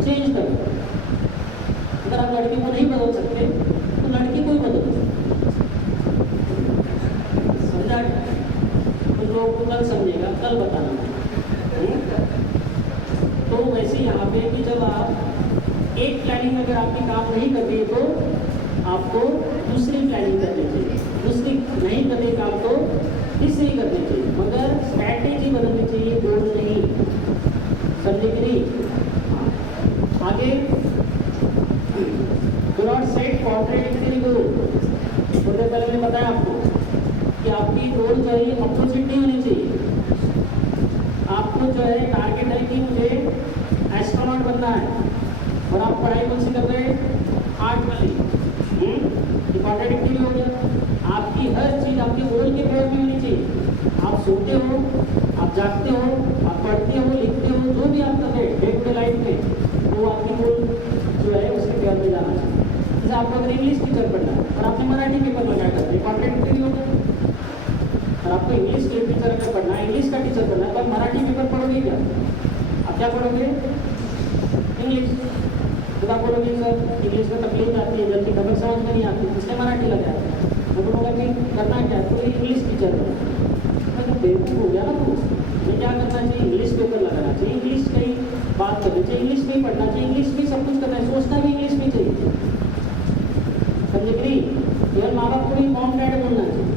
change the girl. अगर आप लड़की को नहीं बदल सकते तो लड़की को ही बदलो, समझा? कुछ लोगों को कल समझेगा, कल बताना। तो वैसे यहाँ पे कि जब आप एक प्लानिंग अगर आपकी काम नहीं कर रही है तो आपको दूसरी प्लानिंग करनी चाहिए, दूसरी नहीं कर रही काम तो तीसरी करनी चाहिए, मगर स्ट्रैटेजी बदलनी चाहिए, गोल नहीं। समझे कि नहीं? आगे डू नॉट सेट कॉन्ट्रेडिक्टरी गोल। थोड़ी देर पहले मैंने बताया आपको कि आपकी गोल जो है अपोजिट नहीं होनी चाहिए। आपको जो है टारगेट है कि मुझे एस्ट्रोनॉट बनना है और आप पढ़ाई कौन सी कर रहे हैं? आर्ट वाली। ये कॉन्ट्रेडिक्टरी हो गया। आपकी हर चीज़ आपके गोल के फेवर में होनी चाहिए। आप सोते हो, आप जागते हो, आप पढ़ते हो, लिखते हो, जो भी आप कर रहे हैं डे टू डे लाइफ में, वो आपकी गोल जो है उसके फेवर में जाना चाहिए। जैसे आपको अगर इंग्लिश टीचर पढ़ना है और आपने मराठी पेपर में क्या करते हैं, कॉन्ट्रेडिक्टरी हो गया। और आपको इंग्लिश के टीचर अगर पढ़ना है, इंग्लिश का टीचर पढ़ना है, तो आप मराठी पेपर पढ़ोगे क्या? आप क्या पढ़ोगे? इंग्लिश। तो आप बोलोगे सर इंग्लिश में तकलीफ आती है, जल्दी खबर समझ में नहीं आती, इसलिए मराठी लगा है। तो बोलोगे कि करना क्या है? तो इंग्लिश टीचर है। तो बेवकूफ़ हो गया ना तू। मैं क्या करना चाहिए? इंग्लिश पेपर लगाना चाहिए, इंग्लिश का ही बात करनी चाहिए, इंग्लिश में ही पढ़ना चाहिए, इंग्लिश में सब कुछ करना है, सोचना भी इंग्लिश में चाहिए। समझे कि नहीं? केवल माँ बाप को भी मॉम डैड बोलना चाहिए,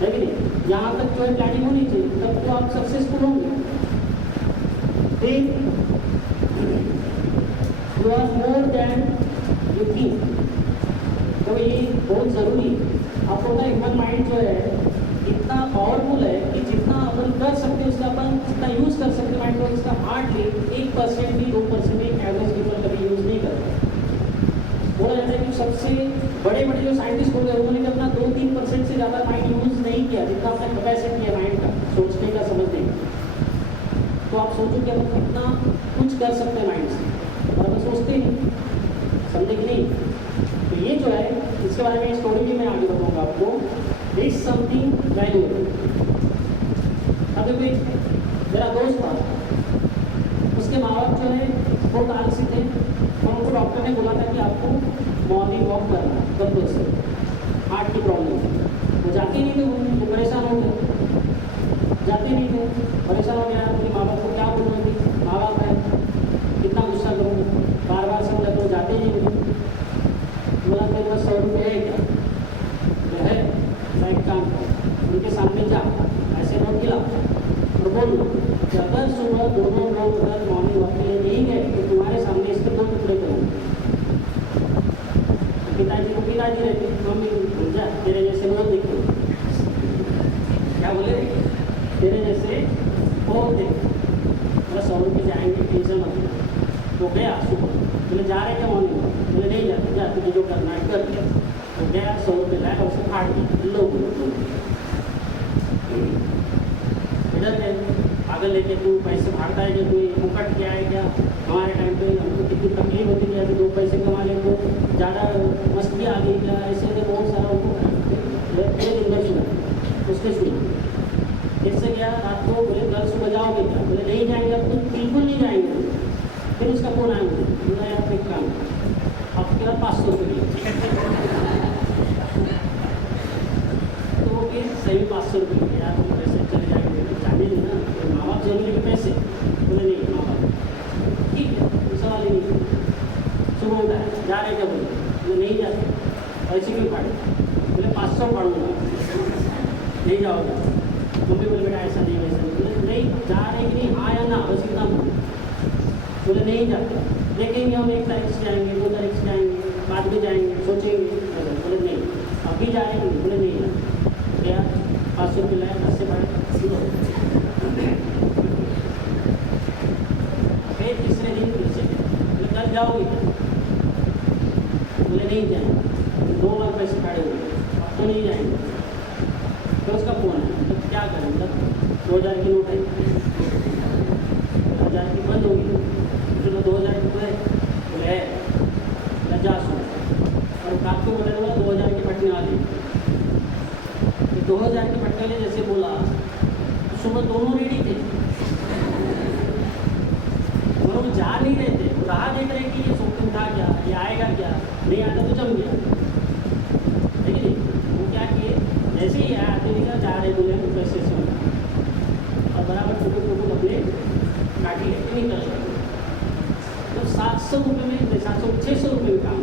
है कि नहीं? यहाँ तक जो है प्लानिंग होनी चाहिए, तब तो आप सक्सेसफुल होंगे। फिर you are more than you think. तो ये बहुत ज़रूरी है। आपको ना ह्यूमन माइंड जो है इतना पावरफुल है कि जितना अपन कर सकते हैं उसका अपन जितना यूज़ कर सकते माइंड को, उसका हार्डली 1% भी 2% भी एवरेज पीपल कभी यूज़ नहीं करते। ऐसे बड़े बड़े जो साइंटिस्ट हो गए उन्होंने भी अपना 2-3% से ज़्यादा माइंड यूज़ नहीं किया जितना अपना कैपेसिटी है माइंड का सोचने का समझने का। तो आप सोचो कि हम कितना कुछ कर सकते हैं माइंड से और हम सोचते ही नहीं, समझे कि नहीं। तो ये जो है इसके बारे में स्टोरी भी मैं आगे बताऊँगा आपको। Is something valuable. अभी कोई मेरा दोस्त था, उसके माँ बाप जो है बहुत आलसी थे और उनको डॉक्टर ने बोला था कि आपको मॉर्निंग वॉक करना है 10 बजे से। हार्ट की प्रॉब्लम है, वो जाते नहीं थे, वो परेशान हो गए, जाते नहीं थे, परेशान हो गया। उनके माँ बाप को क्या बोलूँगी, माँ बाप है कितना गुस्सा करूँगा, बार बार से बोला तो जाते नहीं थे। बोला तेरे पास 100 रुपये है क्या, जो है मैं एक काम कर उनके सामने जा ऐसे नोट खिला और बोल कि अगर सुबह दोनों लोग अगर मॉर्निंग वॉक के लिए नहीं गए तो तुम्हारे सामने इसके 2 टुकड़े करूँगा। पिताजी रहते मम्मी जा तेरे जैसे बहुत दिखे, क्या बोले तेरे जैसे बहुत देखे, बस 100 रुपये जाएंगे टेंशन मत। तो गया सुबह, बोले जा रहे क्या मॉर्निंग वॉक, बोले नहीं जाते, जा तुझे जो करना है कर दिया। तो गया 100 रुपये लाया और उसे फाड़ दिया, लोग इधर है पागल लेके तू पैसे भागता है, जो तू मुकट क्या है क्या। हमारे टाइम पे हमको कितनी तकलीफ होती थी, अभी 2 पैसे कमा ले तो ज़्यादा मस्ती आ गई क्या, ऐसे में बहुत सारा उनको सुना उसके सुना। इससे गया रात को, बोले कल सुबह जाओगे क्या, बोले नहीं जाएंगे, अब तो बिल्कुल नहीं जाएंगे। फिर उसका फ़ोन आया मुझे, बोला यार एक काम आपके पास 500 रुपये तो वो फिर सही 500 रुपये यार तुम पैसे चले जाएंगे, जाने नहीं ना, तो माँ बाप जरूरी के पैसे, बोले नहीं माँ बाप ठीक है कोई सवाल ही नहीं। सुबह उठा है जा रहे क्या, बोले नहीं जाते, पैसे क्यों फाड़े, बोले 500 फाड़ूंगा, नहीं जाओगे। मम्मी बोले बेटा ऐसा नहीं वैसा नहीं, बोले नहीं जा रहे कि नहीं, हाँ या ना बस इतना बोले नहीं जाते, देखेंगे हम 1 तारीख से जाएंगे, 2 तारीख से जाएंगे, बाद में जाएंगे, सोचेंगे। बोले नहीं अभी जा रहे हैं, बोले नहीं जाते। गया 500 रुपये लाया, 10 से भाड़े फिर तीसरे दिन फिर से बोले कल जाओगे, बोले नहीं जाएंगे, 2 बार पैसे फाड़े हुए, अब तो नहीं जाएंगे। फिर उसका फ़ोन है, मतलब क्या करें, मतलब 2000 की नोट है, 1000 की बंद होगी, तो 2000 रुपये बोले है जा सुन। और रात को बोले बोला 2000 के पटने वाले, तो 2000 के पटने वाले जैसे बोला, सुबह दोनों रेडी थे और वो जा नहीं रहे थे, वो राह देख रहे कि ये सोचते था क्या, ये आएगा क्या, नहीं आता तो जम गया, ठीक है। वो क्या किए, जैसे ही आया आते निकला जा रहे बोले हम पैसे से और बराबर टुकुट अपने काटी लेके निकल गए। तो 700 रुपये में 600 रुपये में काम,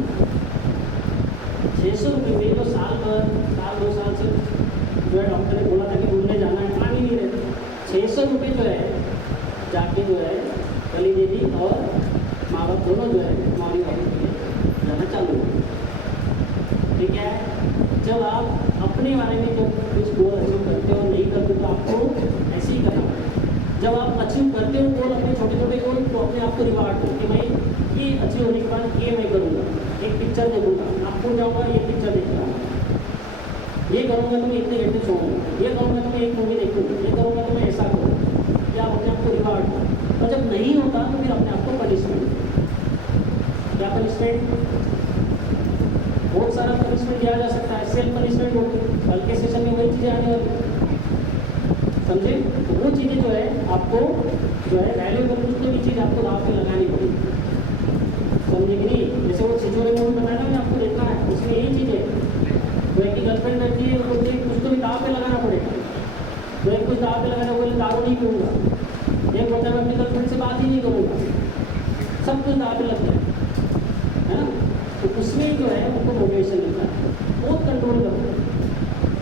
600 रुपये में जो साल 2 साल से जो है डॉक्टर ने बोला था कि घूमने जाना है, मान ही नहीं रहे। 600 रुपये जो है जाके जो है कली देवी और माँ बाप दोनों जो है मॉर्निंग वॉक के लिए जाना चालू हो। ठीक है, जब आप अपने बारे में जब कुछ गोल अचीव करते हो नहीं करते तो आपको ऐसे ही करना पड़ेगा। जब आप अचीव करते हो गोल, अपने छोटे छोटे गोल, तो अपने आप को रिवार्ड दो कि मैं ये अचीव होने के बाद ये मैं करूँगा, एक पिक्चर देखूँगा, आपको जाऊँगा ये पिक्चर देखूँगा, ये करूँगा तो मैं इतने घंटे सोऊंगा, ये करूँगा तो मैं एक मूवी देखूँगा, ये करूँगा तो मैं ऐसा करूँगा। क्या अपने आप को रिवार्ड दो, और जब नहीं होता तो फिर अपने आप को पनिशमेंट। क्या पनिशमेंट, बहुत सारा पनिशमेंट दिया जा सकता है, सेल्फ पनिशमेंट होगी, कल के सेशन में वही चीज़ें आने वाली, समझे। तो वो चीज़ें जो है आपको जो है वैल्यूएबल कुछ तो भी चीज़ आपको दाव पे लगानी पड़ेगी, समझे कि नहीं। जैसे वो छिछोरे मूवी बताया ना, आपको देखना है, उसमें यही चीज़ है। तो एक गर्लफ्रेंड रहती है, वो कुछ तो भी दाव पे लगाना पड़ेगा, तो एक कुछ दाव पे लगाना, बोले दारू नहीं पीऊँगा, एक बोलता है मैं अपनी गर्लफ्रेंड से बात ही नहीं करूँगा, सब कुछ दाव पे लगता है ना। तो उसमें जो है उनको मोटिवेशन मिलता है, बहुत कंट्रोल करते हैं,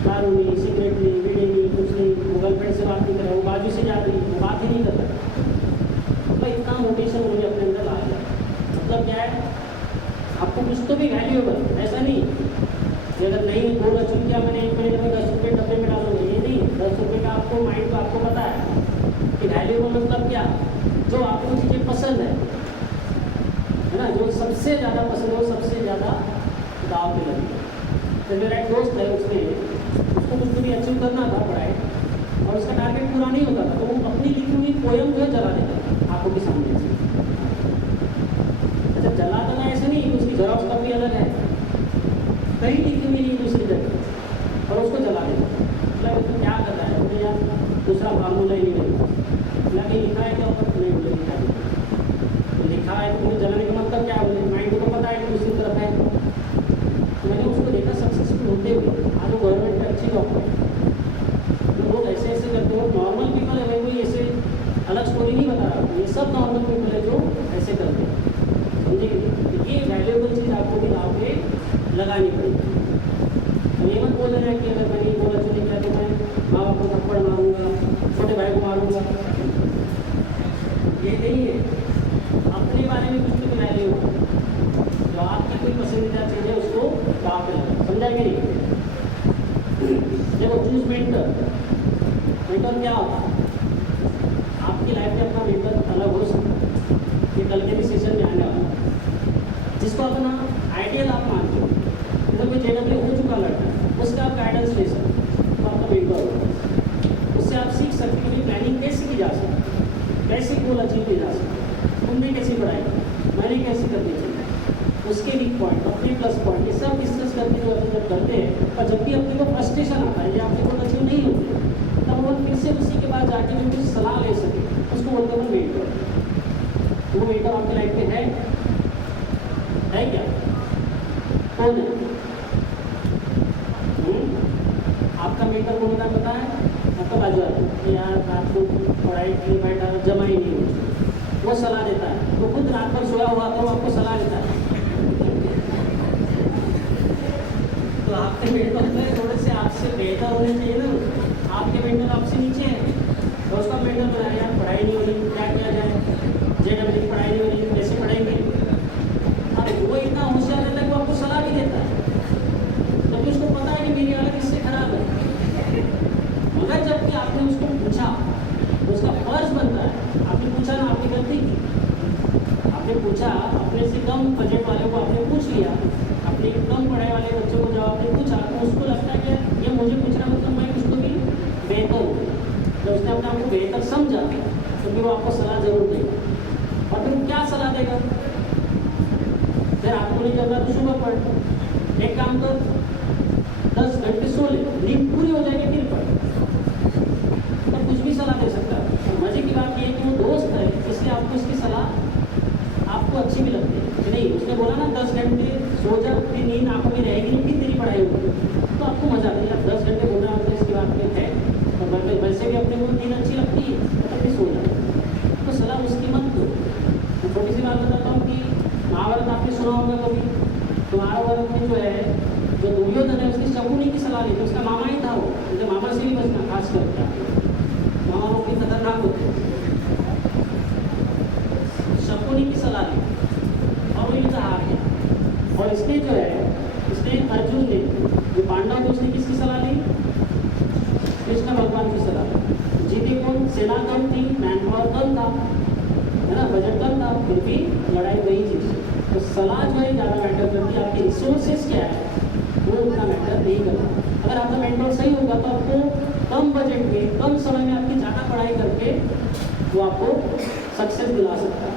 दारू नहीं, सिगरेट नहीं, बीड़ी नहीं, कुछ नहीं, वो गर्लफ्रेंड से बात नहीं कर रहा, वो बाजू से जा रही है, वो बात ही नहीं कर रहा। तो इतना मोटिवेशन मुझे अपने अंदर आ गया। मतलब क्या है, आपको कुछ तो भी वैल्यूएबल, ऐसा नहीं कि अगर नहीं गोल अचीव किया मैंने 1 महीने में 10 रुपये डब्बे में डालूंगा, ये नहीं। 10 रुपये का आपको माइंड को आपको पता है कि वैल्यूएबल मतलब क्या, जो आपको चीज़ें पसंद है ना, जो सबसे ज़्यादा पसंद हो, सबसे ज़्यादा दाव पे लग गया। तो मेरा एक दोस्त है, उसको कुछ भी अचीव करना था पढ़ाई, और उसका टारगेट पूरा नहीं होता था, तो वो अपनी लिखी हुई पोयम जो है जला देता था आंखों के सामने से। अच्छा, जला देना ऐसे नहीं कि उसकी जेरॉक्स कॉपी अलग है, कहीं लिखी हुई नहीं दूसरी जगह, और उसको जला देता था। मतलब तो क्या कर रहा है, बोले यार दूसरा फार्मूला ही नहीं मिलता, मतलब कहीं लिखा है क्या ऊपर, नहीं बोले लिखा है, तो लिखा है तो जलाने का मतलब क्या, बोले माइंड को पता है कि दूसरी तरफ है। तो मैंने उसको देखा सक्सेसफुल होते हुए, आज वो गवर्नमेंट में अच्छी जॉब है। लोग ऐसे ऐसे करते हो, नॉर्मल पीपल है भाई, कोई ऐसे अलग स्टोरी नहीं बता रहा, ये सब नॉर्मल पीपल है जो ऐसे करते हैं, समझे। ये वैल्यूएबल चीज़ आपको भी दाव पे लगानी पड़ेगी। अब ये मत बोल रहे हैं कि अगर मैंने ये बोला चुने किया तो मैं माँ बाप को थप्पड़ मारूंगा, छोटे भाई को मारूंगा, ये नहीं है। अपने बारे में कुछ तो वैल्यू हो, जो आपकी कोई पसंदीदा चीज़ है उसको दाव पे लगा, समझा कि नहीं। देखो, चूज मेंटर। मेंटर क्या होता है, आपकी लाइफ में अपना मेंटर अलग हो सकता है, ये कल के भी सेशन में आने वाला है। जिसको अपना आइडियल आप मानते हो, जैसे कोई JEE हो चुका लड़का है, उसका आप गाइडेंस ले सकते हो, तो आपका मेंटर होगा। उससे आप सीख सकते हो कि प्लानिंग कैसे की जा सकती है, कैसे गोल अचीव किया जा सकता है, तुमने कैसी पढ़ाई की, मैंने कैसे करनी चाहिए, उसके वीक पॉइंट, अपने प्लस पॉइंट, ये सब डिस्कस करके जो अपन जब करते हैं, और जब भी अपने को फ्रस्ट्रेशन आता है या अपने को अचीव नहीं होती, तब वो फिर से उसी के बाद जाके जो कुछ सलाह ले सके, उसको बोलते हैं मेंटर। वो मेंटर आपकी लाइफ में है क्या, कौन है? आपका मेंटर कौन होता है पता है? आपका बाजू कि यार आपको पढ़ाई के लिए बैठा जमा ही नहीं हो, वो सलाह देता है, वो खुद रात भर सोया हुआ तो आपको सलाह देता है। तो आपके मेंटर थोड़े से आपसे बेहतर होने चाहिए ना, आपके मेंटर आपसे नीचे है, तो उसका मेंटर बनाया यार पढ़ाई नहीं हो रही, क्या किया जाए, JEE की पढ़ाई नहीं हो रही, कैसे पढ़ेंगे। अब वो इतना होशियार रहता है कि वो आपको सलाह भी देता है, क्योंकि उसको पता है कि मेरी हालत इससे खराब है। मगर जबकि आपने उसको पूछा, उसका फर्ज बनता है, आपने पूछा ना, आपकी गलती की, आपने पूछा, अपने से कम बजट वाले को आपने पूछ लिया, अपने कम पढ़ाई वाले बच्चों को जब आपने पूछा, तो उसको लगता है कि ये मुझे पूछना मतलब मैं उसको भी बेहतर हूँ। जब उसने अपने आपको बेहतर समझा, तो फिर वो आपको सलाह जरूर देगा। और फिर क्या सलाह देगा, फिर आपको नहीं करना तो सुबह पढ़, एक काम कर 10 घंटे सो ले, नींद पूरी हो जाएगी फिर पढ़, तो कुछ भी सलाह दे सकता है। तो मजे की बात ये है कि वो दोस्त है, इसलिए आपको इसकी सलाह आपको अच्छी भी लगती है कि नहीं। उसने बोला ना 10 घंटे सो जा, फिर नींद आंखों में रहेगी नहीं, फिर तेरी पढ़ाई होगी, तो आपको मजा आता है यार 10 घंटे बोल रहा है, इसकी बात में है, और वैसे भी अपने को नींद अच्छी लगती है, तो फिर सो जाए, तो सलाह उसकी मत दो। तो छोटी सी बात बताता हूँ कि महाभारत आपने सुना होगा कभी, तो महाभारत में जो है, जो दुर्योधन है उसकी शकुनी की सलाह ली, तो उसका मामा ही था वो, उनके मामा से ही बचना, खास करके मामा लोग भी खतरनाक होते हैं। शकुनी की सलाह ली और वो युद्ध हार गया। और इसने जो है, इसने अर्जुन ने, जो पांडव थे, उसने किसकी सलाह ली? कृष्ण भगवान की सलाह। जीते कौन? सेना कम थी, मैन पावर कम था, है ना, बजट कम था, फिर भी लड़ाई वही चीज। तो सलाह जो है ज़्यादा मैटर करती है, आपकी रिसोर्सेज क्या है वो उतना मैटर नहीं करता। अगर आपका मेंटर सही होगा तो आपको कम बजट में, कम समय में आपकी ज़्यादा पढ़ाई करके वो आपको सक्सेस दिला सकता है।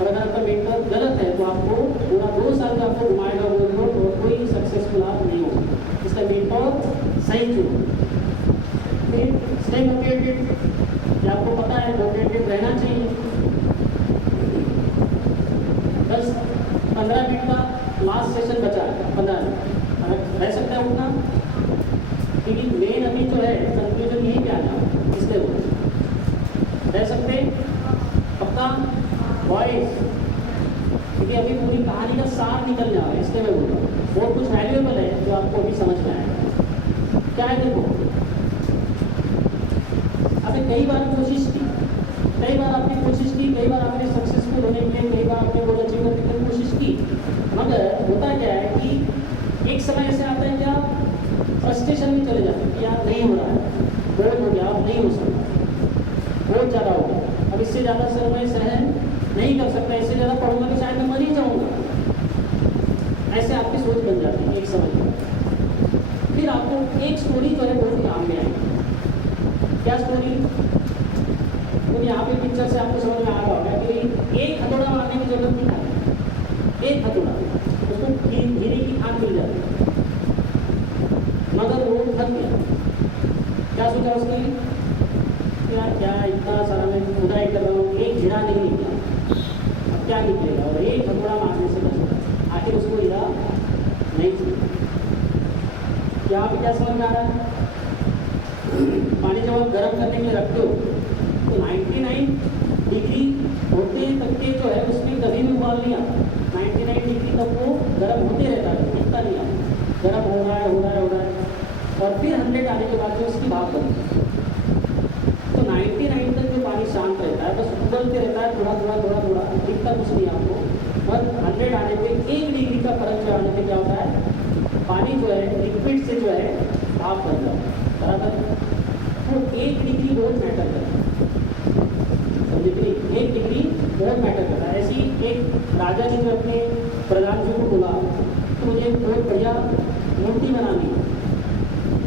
और अगर आपका मेंटर गलत है तो आपको पूरा 2 साल का आपको घुमाएगा वो रोड, और कोई सक्सेसफुल आप नहीं होगा। इसका मेंटर सही चुनो। फिर स्टे मोटिवेटेड, आपको पता है मोटिवेटेड रहना चाहिए। 10-15 मिनट का लास्ट सेशन बचा है, 15 मिनट रह सकता है उतना, क्योंकि मेन अभी जो है कंक्लूजन यही क्या आना, इसलिए वो रह सकते पक्का वॉइस, क्योंकि अभी पूरी कहानी का सार निकल जा रहा है, इसलिए मैं बोल रहा हूँ। और कुछ वैल्यूएबल है जो आपको अभी समझ में आएगा। क्या है देखो, आपने कई बार कोशिश की, कई बार आपने कोशिश की, कई बार आपने सक्सेसफुल होने के लिए, कई बार आपने गोल अचीव करने की कोशिश की, मगर होता क्या है कि एक समय ऐसे आता है कि आप फ्रस्ट्रेशन में चले जाते हैं कि यार नहीं हो रहा है, बोर हो गया, अब नहीं हो सकता, बहुत ज़्यादा हो गया, अब इससे ज़्यादा सर मैं सहन नहीं कर सकता, इससे ज़्यादा पढ़ूंगा तो शायद मैं मर ही जाऊँगा। ऐसे आपकी सोच एक स्टोरी जो है बहुत ध्यान में आई। क्या स्टोरी? तो यहाँ पे पिक्चर से आपको समझ में आ रहा होगा कि भाई एक हथौड़ा मारने की जरूरत नहीं है, एक हथौड़ा उसको हीरे की खान मिल जाती है, मगर वो थक गया। क्या सोचा उसने? यार क्या इतना सारा मैं खुदाई कर रहा हूँ, एक हीरा नहीं निकला, अब क्या निकलेगा? और एक हथौड़ा मारने से बचा, आखिर उसको हीरा नहीं चाहिए। क्या आप क्या समझ में आ रहा है? पानी जब आप गर्म करने के लिए रखते हो तो 99 डिग्री होते तक के जो है उसमें कभी भी उबाल नहीं आता। 99 डिग्री तक वो गर्म होते रहता है, दिखता नहीं आता, गर्म हो रहा है हो रहा है हो रहा है, और फिर 100 आने के बाद जो उसकी भाप बनती है। तो 99 तक जो पानी शांत रहता है, बस उबलते रहता है, थोड़ा थोड़ा थोड़ा थोड़ा, दिखता कुछ नहीं आपको। और 100 आने पे 1 डिग्री का फर्क जो आने पे क्या होता है, पानी जो है लिक्विड से जो है भाप बन जाता है, बराबर। तो 1 डिग्री बहुत मैटर करता है, समझे कि नहीं? 1 डिग्री बहुत मैटर करता है। ऐसी एक राजा ने जो अपने प्रधान जी को बोला तो मुझे बहुत बढ़िया मूर्ति बनानी है,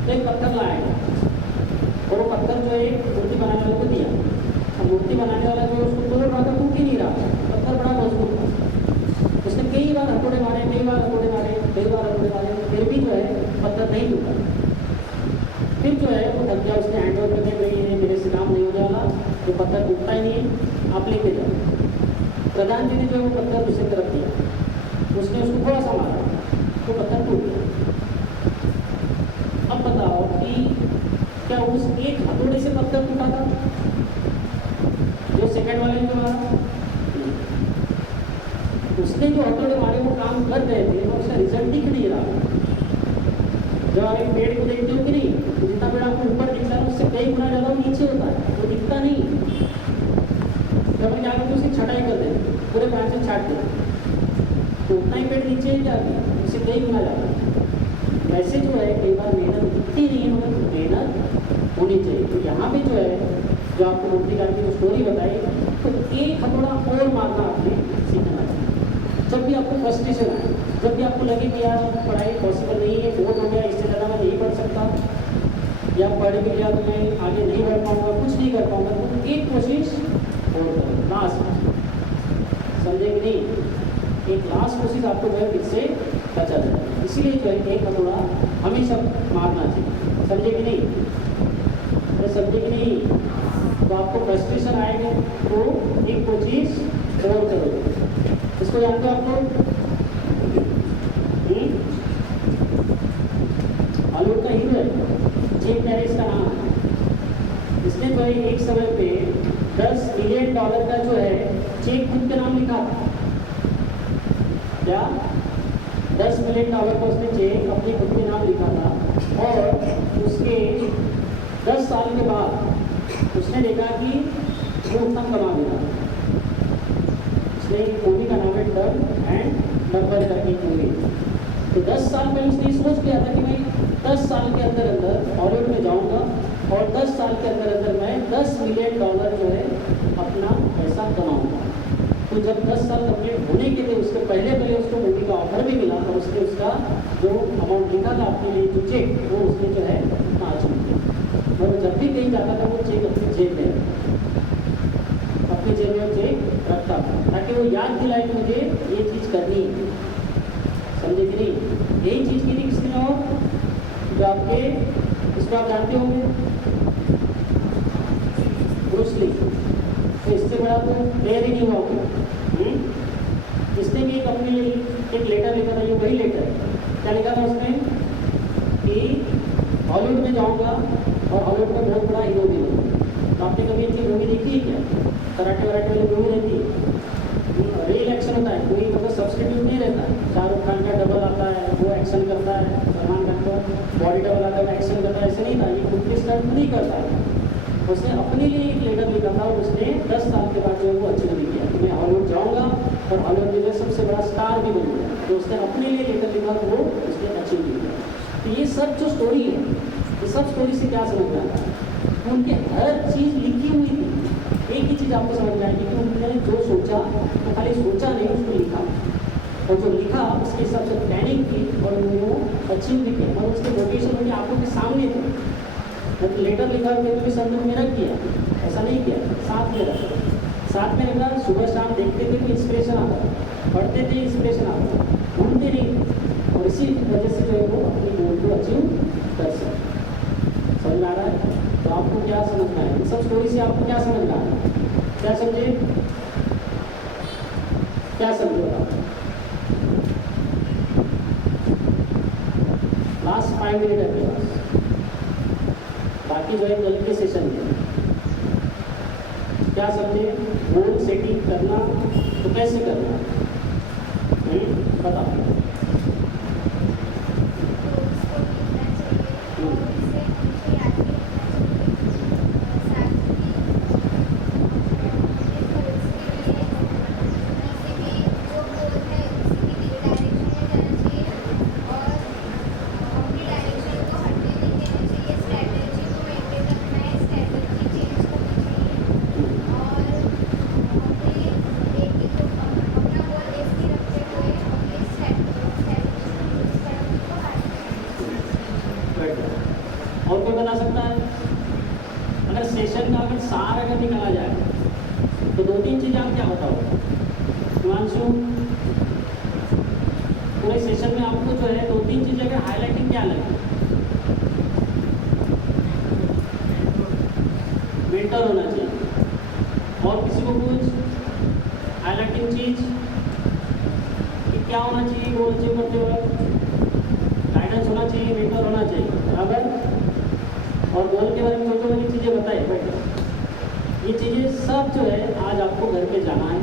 तो एक पत्थर लाया गया और वो पत्थर जो है मूर्ति बनाने वाले को दिया। अब मूर्ति बनाने वाला जो उसको तोड़ रहा था, टूट ही नहीं रहा, पत्थर बड़ा मजबूत था। उसने कई बार हथौड़े मारे, कई बार हथौड़े मारे, कई बार हथौड़े मारे, फिर भी जो है पत्थर नहीं टूटा। फिर जो है वो थक गया, उसने हैंड ओवर करके गई है, मेरे से काम नहीं होने वाला, वो पत्थर टूटता ही नहीं है, आप लेके जाओ। प्रधान जी ने जो है वो पत्थर दूसरी तरफ दिया, उसने उसको थोड़ा सा मारा तो पत्थर टूट गया। अब बताओ कि क्या उस एक हथौड़े से पत्थर टूटा था जो सेकंड वाले ने मारा? उसने जो हथौड़े मारे वो काम कर रहे थे, तो उसका रिजल्ट दिख नहीं रहा। जब आप एक पेड़ को देखते हो कि नहीं, तो जितना पेड़ आपको ऊपर दिखता है उससे कई गुना ज़्यादा नीचे होता है, वो दिखता नहीं। जब हम क्या करते हैं उसकी छटाई कर देते, पूरे पानी से छाट देते, तो उतना ही पेड़ नीचे ही जाता है, उससे कई गुना ज़्यादा। वैसे जो है कई बार मेहनत दिखती नहीं है, मगर मेहनत होनी चाहिए। तो यहाँ पे जो है जो आपको मूर्तिकार की जो स्टोरी बताई, तो एक हथौड़ा और मारना आपने सीखना चाहिए। जब भी आपको फ्रस्ट्रेशन आए, जब भी आपको लगे कि यार पढ़ाई पॉसिबल नहीं है, बोर्ड हो गया, इससे ज़्यादा मैं नहीं पढ़ सकता, या पढ़ भी लिया तो मैं आगे नहीं बढ़ पाऊँगा, कुछ नहीं कर पाऊँगा, तो एक कोशिश और करो, लास्ट, समझे कि नहीं? एक लास्ट कोशिश आपको जो है फिर से बचा जाए। इसीलिए जो है एक हथौड़ा हमेशा मारना चाहिए, समझे कि नहीं? अरे समझे कि नहीं? तो आपको फ्रस्ट्रेशन आएगा तो एक कोशिश और करोगे। इसको जानते हो आपको? हॉलीवुड का हीरो है, जिम कैरी का नाम है। इसने जो है एक समय पे $10 मिलियन का जो है चेक खुद के नाम लिखा था। क्या? $10 मिलियन का उसने चेक अपने खुद के नाम लिखा था, और उसके 10 साल के बाद उसने देखा कि वो उतना कमा देता। उसने एक मूवी का नाम है डब एंड डब्बर करके मूवी। तो 10 साल पहले उसने सोच लिया था कि मैं 10 साल के अंदर अंदर हॉलीवुड में जाऊंगा, और 10 साल के अंदर अंदर मैं $10 मिलियन जो है अपना पैसा कमाऊंगा। तो जब 10 साल कंप्लीट होने के लिए उसके पहले उसको मूवी का ऑफर भी मिला, तो उसने उसका जो अमाउंट लिखा था अपने लिए जो चेक, वो उसने जो है पाँच मिनट, और जब भी कहीं जाता था वो चेक अपनी जेब में अपनी जेब में चेक रखता था, ताकि वो याद दिलाए कि मुझे ये चीज़ करनी है, समझे कि नहीं? यही चीज़ की थी किसने, और जो आपके इसको आप जानते होंगे, ब्रूस ली। तो इससे बड़ा तो प्लेयर ही नहीं हुआ होगा। इसने भी एक अपने लिए एक लेटर लिखा था, ये वही लेटर क्या लिखा था उसने कि हॉलीवुड में जाऊंगा और हॉलीवुड में बहुत बड़ा हीरो भी हूँ। तो आपने कभी इतनी मूवी देखी है क्या? कराटे वराटे वाली मूवी रहती है, रियल एक्शन होता है, कोई मतलब सब्सटीट्यूट नहीं रहता। शाहरुख खान का डबल आता है, वो एक्शन करता है, सलमान खान का बॉडी डबल आता है, वो एक्शन करता है, ऐसे नहीं था, ये खुद के स्टंट नहीं करता है। उसने अपने लिए एक लेटर लिखा था, और उसने 10 साल के बाद जो है वो अचीव भी किया कि मैं हॉलीवुड जाऊँगा और हॉलीवुड में सबसे बड़ा स्टार भी बन गया। तो उसने अपने लिए लेटर लिखा, तो वो उसने अचीव भी किया। तो ये सब जो स्टोरी है, ये सब स्टोरी से क्या समझ में आता है? उनके हर चीज़ लिखी हुई थी। एक ही चीज़ आपको समझ में आएगी कि उन्होंने जो सोचा तो खाली सोचा नहीं, उसको लिखा, और जो लिखा उसके हिसाब से प्लानिंग की, और उन्होंने अचीव दिखे और उसके लोकेशन उनकी आंखों के सामने थे। जब लेटर लिखा तो भी संदर्भ में रख किया, ऐसा नहीं किया, साथ में रखा। साथ में रखा, सुबह शाम देखते थे तो इंस्पिरेशन आता था, पढ़ते थे इंस्पिरेशन आता था, भूलते नहीं, और इसी वजह से जो है वो अपनी गोल को अचीव कर सकते। समझ आ रहा है? तो आपको क्या समझना है इन सब स्टोरी से? आपको क्या समझना है? क्या समझे? क्या समझो आप? लास्ट 5 मिनट है आपके पास, बाकी जो है कल के सेशन में। क्या समझे? गोल सेटिंग करना तो कैसे करना, बताओ। और कोई बता सकता है? अगर सेशन का अगर सार अगर निकाला जाए तो 2-3 चीज़ें आप क्या बताओगे? हिमांशु, पूरे सेशन में आपको जो है 2-3 चीज़ें अगर हाईलाइटिंग क्या लगी? मेंटर होना चाहिए, और किसी को कुछ हाईलाइटिंग चीज़ कि क्या होना चाहिए गोल अचीव करते हुए? गाइडेंस होना चाहिए, मेंटर होना चाहिए, बराबर। और गोल के बारे में छोटी छोटी चीज़ें बताए बेटे। ये चीज़ें सब जो है आज आपको घर पे जाना है,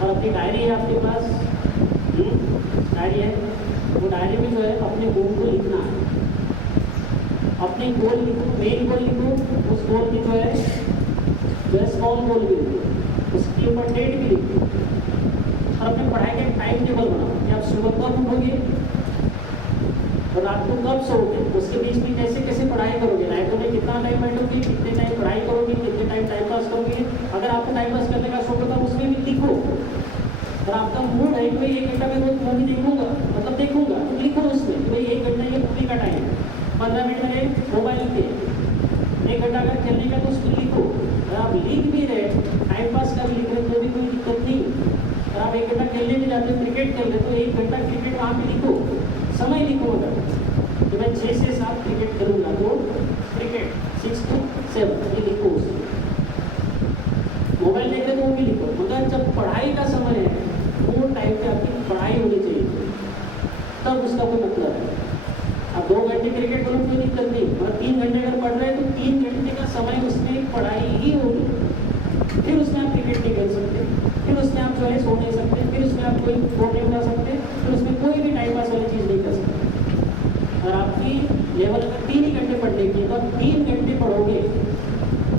और अपनी डायरी है आपके पास, डायरी है, वो डायरी में जो है अपने गोल को लिखना है। अपने गोल लिखो, मेन गोल लिखो, उस गोल की जो है स्मॉल गोल भी लिखो, उसके ऊपर डेट भी लिखो, और अपने पढ़ाई का टाइम टेबल बनाओ कि आप सुबह कब उठोगे और रात को कब सोओगे, उसके बीच में कैसे कैसे पढ़ाई करोगे, नाइटों में कितना टाइम बैठोगे, कितने टाइम पढ़ाई करोगे, कितने टाइम पास करोगे। अगर आपको टाइम पास करने का शौक होता है उसमें भी लिखो, और आपका मूड है कि भाई 1 घंटा में रोज मूवी देखूंगा, मतलब देखूंगा, तो लिखो उसमें कि भाई 1 घंटा ये मूवी का टाइम है, 15 मिनट में मोबाइल पे, 1 घंटा अगर खेलने का तो उसमें लिखो। अगर आप लिख भी रहे, टाइम पास का भी लिख रहे तो भी कोई दिक्कत नहीं। अगर आप 1 घंटा खेलने भी जाते हो, क्रिकेट खेल रहे तो 1 घंटा क्रिकेट वहाँ पे लिखो, समय लिखो। अगर तो मैं 6 से 7 क्रिकेट करूँगा तो क्रिकेट 6 to 7 ये लिखो उसमें। मोबाइल देख रहे तो वो भी लिखो, मगर जब पढ़ाई का समय है वो टाइम पे आपकी पढ़ाई होनी चाहिए, तब उसका कोई मतलब है। अब 2 घंटे क्रिकेट करो कोई दिक्कत नहीं, मगर 3 घंटे अगर पढ़ रहे हैं तो 3 घंटे का समय उसमें पढ़ाई ही होगी। फिर उसमें आप क्रिकेट नहीं खेल सकते, फिर उसमें आप जो है सो नहीं सकते, फिर उसमें आप कोई फोन नहीं उठा सकते, फिर उसमें कोई भी टाइम पास वाली चीज़ नहीं कर सकते। और आपकी लेवल अगर 3 ही घंटे पढ़ने की है तो आप 3 घंटे पढ़ोगे,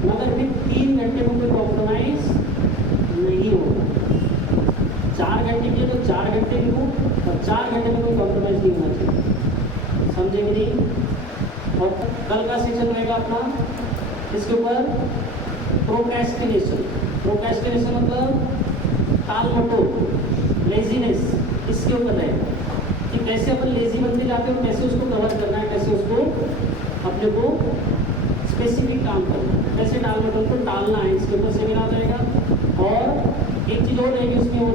मगर फिर 3 घंटे में कोई कॉम्प्रोमाइज नहीं होगा। 4 घंटे की है तो 4 घंटे लिखो, और 4 घंटे में कोई कॉम्प्रोमाइज नहीं होना चाहिए। समझे कि नहीं? और कल का सेशन रहेगा अपना इसके ऊपर प्रोक्रेस्टिनेशन। प्रोक्रेस्टिनेशन मतलब टाल मटोल, लेजीनेस, इसके ऊपर रहेगा कि कैसे अपन लेजी बनते जाते हैं और कैसे उसको कवर करना है, कैसे उसको अपने को स्पेसिफिक काम करना है, कैसे टाल मटोल को टालना है, इसके ऊपर सेमिनार रहेगा। और एक चीज़ और रहेगी उसमें, वो